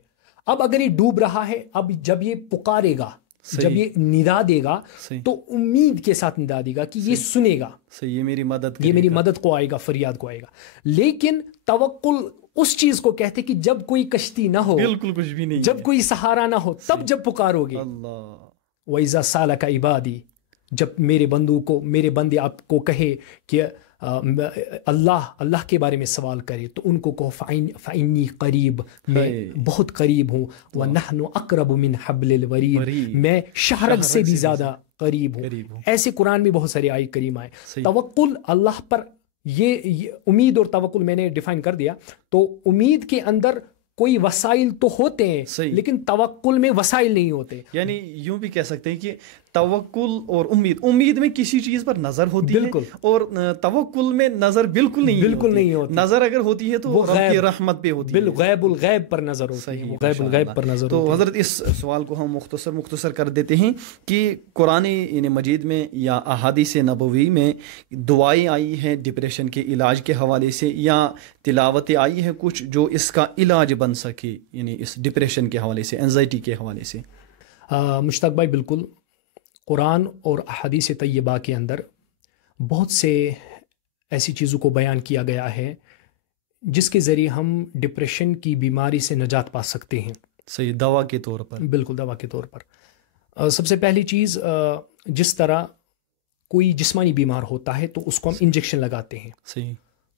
اب اگر یہ ڈوب رہا ہے, اب جب یہ پکارے گا, جب یہ ندا دے گا تو امید کے ساتھ ندا دے گا کہ یہ سنے گا, یہ میری مدد کو آئے گا, فریاد کو آئے گا. لیکن توکل اس چیز کو کہتے کہ جب کوئی کشتی نہ ہو, بالکل کچھ بھی نہیں, جب کوئی سہارا نہ ہو, تب جب پکارو گے. وَإِذَا سَأَلَكَ عِبَادِي, جب میرے بندے آپ کو کہے کہ اللہ کے بارے میں سوال کرے تو ان کو کہو فَإِنِّي قریب, میں بہت قریب ہوں. وَنَحْنُ أَقْرَبُ مِنْ حَبْلِ الْوَرِيدِ, میں شہرگ سے بھی زیادہ قریب ہوں. ایسے قرآن میں بہت سارے آیت کریم آئے. توکل اللہ پر, یہ امید اور توکل میں نے ڈیفائن کر دیا. تو امید کے اندر کوئی وسائل تو ہوتے ہیں لیکن توکل میں وسائل نہیں ہوتے. یعنی یوں بھی کہہ سکتے ہیں کہ توکل اور امید میں کسی چیز پر نظر ہوتی ہے, اور توکل میں نظر بالکل نہیں ہوتی. نظر اگر ہوتی ہے تو وہ رب کی رحمت پہ ہوتی ہے, غیب الغیب پر نظر ہوتی ہے, غیب الغیب پر نظر. تو حضرت اس سوال کو ہم مختصر کر دیتے ہیں کہ قرآن یعنی مجید میں یا احادیث نبوی میں دعائیں آئی ہیں ڈپریشن کے علاج کے حوالے سے, یا تلاوتیں آئی ہیں کچھ جو اس کا علاج بن سکے, یعنی اس ڈپریشن کے حوالے سے, انزائٹی کے حوالے سے؟ مشتاق بھائی, بالکل قرآن اور احادیث طیبہ کے اندر بہت سے ایسی چیزوں کو بیان کیا گیا ہے جس کے ذریعے ہم ڈپریشن کی بیماری سے نجات پا سکتے ہیں. صحیح, دوا کے طور پر. بالکل دوا کے طور پر. سب سے پہلی چیز, جس طرح کوئی جسمانی بیمار ہوتا ہے تو اس کو ہم انجیکشن لگاتے ہیں. صحیح.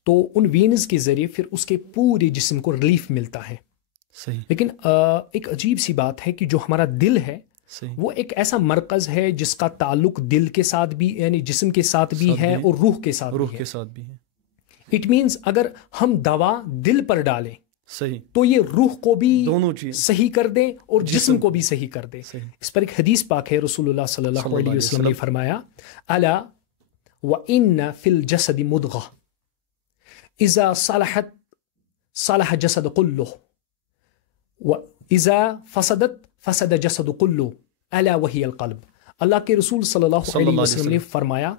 تو ان وینز کے ذریعے پھر اس کے پورے جسم کو ریلیف ملتا ہے. صحیح. لیکن ایک عجیب سی بات ہے کہ جو ہمارا دل ہے وہ ایک ایسا مرکز ہے جس کا تعلق دل کے ساتھ بھی یعنی جسم کے ساتھ بھی ہے اور روح کے ساتھ بھی ہے. اٹ مینز اگر ہم دوا دل پر ڈالیں تو یہ روح کو بھی صحیح کر دیں اور جسم کو بھی صحیح کر دیں. اس پر ایک حدیث پاک ہے, رسول اللہ صلی اللہ علیہ وسلم نے فرمایا, الا وان فی الجسد مضغہ اذا صلحت صلح جسد كله واذا فسدت فسد جسد كله الا وهي القلب. اللہ کے رسول صلی اللہ علیہ وسلم نے فرمایا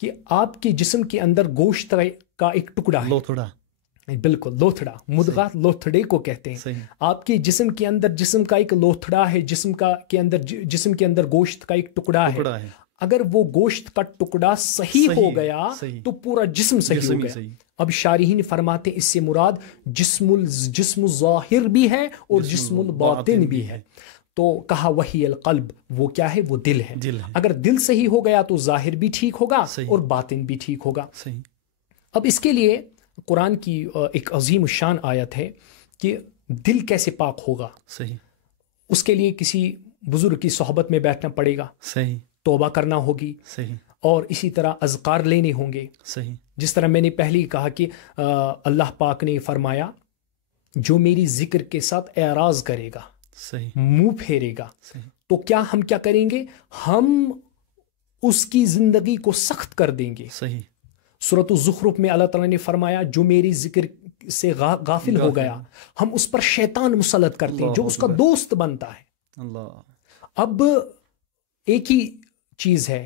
کہ آپ کے جسم کے اندر گوشت کا ایک ٹکڑا ہے, بالکل لوتھڑا مدغہ لوتھڑے کو کہتے ہیں. آپ کے جسم کے اندر جسم کا ایک لوتھڑا ہے, جسم کے اندر گوشت کا ایک ٹکڑا ہے. اگر وہ گوشت کا ٹکڑا صحیح ہو گیا تو پورا جسم صحیح ہو گیا. اب شارحین فرماتے ہیں اس سے مراد جسم ظاہر بھی ہے اور جسم الباطن بھی ہے. تو کہا وہی القلب, وہ کیا ہے, وہ دل ہے. اگر دل صحیح ہو گیا تو ظاہر بھی ٹھیک ہوگا اور باطن بھی ٹھیک ہوگا. اب اس کے لیے قرآن کی ایک عظیم الشان آیت ہے کہ دل کیسے پاک ہوگا. اس کے لیے کسی بزرگ کی صحبت میں بیٹھنا پڑے گا, توبہ کرنا ہوگی, اور اسی طرح اذکار لینے ہوں گے. جس طرح میں نے پہلے ہی کہا کہ اللہ پاک نے فرمایا جو میری ذکر کے ساتھ اعراض کرے گا, منہ پھیرے گا, تو کیا ہم کیا کریں گے, ہم اس کی زندگی کو سخت کر دیں گے. سورۃ الزخرف میں اللہ تعالیٰ نے فرمایا جو میری ذکر سے غافل ہو گیا ہم اس پر شیطان مسلط کرتے ہیں جو اس کا دوست بنتا ہے. اب ایک ہی چیز ہے,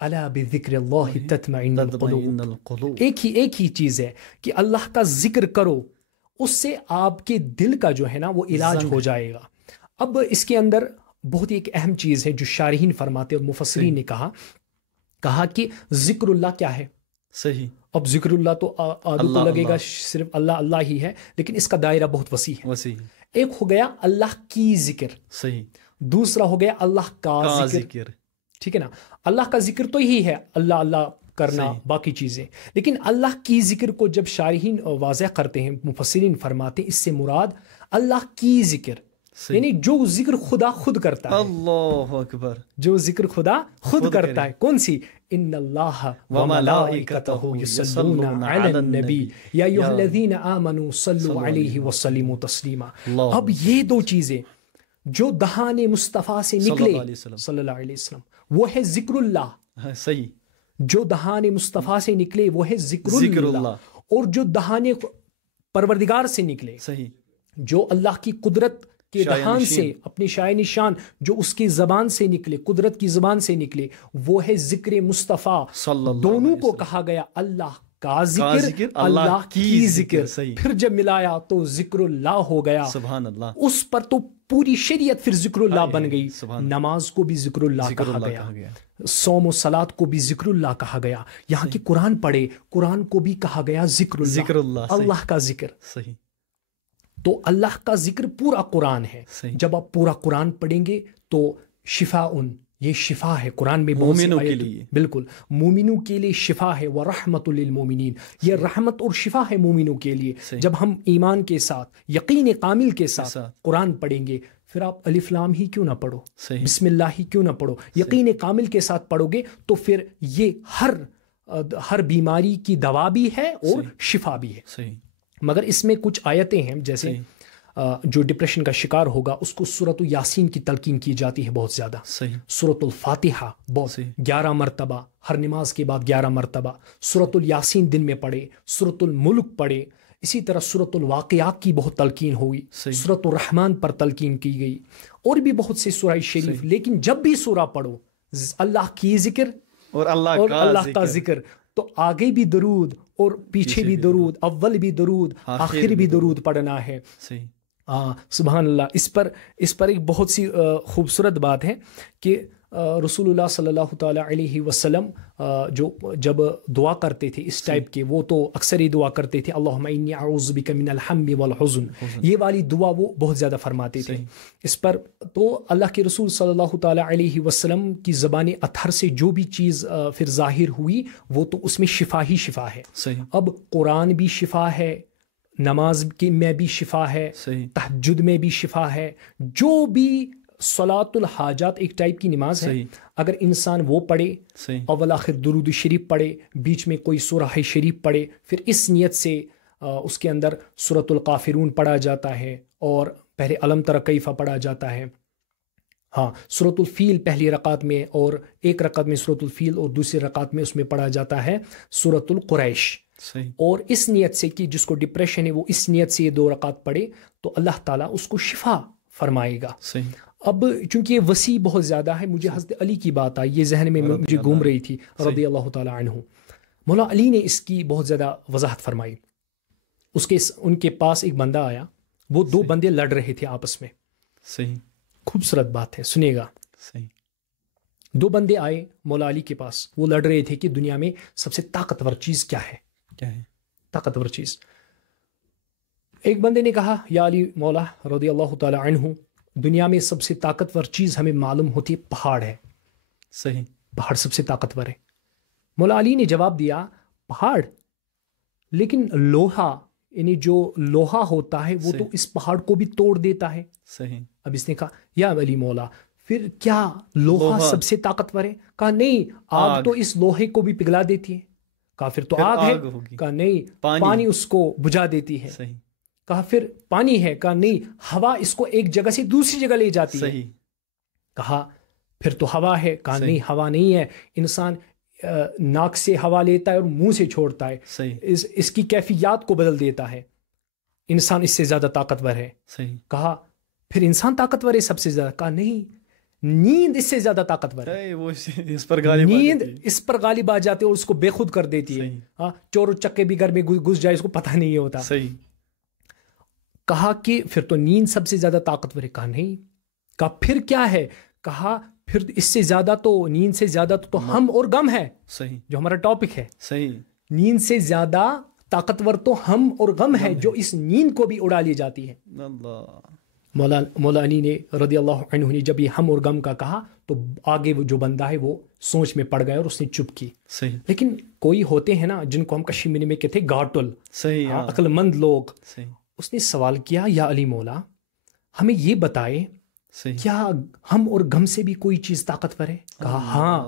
الا بذکر اللہ تطمئن القلوب, ایک ہی چیز ہے کہ اللہ کا ذکر کرو, اس سے آپ کے دل کا جو ہے نا وہ علاج ہو جائے گا. اب اس کے اندر بہت ہی ایک اہم چیز ہے جو شارحین فرماتے اور مفسرین نے کہا کہ ذکر اللہ کیا ہے. اب ذکر اللہ تو آدھو کو لگے گا صرف اللہ اللہ ہی ہے, لیکن اس کا دائرہ بہت وسیع ہے. ایک ہو گیا اللہ کی ذکر, دوسرا ہو گیا اللہ کا ذکر. ٹھیک ہے نا, اللہ کا ذکر تو یہی ہے اللہ اللہ کرنا, باقی چیزیں. لیکن اللہ کی ذکر کو جب شارحین واضح کرتے ہیں, مفسرین فرماتے ہیں اس سے مراد اللہ کی ذکر یعنی جو ذکر خدا خود کرتا ہے. اللہ اکبر, جو ذکر خدا خود کرتا ہے. کون سی, ان اللہ وملائکتہ یصلون علی النبی یا ایھا الذین آمنوا صلوا علیہ وسلموا تسلیما. اب یہ دو چیزیں جو دہان مصطفیٰ سے نکلے صلی اللہ علیہ وسلم وہ ہے ذکر اللہ. صحیح, جو دہان مصطفیٰ سے نکلے وہ ہے ذکر اللہ, اور جو دہان پروردگار سے نکلے, جو اللہ کی قدرت کے دہان سے اپنی شائع نشان جو اس کی زبان سے نکلے, قدرت کی زبان سے نکلے, وہ ہے ذکر مصطفیٰ. دونوں کو کہا گیا اللہ کا ذکر اللہ کی ذکر. پھر جب ملایا تو ذکر اللہ ہو گیا. سبحان اللہ. اس پر تو پوری شریعت پھر ذکر اللہ بن گئی. نماز کو بھی ذکر اللہ کہا گیا, صوم و صلاۃ کو بھی ذکر اللہ کہا گیا. یہاں کی قرآن پڑھے, قرآن کو بھی کہا گیا ذکر اللہ, اللہ کا ذکر. تو اللہ کا ذکر پورا قرآن ہے. جب آپ پورا قرآن پڑھیں گے تو شفاء, یہ شفا ہے. قرآن میں مومنوں کے لیے, بالکل مومنوں کے لیے شفا ہے. وَرَحْمَةٌ لِّلْمُؤْمِنِينَ, یہ رحمت اور شفا ہے مومنوں کے لیے. جب ہم ایمان کے ساتھ, یقین کامل کے ساتھ قرآن پڑھیں گے, پھر آپ الف لام ہی کیوں نہ پڑھو, بسم اللہ ہی کیوں نہ پڑھو, یقین کامل کے ساتھ پڑھو گے تو پھر یہ ہر بیماری کی دوا بھی ہے اور شفا بھی ہے. مگر اس میں کچھ آیتیں ہیں جیسے جو ڈپریشن کا شکار ہوگا اس کو سورۃ یاسین کی تلقین کی جاتی ہے بہت زیادہ. سورۃ الفاتحہ بہت 11 مرتبہ, ہر نماز کے بعد 11 مرتبہ. سورۃ الیاسین دن میں پڑھے, سورۃ الملک پڑھے. اسی طرح سورۃ الواقعات کی بہت تلقین ہوئی, سورۃ الرحمن پر تلقین کی گئی, اور بھی بہت سے سورہ شریف. لیکن جب بھی سورہ پڑھو اللہ کی ذکر اور اللہ کا ذکر, تو آگے بھی درود اور پیچھے بھی درود, اول بھی درود, آخر بھی درود پڑھنا ہے. سبحان اللہ. اس پر ایک بہت سی خوبصورت بات ہے کہ رسول اللہ صلی اللہ تعالیٰ علیہ وسلم جو جب دعا کرتے تھے اس ٹائپ کے, وہ تو اکثر ہی دعا کرتے تھے اللہم انی اعوذ بک من الہم والحزن, یہ والی دعا وہ بہت زیادہ فرماتے تھے. اس پر تو اللہ کے رسول صلی اللہ تعالیٰ علیہ وسلم کی زبان اطہر سے جو بھی چیز پھر ظاہر ہوئی وہ تو اس میں شفا ہی شفا ہے. اب قرآن بھی شفا ہے, نماز میں بھی شفا ہے, تہجد میں بھی شفا ہے. جو بھی صلاۃ الحاجات ایک ٹائپ کی نماز ہے, اگر انسان وہ پڑھے, اول آخر درود شریف پڑھے, بیچ میں کوئی سورہ شریف پڑھے, پھر اس نیت سے اس کے اندر سورۃ الکافرون پڑھا جاتا ہے اور پہلے علم تر کیف پڑھا جاتا ہے. ہاں, سورۃ الفیل پہلی رکعت میں, اور ایک رکعت میں سورۃ الفیل اور دوسری رکعت میں اس میں پڑھا جاتا ہے سورۃ القریش. اور اس نیت سے کہ جس کو ڈپریشن ہے وہ اس نیت سے یہ 2 رکعت پڑھے تو اللہ تعالیٰ اس کو شفا فرمائے گا. اب چونکہ یہ وسیع بہت زیادہ ہے, مجھے حضرت علی کی بات آئی, یہ ذہن میں مجھے گھوم رہی تھی رضی اللہ تعالیٰ عنہ. مولا علی نے اس کی بہت زیادہ وضاحت فرمائی. ان کے پاس ایک بندہ آیا, وہ دو بندے لڑ رہے تھے آپس میں. صحیح, خوبصورت بات ہے, سنیے گا. صحیح. دو بندے آئے مولا علی کے پاس, وہ لڑ رہے تھے کہ دنیا میں سب سے طاقتور چیز کیا ہے. کیا ہے طاقتور چیز؟ ایک بندے نے کہا یا علی مولا رضی اللہ تعالی عنہ, دنیا میں سب سے طاقتور چیز ہمیں معلوم ہوتی ہے پہاڑ ہے. صحیح, پہاڑ سب سے طاقتور ہے. مولا علی نے جواب دیا پہاڑ, لیکن لوہا, یعنی جو لوہا ہوتا ہے وہ تو اس پہاڑ کو بھی توڑ دیتا ہے. صحیح. اب اس نے کہا یا علی مولا پھر کیا لوہا سب سے طاقتور ہے؟ کہا نہیں, آگ تو اس لوہے کو بھی پگھلا دیتی ہے. کہا پھر تو آگ ہے. کہا نہیں, پانی اس کو بجھا دیتی ہے. صحیح. کہا پھر پانی ہے. کہا نہیں, ہوا اس کو ایک جگہ سے دوسری جگہ لے جاتی ہے. کہا پھر تو ہوا ہے. کہا نہیں, ہوا نہیں ہے, انسان ناک سے ہوا لیتا ہے اور منہ سے چھوڑتا ہے. اس کی کیفیات کو بدل دیتا ہے. انسان اس سے زیادہ طاقتور ہے. کہا پھر انسان طاقتور ہے سب سے زیادہ؟ کہا نہیں, نیند اس سے زیادہ طاقتور ہے. نیند اس پر غالب آ جاتی ہے اور اس کو بے خود کر دیتی ہے. ہاں, چور چکے بھی گھر میں گھس جائے اس کو پتہ نہیں ہوتا. کہا کہ پھر تو نیند سب سے زیادہ طاقتور ہے. کہا نہیں. کہا پھر کیا ہے؟ کہا پھر اس سے زیادہ تو, نیند سے زیادہ تو ہم اور غم ہے. صحیح, جو ہمارا ٹاپک ہے. صحیح. نیند سے زیادہ طاقتور تو ہم اور غم ہے جو اس نیند کو بھی اڑا لی جاتی ہے. مولا علی نے رضی اللہ عنہ نے جب یہ ہم اور غم کا کہا تو آگے وہ جو بندہ ہے وہ سوچ میں پڑ گیا اور اس نے چپ کی. صحیح. لیکن کوئی ہوتے ہیں نا جن کو ہم کشمیری میں کہتے ہیں گاٹل. صحیح, عقل مند لوگ. صحیح. اس نے سوال کیا یا علی مولا ہمیں یہ بتائے کیا ہم اور غم سے بھی کوئی چیز طاقتور ہے؟ کہا ہاں,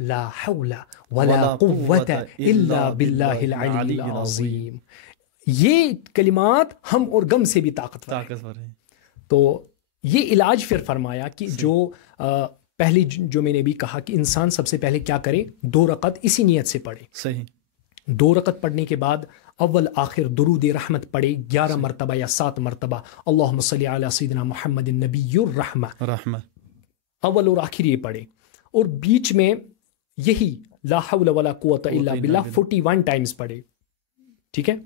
لا حول ولا قوت الا باللہ العلی العظیم. یہ کلمات ہم اور غم سے بھی طاقتور ہیں. تو یہ علاج پھر فرمایا کہ جو پہلی جو میں نے بھی کہا کہ انسان سب سے پہلے کیا کرے, 2 رکعت اسی نیت سے پڑھے. صحیح. 2 رکعت پڑھنے کے بعد اول آخر درود رحمت پڑھے 11 مرتبہ یا 7 مرتبہ. اللہم صلی علی سیدنا محمد النبی الرحمہ. اول اور آخر یہ پڑھے, اور بیچ میں یہی لا حول ولا قوت الا باللہ 41 ٹائمز پڑھے. ٹھیک ہے.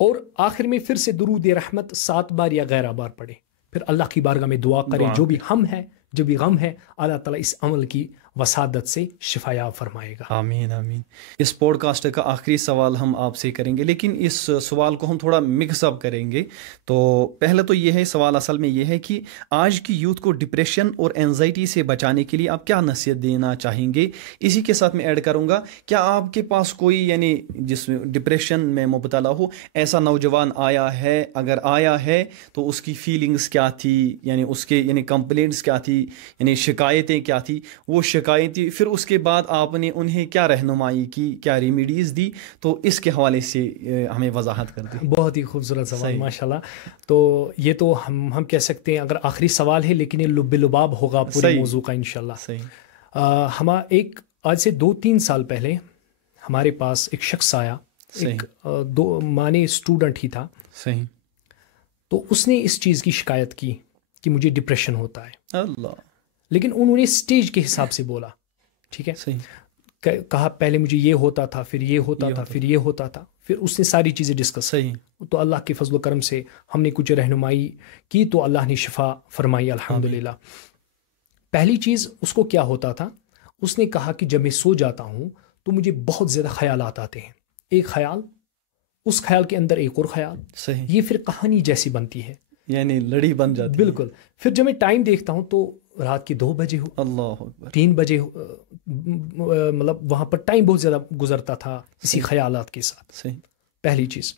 اور آخر میں پھر سے درود رحمت 7 بار یا 11 بار پڑھے. پھر اللہ کی بارگاہ میں دعا کرے جو بھی ہم ہے, جو بھی غم ہے, اللہ تعالیٰ اس عمل کی وسادت سے شفایاب فرمائے گا. آمین آمین. اس پوڈ کاسٹ کا آخری سوال ہم آپ سے کریں گے, لیکن اس سوال کو ہم تھوڑا مکس اپ کریں گے. تو پہلے تو یہ ہے سوال, اصل میں یہ ہے کہ آج کی یوتھ کو ڈپریشن اور اینزائٹی سے بچانے کے لیے آپ کیا نصیحت دینا چاہیں گے؟ اسی کے ساتھ میں ایڈ کروں گا, کیا آپ کے پاس کوئی یعنی جس میں ڈپریشن میں مبتلا ہو ایسا نوجوان آیا ہے؟ اگر آیا ہے تو اس کی فیلنگز کیا تھی, یعنی اس کے یعنی کمپلینٹس کیا تھی, یعنی شکایتیں کیا تھی, وہ شکایتیں پھر اس کے بعد آپ نے انہیں کیا رہنمائی کی, کیا ریمیڈیز دی؟ تو اس کے حوالے سے ہمیں وضاحت کر دیں. بہت ہی خوبصورت سوال ماشاءاللہ. تو یہ تو ہم کہہ سکتے ہیں اگر آخری سوال ہے, لیکن یہ لب لباب ہوگا پورے موضوع کا انشاءاللہ. صحیح. ایک آج سے 2-3 سال پہلے ہمارے پاس ایک شخص آیا, ایک مانے اسٹوڈنٹ ہی تھا. صحیح. تو اس نے اس چیز کی شکایت کی کہ مجھے ڈپریشن ہوتا ہے. اللہ. لیکن انہوں نے سٹیج کے حساب سے بولا. ٹھیک ہے. صحیح. کہا پہلے مجھے یہ ہوتا تھا, پھر یہ ہوتا تھا, پھر یہ ہوتا تھا, پھر اس نے ساری چیزیں ڈسکس. صحیح. تو اللہ کے فضل و کرم سے ہم نے کچھ رہنمائی کی تو اللہ نے شفا فرمائی الحمدللہ. پہلی چیز اس کو کیا ہوتا تھا, اس نے کہا کہ جب میں سو جاتا ہوں تو مجھے بہت زیادہ خیالات آتے ہیں. ایک خیال, اس خیال کے اندر ایک اور خیال. صحیح. یہ پھر کہانی جیسی بنتی ہے, یعنی لڑی بن جاتی. بالکل. پھر جب میں ٹائم دیکھتا ہوں تو رات کے 2 بجے ہو, اللہ اکبر, 3 بجے ہو, مطلب وہاں پر ٹائم بہت زیادہ گزرتا تھا اسی خیالات کے ساتھ. صحیح. پہلی چیز.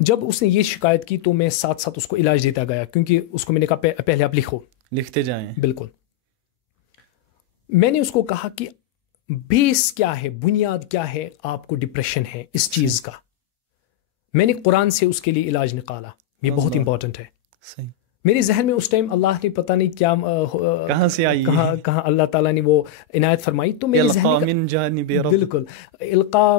جب اس نے یہ شکایت کی تو میں ساتھ ساتھ اس کو علاج دیتا گیا, کیونکہ اس کو میں نے کہا پہلے آپ لکھتے جائیں. بالکل. میں نے اس کو کہا کہ بیس کیا ہے, بنیاد کیا ہے آپ کو ڈپریشن ہے اس چیز کا. میں نے قرآن سے اس کے لیے علاج نکالا, یہ بہت امپورٹنٹ ہے. صحیح. میرے ذہن میں اس ٹائم اللہ نے پتہ نہیں کیا کہاں سے آئی, کہاں اللہ تعالیٰ نے وہ عنایت فرمائی. تو میرے ذہن میں بالکل القا,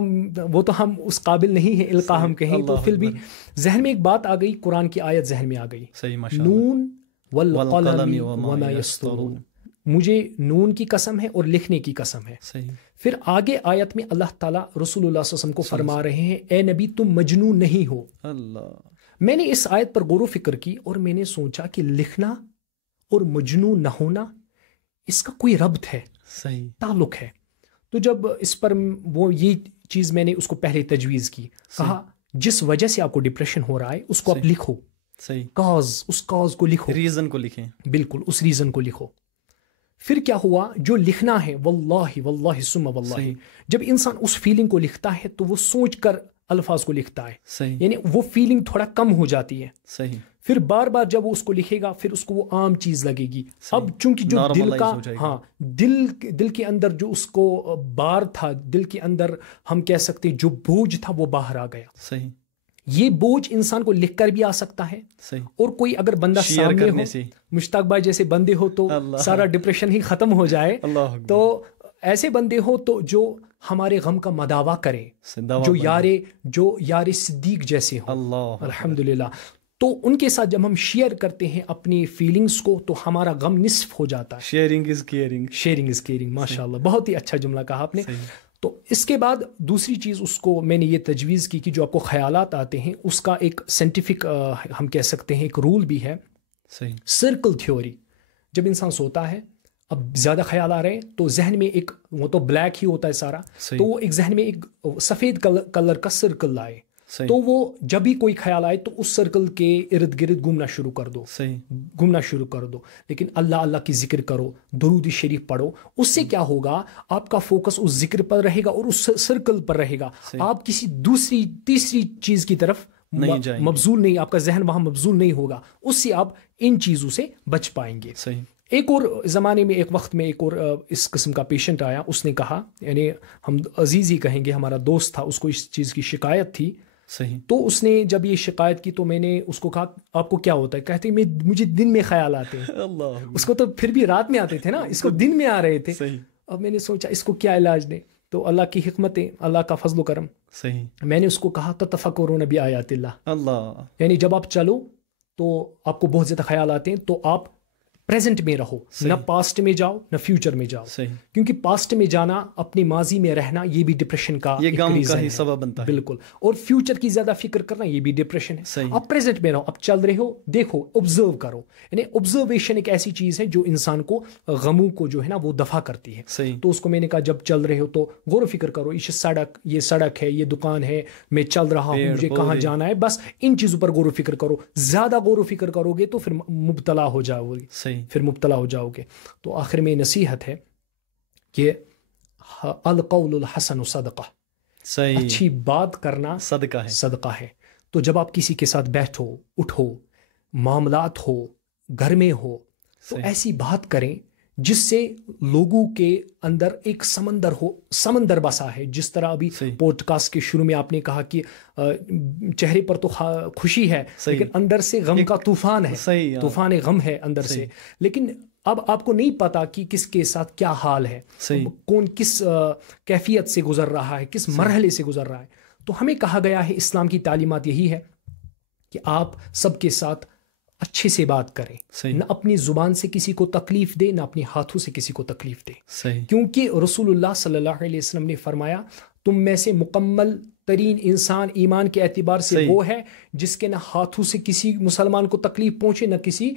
وہ تو ہم اس قابل نہیں ہیں القا ہم کہیں, تو پھر بھی ذہن میں ایک بات آ گئی, قرآن کی آیت ذہن میں آ گئی. صحیح. ماشاءاللہ. نون والقلم وما یسطرون. مجھے نون کی قسم ہے اور لکھنے کی قسم ہے. پھر آگے آیت میں اللہ تعالیٰ رسول اللہ صلی اللہ علیہ وسلم کو فرما رہے ہیں اے نبی تم مجنون نہیں ہو. میں نے اس آیت پر غور و فکر کی اور میں نے سوچا کہ لکھنا اور مجنون نہ ہونا اس کا کوئی ربط ہے, تعلق ہے. تو جب اس پر وہ یہ چیز میں نے اس کو پہلے تجویز کی, کہا جس وجہ سے آپ کو ڈپریشن ہو رہا ہے اس کو آپ لکھو, اس کاز کو لکھو, ریزن کو لکھیں, بالکل اس ریزن کو لکھو. پھر کیا ہوا, جو لکھنا ہے واللہ ثم واللہ, جب انسان اس فیلنگ کو لکھتا ہے تو وہ سوچ کر الفاظ کو لکھتا ہے, یعنی وہ فیلنگ تھوڑا کم ہو جاتی ہے. پھر بار بار جب وہ اس کو لکھے گا پھر اس کو وہ عام چیز لگے گی. اب چونکہ جو دل کا دل کے اندر جو اس کو بار تھا, دل کے اندر ہم کہہ سکتے جو بوجھ تھا وہ باہر آ گیا. یہ بوجھ انسان کو لکھ کر بھی آ سکتا ہے, اور کوئی اگر بندہ سامنے ہو, مشتاق بھائی جیسے بندے ہو تو سارا ڈپریشن ہی ختم ہو جائے. تو ایسے بندے ہو تو جو ہمارے غم کا مداوا کریں, جو یار صدیق جیسے ہوں, الحمدللہ. تو ان کے ساتھ جب ہم شیئر کرتے ہیں اپنی فیلنگز کو تو ہمارا غم نصف ہو جاتا ہے. Sharing is caring. ماشاء اللہ, بہت ہی اچھا جملہ کہا آپ نے. تو اس کے بعد دوسری چیز اس کو میں نے یہ تجویز کی کہ جو آپ کو خیالات آتے ہیں اس کا ایک سائنٹیفک ہم کہہ سکتے ہیں ایک رول بھی ہے, سرکل تھیوری. جب انسان سوتا ہے, اب زیادہ خیال آ رہے ہیں تو ذہن میں ایک, وہ تو بلیک ہی ہوتا ہے سارا, تو وہ ایک ذہن میں ایک سفید کلر کا سرکل لائے, تو وہ جب بھی کوئی خیال آئے تو اس سرکل کے ارد گرد گھومنا شروع کر دو. لیکن اللہ کی ذکر کرو, درود شریف پڑھو. اس سے کیا ہوگا, آپ کا فوکس اس ذکر پر رہے گا اور اس سرکل پر رہے گا. آپ کسی دوسری تیسری چیز کی طرف مبذول نہیں, آپ کا ذہن وہاں مبذول نہیں ہوگا. اس سے آپ ان چیزوں سے بچ پائیں گے. ایک اور زمانے میں, ایک وقت میں ایک اور اس قسم کا پیشنٹ آیا. اس نے کہا, یعنی ہم عزیز ہی کہیں گے, ہمارا دوست تھا, اس کو اس چیز کی شکایت تھی. تو اس نے جب یہ شکایت کی تو میں نے اس کو کہا آپ کو کیا ہوتا ہے؟ کہتے مجھے دن میں خیال آتے ہیں. اس کو تو پھر بھی رات میں آتے تھے نا, اس کو دن میں آ رہے تھے. اب میں نے سوچا اس کو کیا علاج دیں, تو اللہ کی حکمتیں, اللہ کا فضل و کرم. میں نے اس کو کہا تتفکرون بآیات اللہ, یعنی جب آپ چلو تو آپ کو بہت زیادہ خیال آتے ہیں تو آپ پریزنٹ میں رہو, نہ پاسٹ میں جاؤ نہ فیوچر میں جاؤ. کیونکہ پاسٹ میں جانا, اپنی ماضی میں رہنا, یہ بھی ڈپریشن کا ہی سبب بنتا ہے. بالکل. اور فیوچر کی زیادہ فکر کرنا یہ بھی ڈپریشن ہے. آپ پریزنٹ میں رہو, آپ چل رہے ہو, دیکھو, آبزرو کرو. یعنی آبزرویشن ایک ایسی چیز ہے جو انسان کو غموں کو جو ہے نا وہ دفع کرتی ہے. تو اس کو میں نے کہا جب چل رہے ہو تو غور و فکر کرو, یہ سڑک ہے, یہ دکان ہے, میں چل رہا ہوں, مجھے کہاں جانا ہے, بس ان چیزوں پر غور و فکر کرو. زیادہ غور و فکر کرو گے تو پھر مبتلا ہو جاؤ گے. تو آخر میں نصیحت ہے کہ القول الحسن صدقہ, اچھی بات کرنا صدقہ ہے. تو جب آپ کسی کے ساتھ بیٹھو, اٹھو, معاملات ہو, گھر میں ہو, تو ایسی بات کریں جس سے لوگوں کے اندر ایک سمندر بسا ہے. جس طرح ابھی پوڈ کاسٹ کے شروع میں آپ نے کہا کہ چہرے پر تو خوشی ہے لیکن اندر سے غم کا طوفان ہے, طوفان غم ہے اندر سے. لیکن اب آپ کو نہیں پتا کہ کس کے ساتھ کیا حال ہے, کون کس کیفیت سے گزر رہا ہے, کس مرحلے سے گزر رہا ہے. تو ہمیں کہا گیا ہے, اسلام کی تعلیمات یہی ہے کہ آپ سب کے ساتھ اچھے سے بات کریں, نہ اپنی زبان سے کسی کو تکلیف دے, نہ اپنے ہاتھوں سے کسی کو تکلیف دے. کیونکہ رسول اللہ صلی اللہ علیہ وسلم نے فرمایا تم میں سے مکمل ترین انسان ایمان کے اعتبار سے وہ ہے جس کے نہ ہاتھوں سے کسی مسلمان کو تکلیف پہنچے, نہ کسی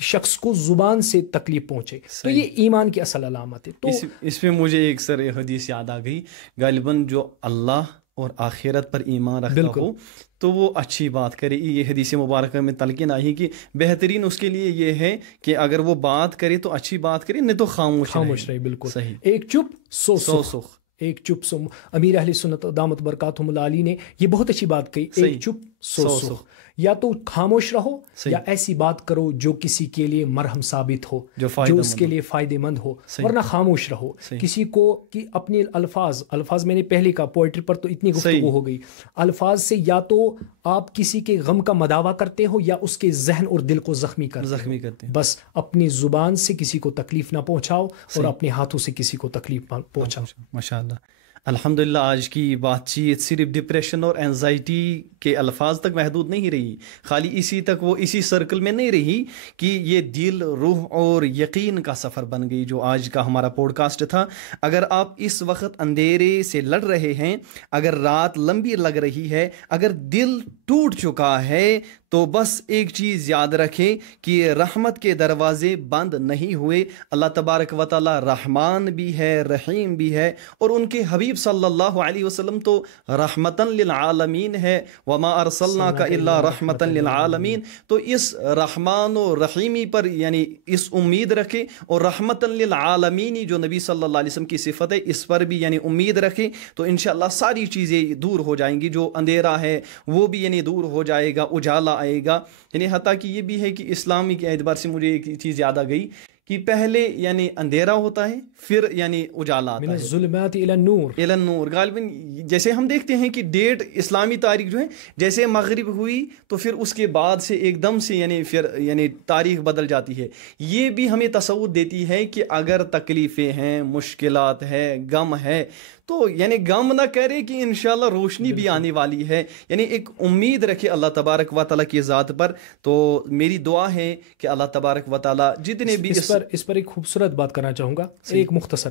شخص کو زبان سے تکلیف پہنچے. تو یہ ایمان کی اصل علامت ہے. تو اس میں مجھے ایک سر حدیث یاد آ گئی, غالباً جو اللہ اور آخرت پر ایمان رکھتا ہو تو وہ اچھی بات کرے. یہ حدیث مبارکہ میں تلقین آئی کہ بہترین اس کے لیے یہ ہے کہ اگر وہ بات کرے تو اچھی بات کرے, نہیں تو خاموش رہے. بالکل صحیح. ایک چپ سو سخ, ایک چپ سو. امیر اہل سنت دامت برکاتہم اللہ علی نے یہ بہت اچھی بات کہی, ایک چپ سو سخ. یا تو خاموش رہو یا ایسی بات کرو جو کسی کے لیے مرہم ثابت ہو, جو اس کے لیے فائدہ مند ہو, ورنہ خاموش رہو. کسی کو کہ اپنے الفاظ میں نے پہلے کہا, پوئٹری پر تو اتنی گفتگو ہو گئی, الفاظ سے یا تو آپ کسی کے غم کا مداوا کرتے ہو یا اس کے ذہن اور دل کو زخمی کرتے ہیں. بس اپنی زبان سے کسی کو تکلیف نہ پہنچاؤ اور اپنے ہاتھوں سے کسی کو تکلیف پہنچاؤ. ماشاء اللہ. الحمدللہ آج کی بات چیت صرف ڈپریشن اور انزائٹی کے الفاظ تک محدود نہیں رہی، خالی اسی تک وہ اسی سرکل میں نہیں رہی کہ یہ دل، روح اور یقین کا سفر بن گئی جو آج کا ہمارا پوڈ کاسٹ تھا۔ اگر آپ اس وقت اندھیرے سے لڑ رہے ہیں، اگر رات لمبی لگ رہی ہے، اگر دل ٹوٹ چکا ہے، تو بس ایک چیز یاد رکھیں کہ رحمت کے دروازے بند نہیں ہوئے۔ اللہ تبارک و تعالی رحمان بھی ہے، رحیم بھی ہے، اور ان کے حبیب صلی اللہ علیہ وسلم تو رحمتاً للعالمین ہے، وما ارسلناک الا رحمتاً للعالمین۔ تو اس رحمان و رحیمی پر یعنی اس امید رکھیں، اور رحمتاً للعالمین جو نبی صلی اللہ علیہ وسلم کی صفت ہے اس پر بھی یعنی امید رکھیں، تو انشاءاللہ ساری چیزیں دور ہو جائیں گی۔ جو اندھیرا ہے وہ بھی یعنی دور ہو جائے گا، اجالا آئے گا۔ یعنی حتیٰ کہ یہ بھی ہے کہ اسلامی کے اعتبار سے مجھے ایک چیز یاد آ گئی کہ پہلے یعنی اندھیرا ہوتا ہے، پھر یعنی اجالا آتا ہے، من الظلمات الى النور، الى النور۔ غالباً جیسے ہم دیکھتے ہیں کہ ڈیٹ اسلامی تاریخ جو ہے جیسے مغرب ہوئی تو پھر اس کے بعد سے ایک دم سے یعنی تاریخ بدل جاتی ہے۔ یہ بھی ہمیں تصور دیتی ہے کہ اگر تکلیفیں ہیں، مشکلات ہے، غم ہے، تو یعنی غم نہ کرے کہ انشاءاللہ روشنی بھی آنے والی ہے، یعنی ایک امید رکھے اللہ تبارک و تعالیٰ کی ذات پر۔ تو میری دعا ہے کہ اللہ تبارک و تعالیٰ جتنے بھی اس پر ایک خوبصورت بات کرنا چاہوں گا، ایک مختصر۔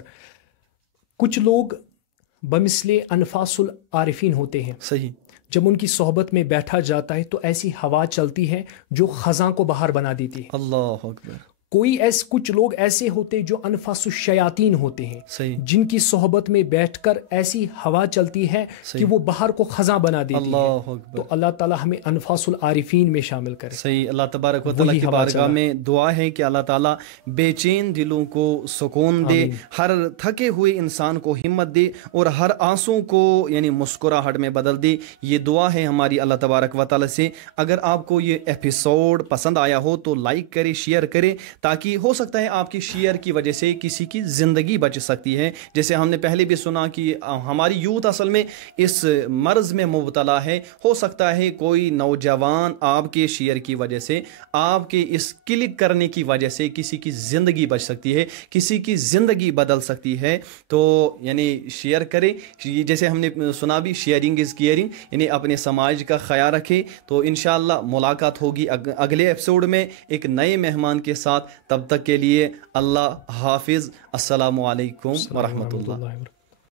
کچھ لوگ بمثل انفاس العارفین ہوتے ہیں، صحیح، جب ان کی صحبت میں بیٹھا جاتا ہے تو ایسی ہوا چلتی ہے جو خزاں کو باہر بنا دیتی ہے۔ اللہ اکبر۔ کچھ لوگ ایسے ہوتے جو انفاس الشیاطین ہوتے ہیں، صحیح، جن کی صحبت میں بیٹھ کر ایسی ہوا چلتی ہے کہ وہ باہر کو خزاں بنا دیتی اللہ ہے۔ اکبر۔ تو اللہ تعالیٰ ہمیں انفاس العارفین میں شامل کرے۔ صحیح، اللہ تبارک و تعالیٰ کی بارگاہ میں دعا ہے کہ اللہ تعالیٰ بے چین دلوں کو سکون دے، ہر تھکے ہوئے انسان کو ہمت دے، اور ہر آنسوں کو یعنی مسکراہٹ میں بدل دے۔ یہ دعا ہے ہماری اللہ تبارک و تعالیٰ سے۔ اگر آپ کو یہ ایپیسوڈ پسند آیا ہو تو لائک کرے، شیئر کرے، تاکہ ہو سکتا ہے آپ کی شیئر کی وجہ سے کسی کی زندگی بچ سکتی ہے۔ جیسے ہم نے پہلے بھی سنا کہ ہماری یوتھ اصل میں اس مرض میں مبتلا ہے، ہو سکتا ہے کوئی نوجوان آپ کے شیئر کی وجہ سے، آپ کے اس کلک کرنے کی وجہ سے کسی کی زندگی بچ سکتی ہے، کسی کی زندگی بدل سکتی ہے۔ تو یعنی شیئر کرے، جیسے ہم نے سنا بھی شیئرنگ از کیئرنگ، یعنی اپنے سماج کا خیال رکھے۔ تو انشاءاللہ ملاقات ہوگی اگلے ایپیسوڈ میں ایک نئے مہمان کے ساتھ۔ تب تک کے لیے اللہ حافظ، السلام علیکم ورحمۃ اللہ۔